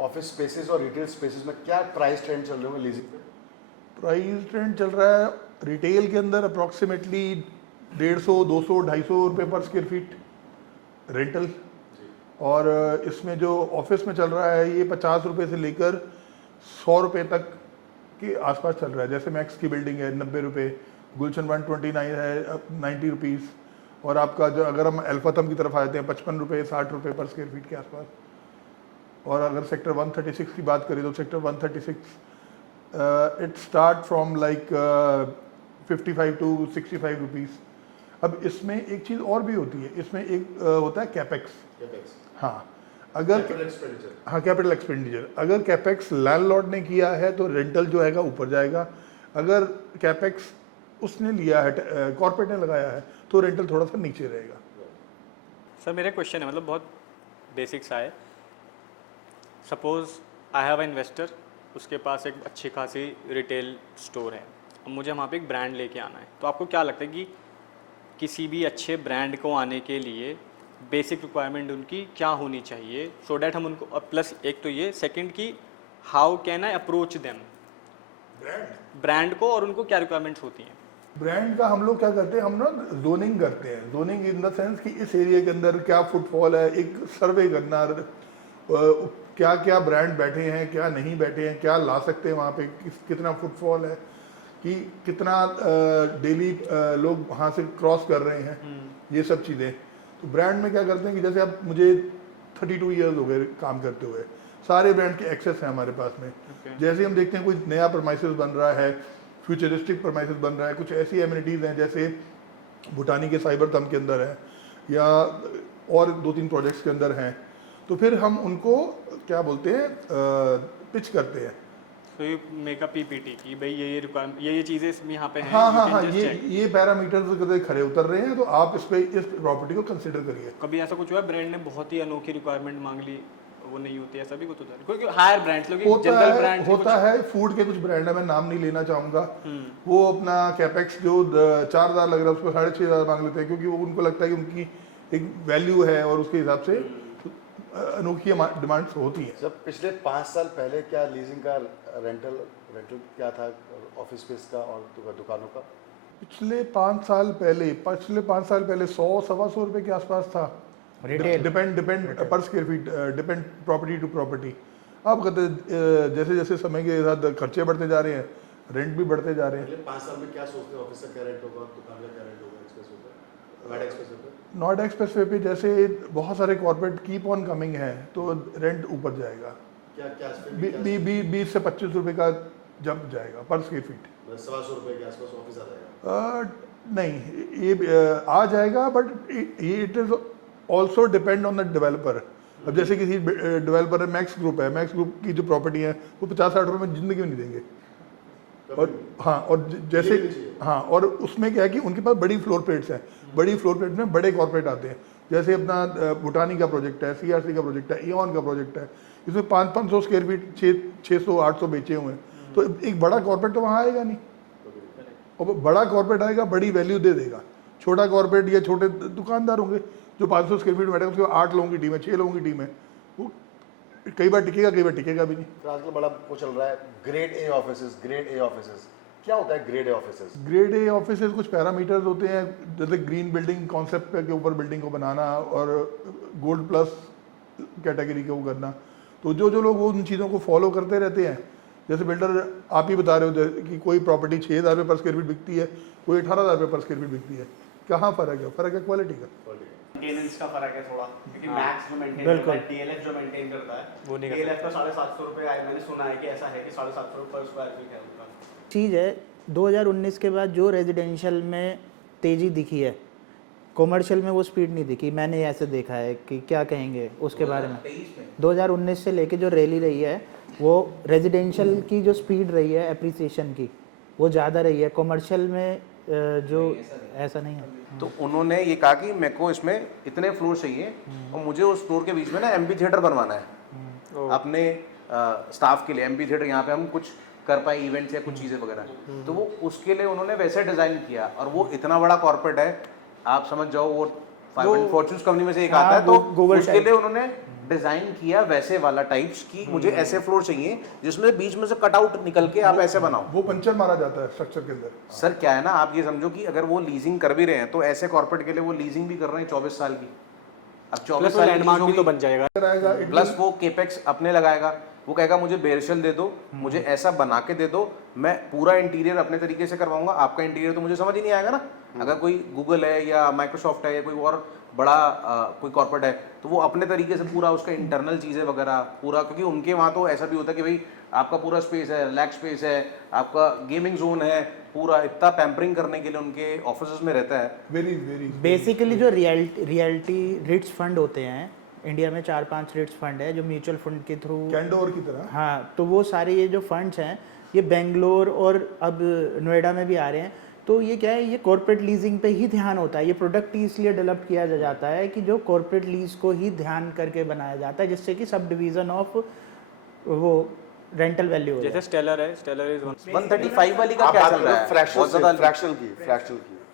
ऑफिस स्पेसेस और रिटेल स्पेसेस में क्या प्राइस ट्रेंड चल रहे हैं लीजिंग पे? प्राइस ट्रेंड चल रहा है रिटेल के अंदर अप्रॉक्सीमेटली 150, 200, 250 रुपये पर स्क्वायर फीट रेंटल, और इसमें जो ऑफिस में चल रहा है ये 50 रुपये से लेकर 100 रुपये तक के आसपास चल रहा है। जैसे मैक्स की बिल्डिंग है 90 रुपये, गुलशन 129 है 90 रुपीज़, और आपका जो अगर हम अल्फातम की तरफ आते हैं 55 रुपये 60 रुपये पर स्क्वायर फीट के आसपास। और अगर सेक्टर 136 की बात करें तो sector 136 it start from like 55 to 65 rupees. अब इसमें एक चीज़ और भी होती है, इसमें एक होता है कैपेक्स। हाँ, अगर कैपिटल एक्सपेंडिचर, अगर कैपेक्स लैंडलॉर्ड ने किया है तो रेंटल जो है ऊपर जाएगा, अगर कैपेक्स उसने लिया है, कॉर्पोरेट ने लगाया है, तो रेंटल थोड़ा सा नीचे रहेगा। सर मेरा क्वेश्चन है, मतलब बहुत बेसिक सा है। Suppose I have a investor, उसके पास एक अच्छी खासी रिटेल स्टोर है, अब मुझे वहाँ पे एक ब्रांड लेके आना है, तो आपको क्या लगता है कि किसी भी अच्छे ब्रांड को आने के लिए बेसिक रिक्वायरमेंट उनकी क्या होनी चाहिए, सो डैट हम उनको, प्लस एक तो ये, सेकंड की how can I approach them, brand को, और उनको क्या रिक्वायरमेंट्स होती हैं? ब्रांड का हम लोग क्या करते हैं, हम ना जोनिंग करते हैं। जोनिंग इन द सेंस कि इस एरिया के अंदर क्या फुटफॉल है, एक सर्वे करना, क्या क्या ब्रांड बैठे हैं, क्या नहीं बैठे हैं, क्या ला सकते हैं वहाँ पे, कितना फुटफॉल है, कि कितना डेली लोग वहाँ से क्रॉस कर रहे हैं, ये सब चीज़ें। तो ब्रांड में क्या करते हैं कि जैसे अब मुझे 32 ईयर्स हो गए काम करते हुए, सारे ब्रांड के एक्सेस हैं हमारे पास में। जैसे हम देखते हैं कोई नया परमाइसिस बन रहा है, फ्यूचरिस्टिक परमाइसिस बन रहा है, कुछ ऐसी एमिनिटीज़ हैं जैसे भूटानी के साइबर तम के अंदर है या और 2-3 प्रोजेक्ट्स के अंदर हैं, तो फिर हम उनको क्या बोलते हैं, पिच करते हैं। तो ये मेकअप पीपीटी की भाई ये रिक्वायरमेंट, ये चीज़ें इसमें यहाँ पे हैं, हाँ you हाँ can हाँ, just check। ये पैरामीटर्स कदे खड़े उतर रहे हैं, तो आप इस प्रॉपर्टी को कंसिडर करिए। कभी ऐसा कुछ हुआ है ब्रांड ने बहुत ही अनोखी रिक्वायरमेंट मांग ली, वो नहीं होती, ऐसा भी कुछ होता है? क्योंकि हायर ब्रांड्स लोग जनरल ब्रांड होता है। फूड के कुछ ब्रांड है, मैं नाम नहीं लेना चाहूँगा, वो अपना कैपेक्स जो 4,000 लग रहा है उसको 6,500 मांग लेते हैं, क्योंकि वो उनको लगता है कि उनकी एक वैल्यू है और उसके हिसाब से अनोखी डिमांड्स होती हैं। जब पिछले 5 साल पहले क्या लीजिंग का रेंटल क्या था ऑफिस स्पेस का और दुकानों का? पिछले 5 साल पहले 100-125 रुपए के आसपास था। Retail। डिपेंड पर square feet, depend property to property. अब कहते जैसे जैसे समय के साथ खर्चे बढ़ते जा रहे हैं, रेंट भी बढ़ते जा रहे हैं। पिछले 5 साल में क्या सोचते हैं, ऑफिस का क्या रेंट होगा, दुकान का क्या रेंट होगा, एक्सप्रेस पे, नोएडा एक्सप्रेस पे? नॉर्थ एक्सप्रेस वे पे जैसे बहुत सारे कॉर्पोरेट कीप ऑन कमिंग हैं, तो रेंट ऊपर जाएगा। क्या क्या 20 से 25 रुपए का जंप जाएगा पर स्क्वायर फीट। 125 रुपए के आसपास ऑफिस आ जाएगा? नहीं, ये आ जाएगा, बट ये it is also depend on the developer. अब जैसे किसी डेवलपर है, मैक्स ग्रुप की जो प्रॉपर्टी है वो 50-60 रुपये में जिंदगी में नहीं देंगे। और हाँ, और जैसे हाँ, और उसमें क्या है कि उनके पास बड़ी फ्लोर प्लेट्स हैं, बड़ी फ्लोर प्लेट में बड़े कॉर्पोरेट आते हैं। जैसे अपना भूटानी का प्रोजेक्ट है, CRC का प्रोजेक्ट है, एऑन का प्रोजेक्ट है, इसमें 500 स्क्वायर फीट 600-800 बेचे हुए हैं, तो एक बड़ा कॉर्पोरेट तो वहाँ आएगा नहीं। और बड़ा कॉर्पोरेट आएगा, बड़ी वैल्यू दे देगा। छोटा कॉर्पोरेट या छोटे दुकानदार होंगे जो 500 स्क्वायर फीट बैठेगा, उसके 8 लोगों की टीम है, 6 लोगों की टीम है, वो कई बार टिकेगा, कई बार टिकेगा भी नहीं। तो आजकल बड़ा वो चल रहा है ग्रेड ए ऑफिसेस। क्या होता है grade A offices? Grade A offices कुछ पैरामीटर्स होते हैं, जैसे ग्रीन बिल्डिंग कॉन्सेप्ट के ऊपर बिल्डिंग को बनाना और गोल्ड प्लस कैटेगरी को करना। तो जो लोग उन चीज़ों को फॉलो करते रहते हैं, जैसे बिल्डर आप ही बता रहे हो कि कोई प्रॉपर्टी 6,000 रुपये पर स्क्वायर फीट बिकती है, कोई 18,000 रुपये पर स्क्वायर फीट बिकती है, कहाँ फ़र्क है? फ़र्क है क्वालिटी का। मेंटेनेंस का फर्क है थोड़ा, क्योंकि मैक्स जो मेंटेन करता है, डीएलएफ जो मेंटेन करता है, वो नहीं डीएलएफ का 750 रुपये आए, मैंने सुना है कि ऐसा है कि 750 रुपये पर स्क्वायर फीट है उनका। चीज़ है 2019 के बाद जो रेजिडेंशियल में तेज़ी दिखी है, कॉमर्शियल में वो स्पीड नहीं दिखी। मैंने ऐसे देखा है कि क्या कहेंगे उसके बारे में। 2019 से लेके जो रैली रही है, वो रेजिडेंशियल की जो स्पीड रही है एप्रिसिएशन की, वो ज़्यादा रही है। कॉमर्शियल में जो ऐसा नहीं है। तो उन्होंने ये कहा कि मेरे को इसमें इतने फ्लोर चाहिए और मुझे उस फ्लोर के बीच में ना एमपी थिएटर बनवाना है अपने स्टाफ के लिए। एमपी थिएटर यहाँ पे हम कुछ कर पाए, इवेंट्स या कुछ चीज़ें वगैरह। तो वो उसके लिए उन्होंने वैसे डिज़ाइन किया, और वो इतना बड़ा कॉर्पोरेट है, आप समझ जाओ वो 500 फॉर्च्यून्स कंपनी में से एक आता है, तो उसके लिए उन्होंने डिजाइन किया वैसे वाला टाइप्स की मुझे ऐसे फ्लोर चाहिए जिसमें बीच में से कटआउट निकल के आप ऐसे बनाओ। वो पंचर मारा जाता है स्ट्रक्चर के अंदर। सर क्या है ना, आप ये समझो कि अगर वो लीजिंग कर भी रहे हैं, तो ऐसे कॉर्पोरेट के लिए वो लीजिंग भी कर रहे हैं 24 साल की। अब 24 साल लैंडमार्क भी तो बन जाएगा, प्लस वो केपेक्स अपने लगाएगा। वो कहेगा मुझे बेरशल दे दो, मुझे ऐसा बना के दे दो, मैं पूरा इंटीरियर अपने तरीके से करवाऊंगा। आपका इंटीरियर तो मुझे समझ ही नहीं आएगा ना। अगर कोई गूगल है या माइक्रोसॉफ्ट है या कोई और बड़ा कोई कॉर्पोरेट है, तो वो अपने तरीके से पूरा उसका इंटरनल चीज़ें वगैरह पूरा, क्योंकि उनके वहाँ तो ऐसा भी होता है कि भाई आपका पूरा स्पेस है, रिलैक्स स्पेस है, आपका गेमिंग जोन है, पूरा इतना पैम्परिंग करने के लिए उनके ऑफिस में रहता है। वेरी बेसिकली जो रियल्टी रिट्स फंड होते हैं इंडिया में, 4-5 रिट्स फंड है जो म्यूचुअल फंड के थ्रू, कैंडोर की तरह। हाँ, तो वो सारे ये जो फंड्स हैं ये बेंगलोर और अब नोएडा में भी आ रहे हैं। तो ये क्या है, ये कॉर्पोरेट लीजिंग पे ही ध्यान होता है। ये प्रोडक्ट ही इसलिए डेवलप किया जाता है कि जो कॉर्पोरेट लीज को ही ध्यान करके बनाया जाता है, जिससे कि सब डिवीजन ऑफ वो रेंटल वैल्यू हो जैसे स्टेलर है, स्टेलर इज 135 वाली का क्या चल रहा है? फ्रैक्शनल की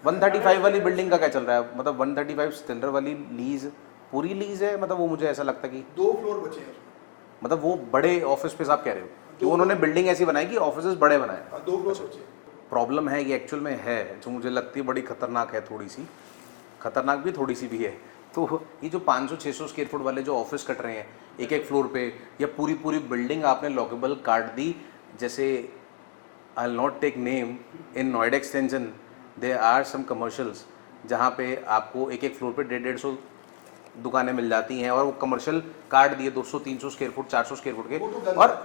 135 वाली बिल्डिंग का क्या चल रहा है? मतलब 135 स्टेलर वाली लीज पूरी लीज है, मतलब वो मुझे ऐसा लगता है कि 2 फ्लोर बचे हैं, मतलब वो बड़े ऑफिस स्पेस आप कह रहे हो? तो उन्होंने बिल्डिंग ऐसी बनाई कि ऑफिसेज बड़े बनाए। 2 फ्लोर सोचिए। प्रॉब्लम है ये एक्चुअल में है, जो मुझे लगती है बड़ी खतरनाक है, थोड़ी सी खतरनाक भी थोड़ी सी भी है। तो ये जो 500-600 स्क्वायर फुट वाले जो ऑफिस कट रहे हैं एक एक फ्लोर पे, या पूरी पूरी बिल्डिंग आपने लॉकेबल काट दी, जैसे I will not take name, in Noida extension there are some commercials जहाँ पे आपको एक एक फ्लोर पे 150-150 दुकानें मिल जाती हैं, और वो कमर्शियल काट दिए 200-300 स्क्वायर फुट 400 स्क्वायर फुट के। और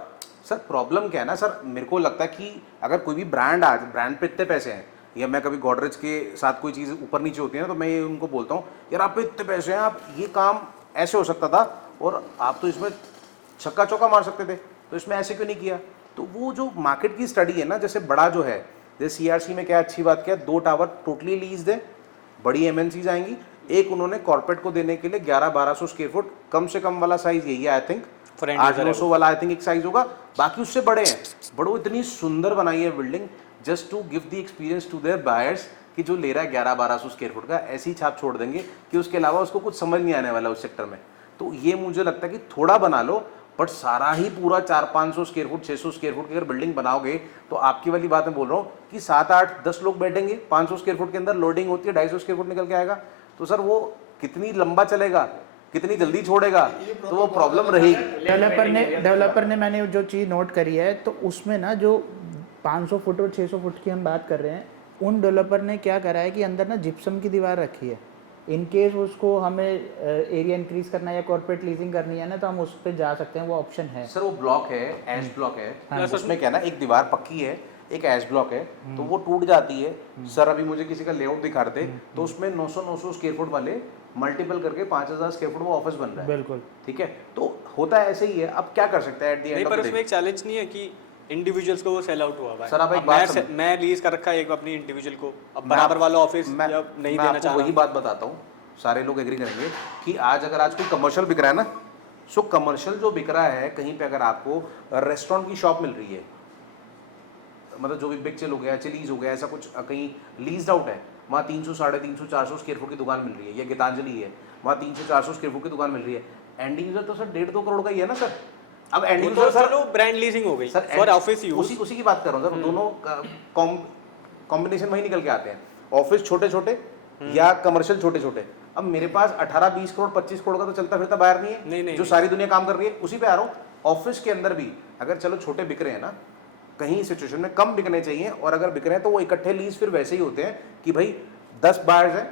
सर प्रॉब्लम क्या है ना सर, मेरे को लगता है कि अगर कोई भी ब्रांड, आज ब्रांड पे इतने पैसे हैं, या मैं कभी गोदरेज के साथ कोई चीज़ ऊपर नीचे होती है ना, तो मैं ये उनको बोलता हूँ यार आप पे इतने पैसे हैं, आप ये काम ऐसे हो सकता था और आप तो इसमें छक्का चौका मार सकते थे, तो इसमें ऐसे क्यों नहीं किया। तो वो जो मार्केट की स्टडी है ना, जैसे बड़ा जो है, जैसे CRC में क्या अच्छी बात क्या, 2 टावर टोटली लीज दे, बड़ी MNCs आएंगी, एक उन्होंने कॉर्पोरेट को देने के लिए 1100-1200 स्क्वायर फुट कम से कम वाला साइज यही है, आई थिंक 800-900 वाला आई थिंक एक साइज होगा, बाकी उससे बड़े हैं। बट वो इतनी सुंदर बनाई है building, just to give the experience to their buyers कि जो ले रहा है 1100-1200 स्क्वायर फुट का, ऐसी छाप छोड़ देंगे कि उसके अलावा उसको कुछ समझ नहीं आने वाला उस सेक्टर में। तो ये मुझे लगता है कि थोड़ा बना लो, बट सारा ही पूरा 400-500 स्क्वायर फुट 600 स्क्वायर फुट की अगर बिल्डिंग बनाओगे, तो आपकी वाली बात मैं बोल रहा हूँ कि 7-8-10 लोग बैठेंगे, 500 स्क्वायर फुट के अंदर लोडिंग होती है, 250 स्क्वायर फुट निकल के आएगा, तो सर वो कितनी लंबा चलेगा, कितनी जल्दी छोड़ेगा, तो वो प्रॉब्लम रहेगी। डेवलपर ने मैंने जो चीज़ नोट करी है, तो उसमें ना जो 500 फुट और 600 फुट की हम बात कर रहे हैं, उन डेवलपर ने क्या करा है कि अंदर ना जिप्सम की दीवार रखी है, इन केस उसको हमें एरिया इंक्रीज करना है या कॉर्पोरेट लीजिंग करनी है ना, तो हम उस पर जा सकते हैं, वो ऑप्शन है। सर वो ब्लॉक है, एश ब्लॉक है, उसमें क्या ना एक दीवार पक्की है, एक एश ब्लॉक है, तो वो टूट जाती है। सर अभी मुझे किसी का लेआउट दिखा रहे थे, तो उसमें 900 स्क्वायर फुट वाले मल्टीपल करके 5000 स्क्वायर फुट वो ऑफिस बन रहा है। बिल्कुल ठीक है, तो होता है ऐसे ही है। अब क्या कर सकते हैं एट द नहीं, एंड पर ऑफ द उसमें एक चैलेंज नहीं है कि इंडिविजुअल्स को वो सेल आउट हुआ हुआ है। सर, आप एक अब बात मैं लीज कर रखा है एक अपनी इंडिविजुअल को, अब बराबर वाला ऑफिस मैं नहीं देना चाह वही रहा। बात बताता हूँ, सारे लोग एग्री करेंगे कि आज अगर आज कोई कमर्शियल बिक रहा है ना, सो कमर्शियल जो बिक रहा है, कहीं पे अगर आपको रेस्टोरेंट की शॉप मिल रही है, मतलब जो भी बिग चिल हो गया, चिलीज हो गया, ऐसा कुछ कहीं लीज्ड आउट है, वहाँ 300, 350, 400 स्क्वायर फुट की दुकान मिल रही है, या गीतांजलि है, वहाँ 300-400 स्क्वायर फुट की दुकान मिल रही है, एंड यूजर तो सर 1.5-2 करोड़ का ही है ना सर। अब एंड वो यूजर तो सर चलो ब्रांड लीजिंग हो गई सर फॉर ऑफिस यूज। उसी की बात कर रहा हूँ सर, दोनों कॉम्बिनेशन वही निकल के आते हैं, ऑफिस छोटे छोटे या कमर्शियल छोटे छोटे। अब मेरे पास 18-20 करोड़ 25 करोड़ का तो चलता फिरता बाहर नहीं है, नहीं, जो सारी दुनिया काम कर रही है, उसी पे आ रहा हूँ। ऑफिस के अंदर भी अगर चलो छोटे बिक रहे हैं ना, कहीं सिचुएशन में कम बिकने चाहिए, और अगर बिक रहे हैं तो वो इकट्ठे लीज फिर वैसे ही होते हैं कि भाई 10 बायर्स हैं,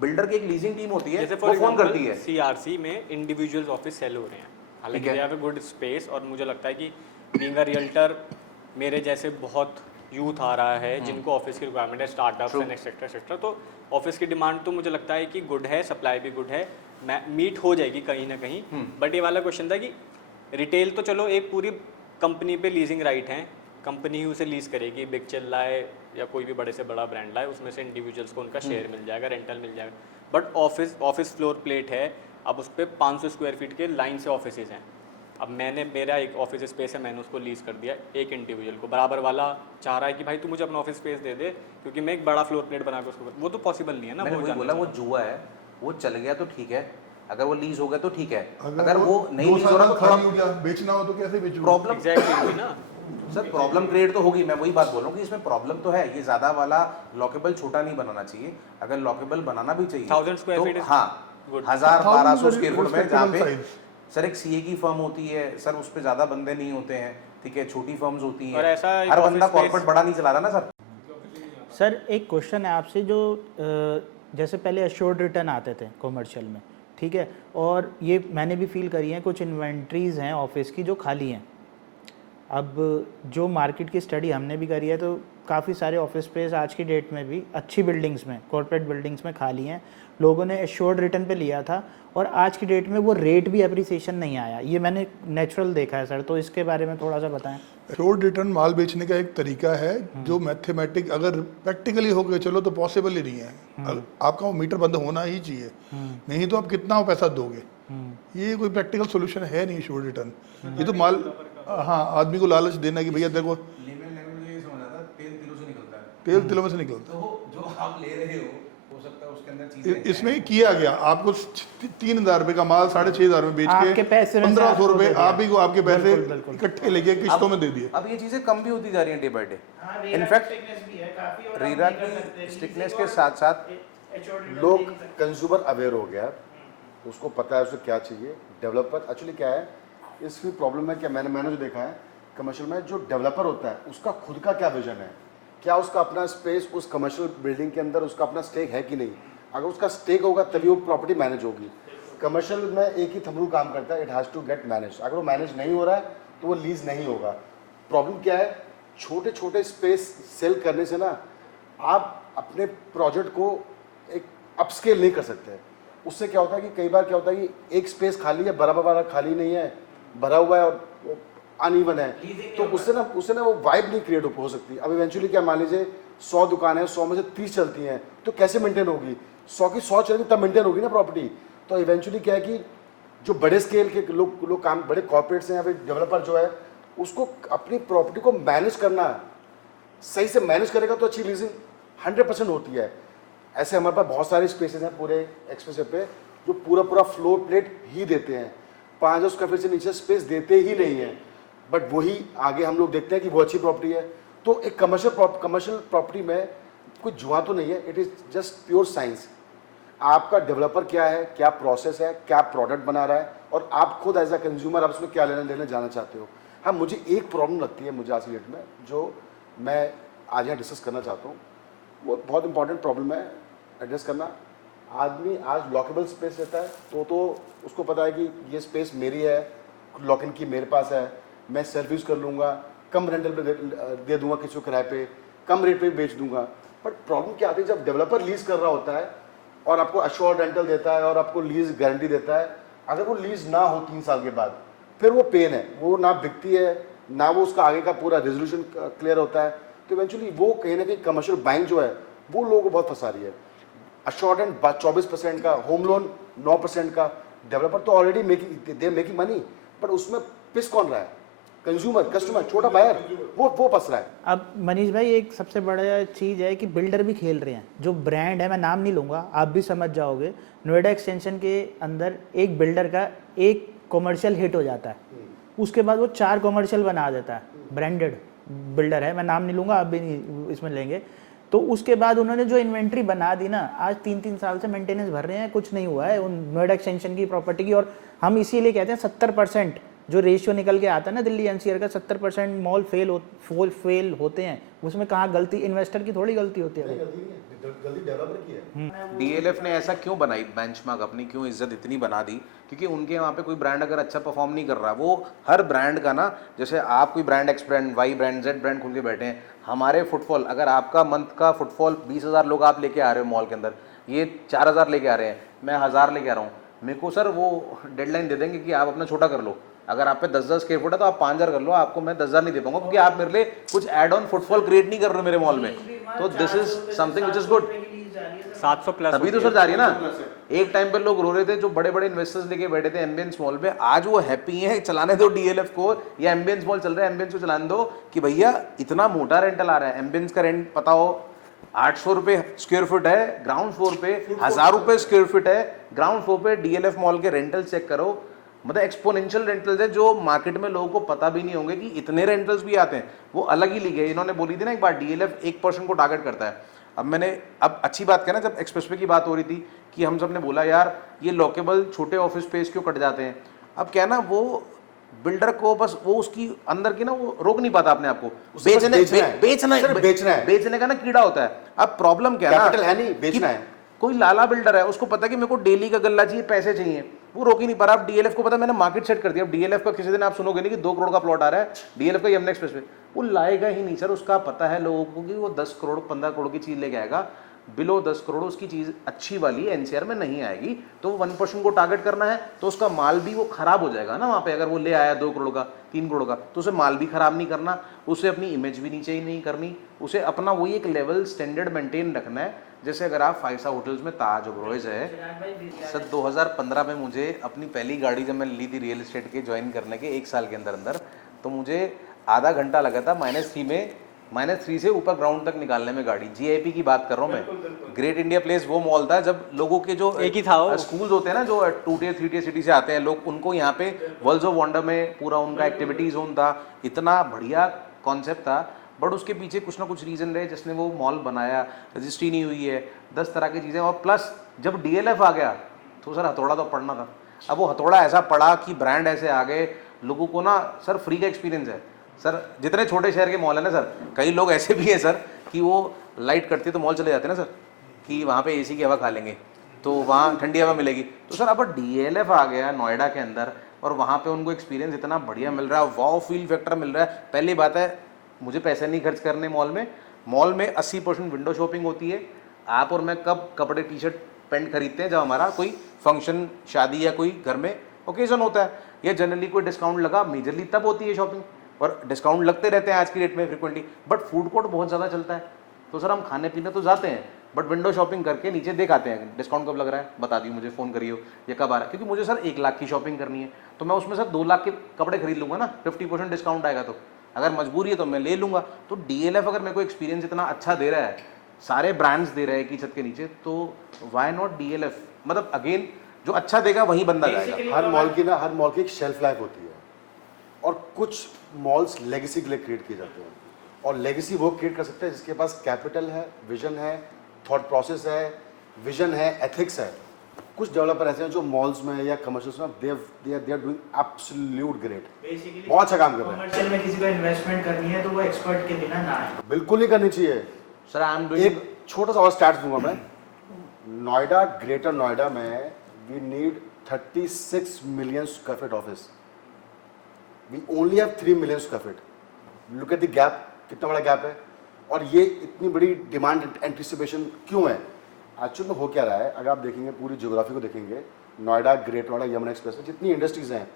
बिल्डर की एक लीजिंग टीम होती है, वो फोन करती है। CRC में इंडिविजुअल्स ऑफिस सेल हो रहे हैं, हालांकि they have a good space, और मुझे लगता है कि बीइंग अ रियल्टर मेरे जैसे बहुत यूथ आ रहा है जिनको ऑफिस की रिक्वायरमेंट है, स्टार्टअप्स एंड एक्सेट्रा एक्सेट्रा, तो ऑफिस की डिमांड तो मुझे लगता है कि गुड है, सप्लाई भी गुड है, मीट हो जाएगी कहीं ना कहीं। बट ये वाला क्वेश्चन था कि रिटेल तो चलो एक पूरी कंपनी पे लीजिंग राइट है, कंपनी ही उसे लीज करेगी, बिग चिल लाए या कोई भी बड़े से बड़ा ब्रांड लाए, उसमें से इंडिविजुअल्स को उनका शेयर मिल जाएगा, रेंटल मिल जाएगा। बट ऑफिस फ्लोर प्लेट है, अब उस पर 500 स्क्वायर फीट के लाइन से ऑफिस हैं। अब मेरा एक ऑफिस स्पेस है, मैंने उसको लीज कर दिया एक इंडिविजुअल को, बराबर वाला चाह रहा है कि भाई तू मुझे अपना ऑफिस स्पेस दे दे, क्योंकि मैं एक बड़ा फ्लोर प्लेट बना के उसको, वो तो पॉसिबल नहीं है ना। मैंने वही बोला, वो जुआ है, वो चल गया तो ठीक है, अगर वो लीज हो गया तो ठीक है, अगर वो नहीं लीज हो रहा तो थोड़ा बेचना हो तो कैसे बेचोगे? प्रॉब्लम एग्जैक्टली हुई ना सर, प्रॉब्लम क्रिएट तो होगी। मैं वही बात बोल रहा हूँ कि इसमें प्रॉब्लम तो है। ये ज़्यादा वाला लॉकेबल छोटा नहीं बनाना चाहिए, अगर लॉकेबल बनाना भी चाहिए 1000 स्क्वायर तो फीट हाँ, good. 1000-1200 स्क्वायर फुट में, जहाँ पे size. सर एक सीए की फर्म होती है सर, उस पर ज़्यादा बंदे नहीं होते हैं, ठीक है, छोटी फर्म्स होती हैं, और ऐसा एक हर office बंदा space- कॉर्पोरेट बड़ा नहीं चला रहा ना सर। सर एक क्वेश्चन है आपसे, जो जैसे पहले अश्योर्ड रिटर्न आते थे कॉमर्शियल में, ठीक है, और ये मैंने भी फील करी है, कुछ इन्वेंट्रीज़ हैं ऑफिस की जो खाली हैं। अब जो मार्केट की स्टडी हमने भी करी है, तो काफ़ी सारे ऑफिस स्पेस आज की डेट में भी अच्छी बिल्डिंग्स में, कॉर्पोरेट बिल्डिंग्स में खाली हैं, लोगों ने एश्योर्ड रिटर्न पे लिया था, और आज की डेट में वो रेट भी अप्रिसिएशन नहीं आया, ये मैंने नेचुरल देखा है सर, तो इसके बारे में थोड़ा सा बताएं। एश्योर्ड रिटर्न माल बेचने का एक तरीका है जो मैथमेटिक अगर प्रैक्टिकली हो गए चलो तो पॉसिबल ही नहीं है। आपका वो मीटर बंद होना ही चाहिए, नहीं तो आप कितना पैसा दोगे। ये कोई प्रैक्टिकल सॉल्यूशन है नहीं एश्योर्ड रिटर्न। ये तो माल, हाँ, आदमी को लालच देना कि भैया देखो तेल तिलों से निकलता है, तेल तिलों में से निकलता है। तो जो आप ले रहे हो सकता है उसके अंदर चीजें इसमें किया गया, आपको 3,000 रुपए का माल 6,500 में बेच आपके के पैसे में से 1,500 आपको रुपए दे दिया। आप ही को आपके पैसे बिल्कुल, बिल्कुल। इकट्ठे लेके किस्तों में दे दिए। अब ये चीजें कम भी होती जा रही हैं डे बाय डे। इनफैक्ट रीरा की स्टिकनेस के साथ साथ लोग कंज्यूमर अवेयर हो गया, उसको पता है उसे क्या चाहिए। डेवलपर एक्चुअली क्या है, इसकी प्रॉब्लम है कि मैंने जो देखा है कमर्शियल में, जो डेवलपर होता है उसका खुद का क्या विजन है, क्या उसका अपना स्पेस उस कमर्शियल बिल्डिंग के अंदर उसका अपना स्टेक है कि नहीं। अगर उसका स्टेक होगा तभी वो प्रॉपर्टी मैनेज होगी। कमर्शियल में एक ही थंब रूल काम करता है, it has to get manage. अगर वो मैनेज नहीं हो रहा है तो वो लीज नहीं होगा। प्रॉब्लम क्या है, छोटे छोटे स्पेस सेल करने से ना आप अपने प्रोजेक्ट को एक अपस्केल नहीं कर सकते। उससे क्या होता है कि कई बार क्या होता है कि एक स्पेस खाली है, बराबर खाली नहीं है, भरा हुआ है और अनइवन है, तो उससे ना वो वाइब नहीं क्रिएट हो सकती। अब इवेंचुअली क्या, मान लीजिए 100 दुकानें हैं, 100 में से 30 चलती हैं, तो कैसे मेंटेन होगी? 100 की 100 चलेगी तब मेंटेन होगी ना प्रॉपर्टी। तो इवेंचुअली क्या है कि जो बड़े स्केल के लोग काम, बड़े कॉर्पोरेट्स हैं या फिर डेवलपर जो है, उसको अपनी प्रॉपर्टी को मैनेज करना, सही से मैनेज करेगा तो अच्छी लीजिंग 100% होती है। ऐसे हमारे पास बहुत सारे स्पेसेस हैं पूरे एक्सप्रेसवे पे जो पूरा फ्लोर प्लेट ही देते हैं, 5,000 स्क्वायर फीट से नीचे स्पेस देते ही नहीं है, बट वही आगे हम लोग देखते हैं कि वो अच्छी प्रॉपर्टी है। तो एक कमर्शियल प्रॉपर्टी में कोई जुआ तो नहीं है, it is just pure science. आपका डेवलपर क्या है, क्या प्रोसेस है, क्या प्रोडक्ट बना रहा है, और आप खुद एज अ कंज्यूमर आप उसमें क्या लेने जाना चाहते हो। हाँ, मुझे एक प्रॉब्लम लगती है मुझे आज की डेट में, जो मैं आज यहाँ डिस्कस करना चाहता हूँ, वो बहुत इंपॉर्टेंट प्रॉब्लम है एड्रेस करना। आदमी आज लॉकेबल स्पेस रहता है, तो उसको पता है कि ये स्पेस मेरी है, लॉक इन की मेरे पास है, मैं सेल्फ यूज़ कर लूँगा, कम रेंटल पे दे दूंगा किसी को किराए पे, कम रेट पे बेच दूंगा। बट प्रॉब्लम क्या आती है, जब डेवलपर लीज कर रहा होता है और आपको अश्योर्ड रेंटल देता है और आपको लीज गारंटी देता है, अगर वो लीज ना हो 3 साल के बाद, फिर वो पेन है, वो ना बिकती है, ना वो उसका आगे का पूरा रेजोल्यूशन क्लियर होता है। तो इवेंचुअली वो कहीं ना कहीं कमर्शियल बैंक जो है वो लोगों को बहुत फंसा रही है। अश्योर्ड एंड 24% का, होम लोन 9% का, डेवलपर तो ऑलरेडी मेकिंग मनी, बट उसमें पिस कौन रहा है? कंज्यूमर, कस्टमर, छोटा बायर, वो फंस रहा है। अब मनीष भाई, एक सबसे बड़ा चीज़ है कि बिल्डर भी खेल रहे हैं। जो ब्रांड है, मैं नाम नहीं लूँगा, आप भी समझ जाओगे, नोएडा एक्सटेंशन के अंदर एक बिल्डर का एक कॉमर्शियल हिट हो जाता है, उसके बाद वो 4 कॉमर्शियल बना देता है। ब्रांडेड बिल्डर है, मैं नाम नहीं लूँगा, आप भी नहीं इसमें लेंगे। तो उसके बाद उन्होंने जो इन्वेंट्री बना दी ना, आज 3-3 साल से मेंटेनेंस भर रहे हैं, कुछ नहीं हुआ है उन नोएडा एक्सटेंशन की प्रॉपर्टी की। और हम इसीलिए कहते हैं 70% जो रेशियो निकल के आता है ना दिल्ली एनसीआर का, 70% मॉल फेल होते हैं। उसमें कहाँ गलती इन्वेस्टर की थोड़ी गलती होती है, गलती डेवलपर की है। डीएलएफ ने ऐसा क्यों बनाई बेंचमार्क, अपनी क्यों इज्जत इतनी बना दी? क्योंकि उनके वहाँ पे कोई ब्रांड अगर अच्छा परफॉर्म नहीं कर रहा, वो हर ब्रांड का ना, जैसे आप कोई brand X brand, Y brand, Z brand खोल के बैठे हैं, हमारे फुटफॉल, अगर आपका मंथ का फुटफॉल 20,000 लोग आप लेके आ रहे हो मॉल के अंदर, ये 4,000 लेके आ रहे हैं, मैं 1,000 लेके आ रहा हूँ, मेरे को सर वो डेडलाइन दे देंगे कि आप अपना छोटा कर लो। अगर आप पे 10,000 स्क्वायर फुट है तो आप 5,000 कर लो, आपको मैं 10,000 नहीं दे पाऊंगा, क्योंकि आप मेरे लिए कुछ एड ऑन फुटफॉल क्रिएट नहीं कर रहे हो मेरे मॉल में। तो this is something which is good. 700 plus तभी तो सर जा रही है ना। एक टाइम पे लोग रो रहे थे, जो बड़े बड़े इन्वेस्टर्स लेके बैठे थे एम्बियंस मॉल पे, आज वो हैप्पी हैं, चलाने दो डीएलएफ को, या एम्बियंस मॉल चल रहा है, एम्बियंस को चलाने दो कि भैया इतना मोटा रेंटल आ रहा है। एम्बियंस का रेंट पता हो 800 रुपये स्क्वायर फुट है, ग्राउंड फ्लोर पे 1,000 रुपये स्क्वायर फुट है, ग्राउंड फ्लोर पे डीएलएफ मॉल के रेंटल चेक करो, मतलब एक्सपोनेंशियल रेंटल्स है, जो मार्केट में लोगों को पता भी नहीं होंगे कि इतने रेंटल्स भी आते हैं। वो अलग ही लीग है। इन्होंने बोली थी ना एक बार, डीएलएफ 1% को टारगेट करता है। अब अच्छी बात कहना, जब एक्सप्रेसवे की बात हो रही थी कि हम सब ने बोला यार ये लॉकेबल छोटे ऑफिस स्पेस क्यों कट जाते हैं। अब क्या ना, वो बिल्डर को बस वो उसकी अंदर की ना, वो रोक नहीं पाता अपने आप को, बेचने का ना कीड़ा होता है। अब प्रॉब्लम क्या है ना, है नहीं, बेचना है। कोई लाला बिल्डर है, उसको पता है कि मेरे को डेली का गल्ला चाहिए, पैसे चाहिए, वो रोक ही नहीं पा रहा। अब डीएलएफ को पता है, मैंने मार्केट सेट कर दिया। अब डीएलएफ का किसी दिन आप सुनोगे नहीं कि 2 करोड़ का प्लॉट आ रहा है डीएलएफ का यमुना एक्सप्रेस पे, वो लाएगा ही नहीं सर। उसका पता है लोगों को कि वो 10 करोड़ 15 करोड़ की चीज लेके आएगा, बिलो 10 करोड़ उसकी चीज अच्छी वाली एनसीआर में नहीं आएगी। तो 1% को टारगेट करना है, तो उसका माल भी वो खराब हो जाएगा ना वहाँ पे। अगर वो ले आया 2 करोड़ का 3 करोड़ का, तो उसे माल भी खराब नहीं करना, उसे अपनी इमेज भी नीचे ही नहीं करनी, उसे अपना वही एक लेवल स्टैंडर्ड मेंटेन रखना है। जैसे अगर आप 5 स्टार होटल्स में ताज ओबरॉयज है सर, 2015 में मुझे अपनी पहली गाड़ी जब मैंने ली थी रियल एस्टेट के ज्वाइन करने के 1 साल के अंदर, तो मुझे आधा घंटा लगा था -3 में -3 से ऊपर ग्राउंड तक निकालने में गाड़ी। जीआईपी की बात कर रहा हूँ मैं। ग्रेट इंडिया प्लेस वो मॉल था जब लोगों के जो एक ही था वो। स्कूल्स होते हैं ना, जो 2 टियर 3 टियर सिटी से आते हैं लोग, उनको यहाँ पे वर्ल्ड्स ऑफ वंडर में पूरा उनका एक्टिविटी जोन था। इतना बढ़िया कॉन्सेप्ट था, बट उसके पीछे कुछ ना कुछ रीज़न रहे जिसने वो मॉल बनाया, रजिस्ट्री नहीं हुई है, 10 तरह की चीज़ें। और प्लस जब DLF आ गया तो सर हथौड़ा तो पड़ना था। अब वो हथौड़ा ऐसा पड़ा कि ब्रांड ऐसे आ गए, लोगों को ना सर फ्री का एक्सपीरियंस है। सर जितने छोटे शहर के मॉल है ना सर, कई लोग ऐसे भी हैं सर कि वो लाइट कटती है तो मॉल चले जाते हैं ना सर, कि वहाँ पे AC की हवा खा लेंगे तो वहाँ ठंडी हवा मिलेगी। तो सर अब DLF आ गया नोएडा के अंदर और वहाँ पे उनको एक्सपीरियंस इतना बढ़िया मिल रहा है, वाव फील फैक्टर मिल रहा है। पहली बात है, मुझे पैसे नहीं खर्च करने मॉल में 80% विंडो शॉपिंग होती है। आप और मैं कब कपड़े टी शर्ट पैंट खरीदते हैं? जब हमारा कोई फंक्शन, शादी या कोई घर में ओकेजन होता है, या जनरली कोई डिस्काउंट लगा, मेजरली तब होती है शॉपिंग। और डिस्काउंट लगते रहते हैं आज की डेट में फ्रिक्वेंटली, बट फूड कोर्ट बहुत ज़्यादा चलता है। तो सर हम खाने पीने तो जाते हैं, बट विंडो शॉपिंग करके नीचे देख आते हैं डिस्काउंट कब लग रहा है, बता दियो मुझे, फ़ोन करियो ये कब आ रहा है। क्योंकि मुझे सर 1 लाख की शॉपिंग करनी है, तो मैं उसमें सर 2 लाख के कपड़े खरीद लूँगा ना, 50% डिस्काउंट आएगा। तो अगर मजबूरी है तो मैं ले लूँगा। तो DLF अगर मेरे को एक्सपीरियंस इतना अच्छा दे रहा है, सारे ब्रांड्स दे रहे हैं कि छत के नीचे, तो वाई नॉट DLF? मतलब अगेन जो अच्छा देगा वही बंदा जाएगा। हर मॉल की एक शेल्फ लाइफ होती है, और कुछ मॉल्स लेगेसी के लिए क्रिएट किए जाते हैं। और लेगेसी वो क्रिएट कर सकते हैं जिसके पास कैपिटल है, विजन है, थॉट प्रोसेस है, विजन है, एथिक्स है। कुछ डेवलपर ऐसे हैं जो मॉल्स में या कमर्शियल्स में they are doing absolute great, बहुत अच्छा काम कर रहे हैं। कमर्शियल में किसी को इन्वेस्टमेंट करनी है तो वो एक्सपर्ट के बिना ना है। बिल्कुल नहीं करनी चाहिए। सर आई एम डूइंग एक छोटा सा और स्टैट्स दूंगा मैं। नोएडा, ग्रेटर नोएडा में we need 36 million square feet office, we only have 3 million square feet. Look at the gap, कितना बड़ा गैप है। और ये इतनी बड़ी डिमांड एंटिसिपेशन क्यों है? एक्चुअल में हो क्या रहा है, अगर आप देखेंगे पूरी ज्योग्राफी को देखेंगे, नोएडा, ग्रेट नोएडा, यमुना एक्सप्रेस में जितनी इंडस्ट्रीज हैं,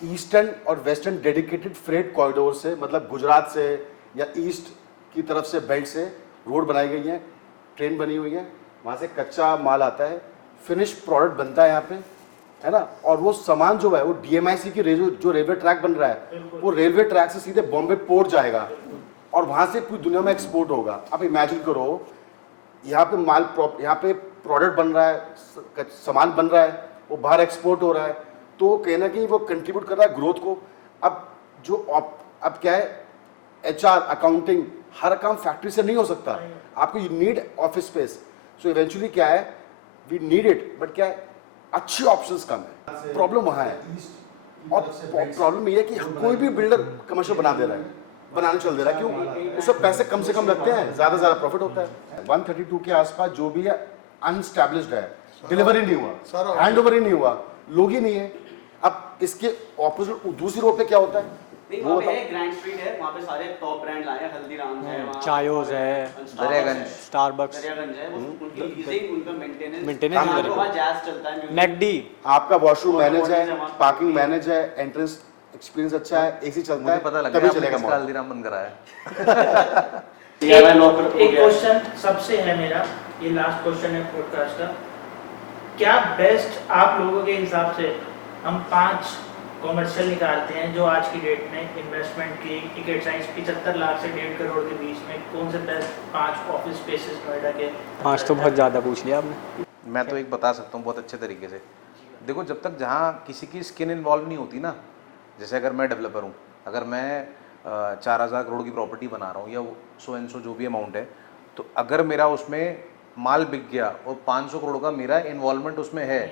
ईस्टर्न और वेस्टर्न डेडिकेटेड फ्रेट कॉरिडोर से, मतलब गुजरात से या ईस्ट की तरफ से बेल्ट से रोड बनाई गई हैं, ट्रेन बनी हुई है, वहाँ से कच्चा माल आता है, फिनिश प्रोडक्ट बनता है यहाँ पे, है ना। और वो सामान जो है वो DMIC की जो रेलवे ट्रैक बन रहा है, वो रेलवे ट्रैक से सीधे बॉम्बे पोर्ट जाएगा और वहाँ से पूरी दुनिया में एक्सपोर्ट होगा। आप इमेजिन करो, यहाँ पे यहाँ पे प्रोडक्ट बन रहा है, सामान बन रहा है, वो बाहर एक्सपोर्ट हो रहा है, तो कहीं ना कहीं वो कंट्रीब्यूट कर रहा है ग्रोथ को। अब क्या है, HR, अकाउंटिंग, हर काम फैक्ट्री से नहीं हो सकता, आपको you need office space. So eventually क्या है, वी नीड इट, बट क्या है, अच्छी ऑप्शंस कम है। प्रॉब्लम वहाँ है। और प्रॉब्लम ये है कि कोई भी बिल्डर कमर्शियल बना दे रहा है, बनाने चल दे रहा है। क्यों? उसमें पैसे कम से कम लगते हैं, ज़्यादा प्रॉफिट होता है। 132 के आसपास जो भी है अनस्टैब्लिश्ड है, डिलीवरी नहीं हुआ, हैंड ओवर ही नहीं हुआ, लोग ही नहीं है। अब इसके ऑपोजिट दूसरी रोड पे क्या होता है, वहाँ पे है ग्रैंड स्ट्रीट है, वहाँ पे सारे टॉप ब्रांड आए हैं, हल्दीराम्स है, वहाँ चायोज है, दरियागंज, स्टारबक्स, दरियागंज है, उनकी लीजिंग, उनका मेंटेनेंस Maintenance वहाँ तो वहाँ जैज़ चलता है, music। मैकडी, आपका वॉशरूम मैनेज है, पार्किंग मैनेज है, एंट्रेंस एक्सपीरियंस अच्छा है, AC चलता मुझे है, पता लग तभी गया चलेगा आपने मॉल। हल्दीराम बंद करा है। DIY लॉकर हो एक गया। क्वेश्चन सबसे है मेरा, ये लास्ट क्वेश्चन है पॉडकास्ट का। क्या बेस्ट आप लोगों के हिसाब से हम 5 कॉमर्शियल निकालते हैं जो आज की डेट में इन्वेस्टमेंट की टिकट साइज 75 लाख से 1.5 करोड़ के बीच में, कौन से बेस्ट 5 ऑफिस स्पेसेस नोएडा के? आज तो बहुत ज़्यादा पूछ लिया आपने। मैं तो एक बता सकता हूँ बहुत अच्छे तरीके से। देखो, जब तक जहाँ किसी की स्किन इन्वॉल्व नहीं होती ना, जैसे अगर मैं डेवलपर हूँ, अगर मैं 4000 करोड़ की प्रॉपर्टी बना रहा हूँ या सो एंड सो जो भी अमाउंट है, तो अगर मेरा उसमें माल बिक गया और 500 करोड़ का मेरा इन्वॉल्वमेंट उसमें है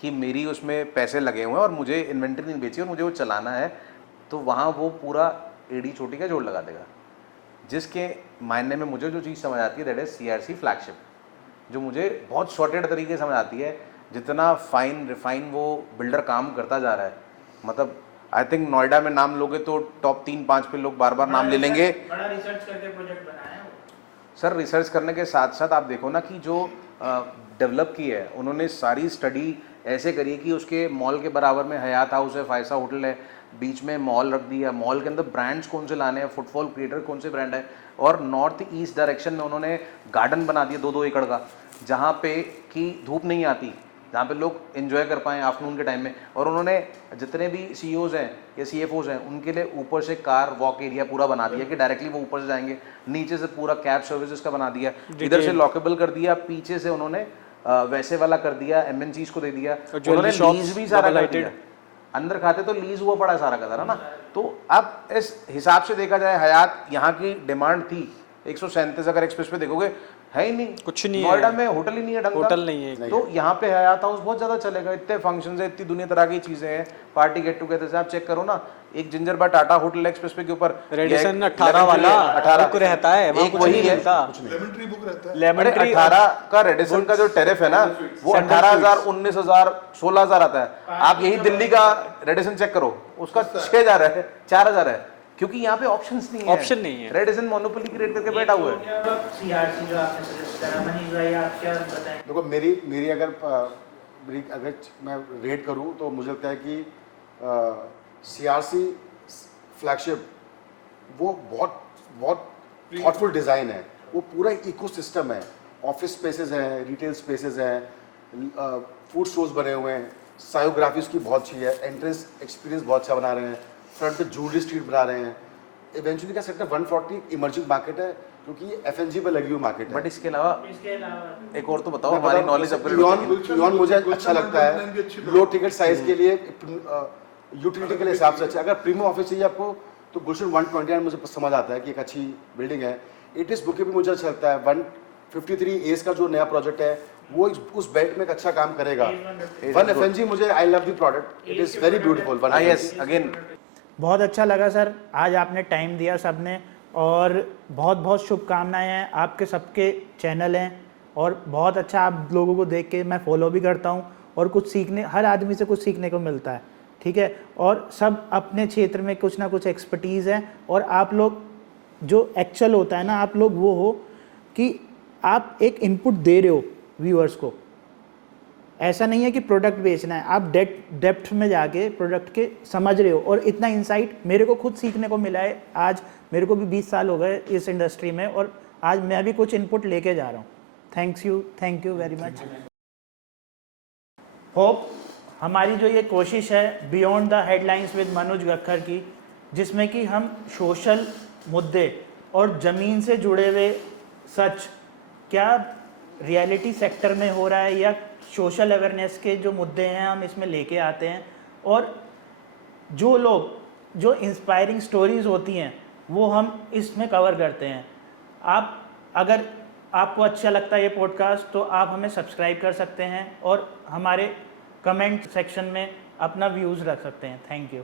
कि मेरी उसमें पैसे लगे हुए हैं और मुझे इन्वेंट्री नहीं बेची और मुझे वो चलाना है, तो वहाँ वो पूरा एडी छोटी का जोड़ लगा देगा। जिसके मायने में मुझे जो चीज़ समझ आती है, दैट इज CRC फ्लैगशिप, जो मुझे बहुत शॉर्टेड तरीके से समझ आती है। जितना फाइन रिफाइन वो बिल्डर काम करता जा रहा है, मतलब आई थिंक नोएडा में नाम लोगे तो टॉप 3-5 पे लोग बार बार नाम ले लेंगे। बड़ा रिसर्च करके प्रोजेक्ट बनाया है वो। सर रिसर्च करने के साथ साथ आप देखो ना कि जो डेवलप की है उन्होंने सारी स्टडी ऐसे करी है कि उसके मॉल के बराबर में हयात हाउस है, फायसा होटल है, बीच में मॉल रख दिया, मॉल के अंदर ब्रांड्स कौन से लाने हैं, फुटफॉल क्रिएटर कौन से ब्रांड है, और नॉर्थ ईस्ट डायरेक्शन में उन्होंने गार्डन बना दिया 2-2 एकड़ का, जहाँ पे कि धूप नहीं आती, जहाँ पे लोग एंजॉय कर पाएँ आफ्टरनून के टाइम में। और उन्होंने जितने भी CEOs हैं या CFOs हैं उनके लिए ऊपर से कार वॉक एरिया पूरा बना दिया कि डायरेक्टली वो ऊपर से जाएंगे, नीचे से पूरा कैब सर्विसेज का बना दिया, इधर से लॉकेबल कर दिया, पीछे से उन्होंने वैसे वाला कर दिया, MNCs को दे दिया, उन्होंने लीज भी सारा कर दिया। अंदर खाते तो लीज हुआ पड़ा सारा का सारा ना। तो अब इस हिसाब से देखा जाए हयात यहाँ की डिमांड थी 137 अगर एक्सप्रेस पे देखोगे है ही नहीं, कुछ नहीं नोएडा है, में होटल ही नहीं है ढंग का। होटल नहीं है। तो यहाँ पे हयात हाउस बहुत ज्यादा चलेगा, इतने फंक्शंस है, इतनी दुनिया तरह की चीजें हैं, पार्टी गेट टुगेदर से आप चेक करो ना, एक जिंजर बार टाटा होटल एक्सप्रेस पे के ऊपर रेडिसन 18 वाला 18 बुक रहता है, वहाँ एक कुछ वही नहीं है, मिलता। लेमन ट्री बुक रहता है। लेमन अरे ट्री 18 का रेडिसन का जो टेरिफ है ना वो 18,000 19,000 16,000 आता है। आप यही दिल्ली का रेडिसन चेक करो, उसका 6,000 है, 4,000 है, क्योंकि यहाँ पे ऑप्शंस नहीं है। ऑप्शन नहीं है। रेडिसन मोनोपोली क्रिएट करके बैठा हुआ है। CRC जो आपने सजेस्ट करा, मनीष भाई आप क्या बताएं? देखो मेरी अगर मैं रेट करूं तो मुझे लगता है कि CRC फ्लैगशिप वो बहुत बहुत थॉटफुल डिज़ाइन है, वो पूरा इकोसिस्टम है, ऑफिस स्पेसेस हैं, रिटेल स्पेसेस हैं, फूड स्टोर्स बने हुए हैं, सायोग्राफी उसकी बहुत अच्छी है, एंट्रेंस एक्सपीरियंस बहुत अच्छा बना रहे हैं, फ्रंट पे ज्वेलरी स्ट्रीट बना रहे हैं। इवेंचुअली का सेक्टर 140 इमर्जिंग मार्केट है क्योंकि ये FNG पे लगी हुई मार्केट है। बट इसके अलावा एक और तो बताओ, मैं हमारी बता- नॉलेज अपग्रेड बियॉन्ड मुझे अच्छा लगता है, लो टिकट साइज के लिए, यूटिलिटी के हिसाब से अच्छा। अगर प्रीमियम ऑफिस चाहिए आपको तो गुलशन 129 मुझे समझ आता है कि एक अच्छी बिल्डिंग है। इट इस बुके भी मुझे अच्छा लगता है। 153 एस का जो नया प्रोजेक्ट है वो उस बेल्ट में एक अच्छा काम करेगा। 1 FNG मुझे I love the product, it is very beautiful. Yes again बहुत अच्छा लगा सर, आज आपने टाइम दिया सबने, और बहुत बहुत शुभकामनाएं हैं, आपके सबके चैनल हैं और बहुत अच्छा आप लोगों को देख के मैं फॉलो भी करता हूं और कुछ सीखने, हर आदमी से कुछ सीखने को मिलता है, ठीक है। और सब अपने क्षेत्र में कुछ ना कुछ एक्सपर्टीज़ है, और आप लोग जो एक्चुअल होता है ना, आप लोग वो हो कि आप एक इनपुट दे रहे हो व्यूअर्स को। ऐसा नहीं है कि प्रोडक्ट बेचना है, आप डेप्थ में जाके प्रोडक्ट के समझ रहे हो, और इतना इंसाइट मेरे को खुद सीखने को मिला है। आज मेरे को भी 20 साल हो गए इस इंडस्ट्री में, और आज मैं भी कुछ इनपुट लेके जा रहा हूँ। Thank you very much. Hope हमारी जो ये कोशिश है beyond the headlines with Manoj Gakhar की, जिसमें कि हम सोशल मुद्दे और ज़मीन से जुड़े हुए सच, क्या रियलिटी सेक्टर में हो रहा है या सोशल अवेयरनेस के जो मुद्दे हैं, हम इसमें लेके आते हैं। और जो लोग, जो इंस्पायरिंग स्टोरीज़ होती हैं वो हम इसमें कवर करते हैं। आप अगर आपको अच्छा लगता है ये पॉडकास्ट तो आप हमें सब्सक्राइब कर सकते हैं और हमारे कमेंट सेक्शन में अपना व्यूज़ रख सकते हैं। Thank you.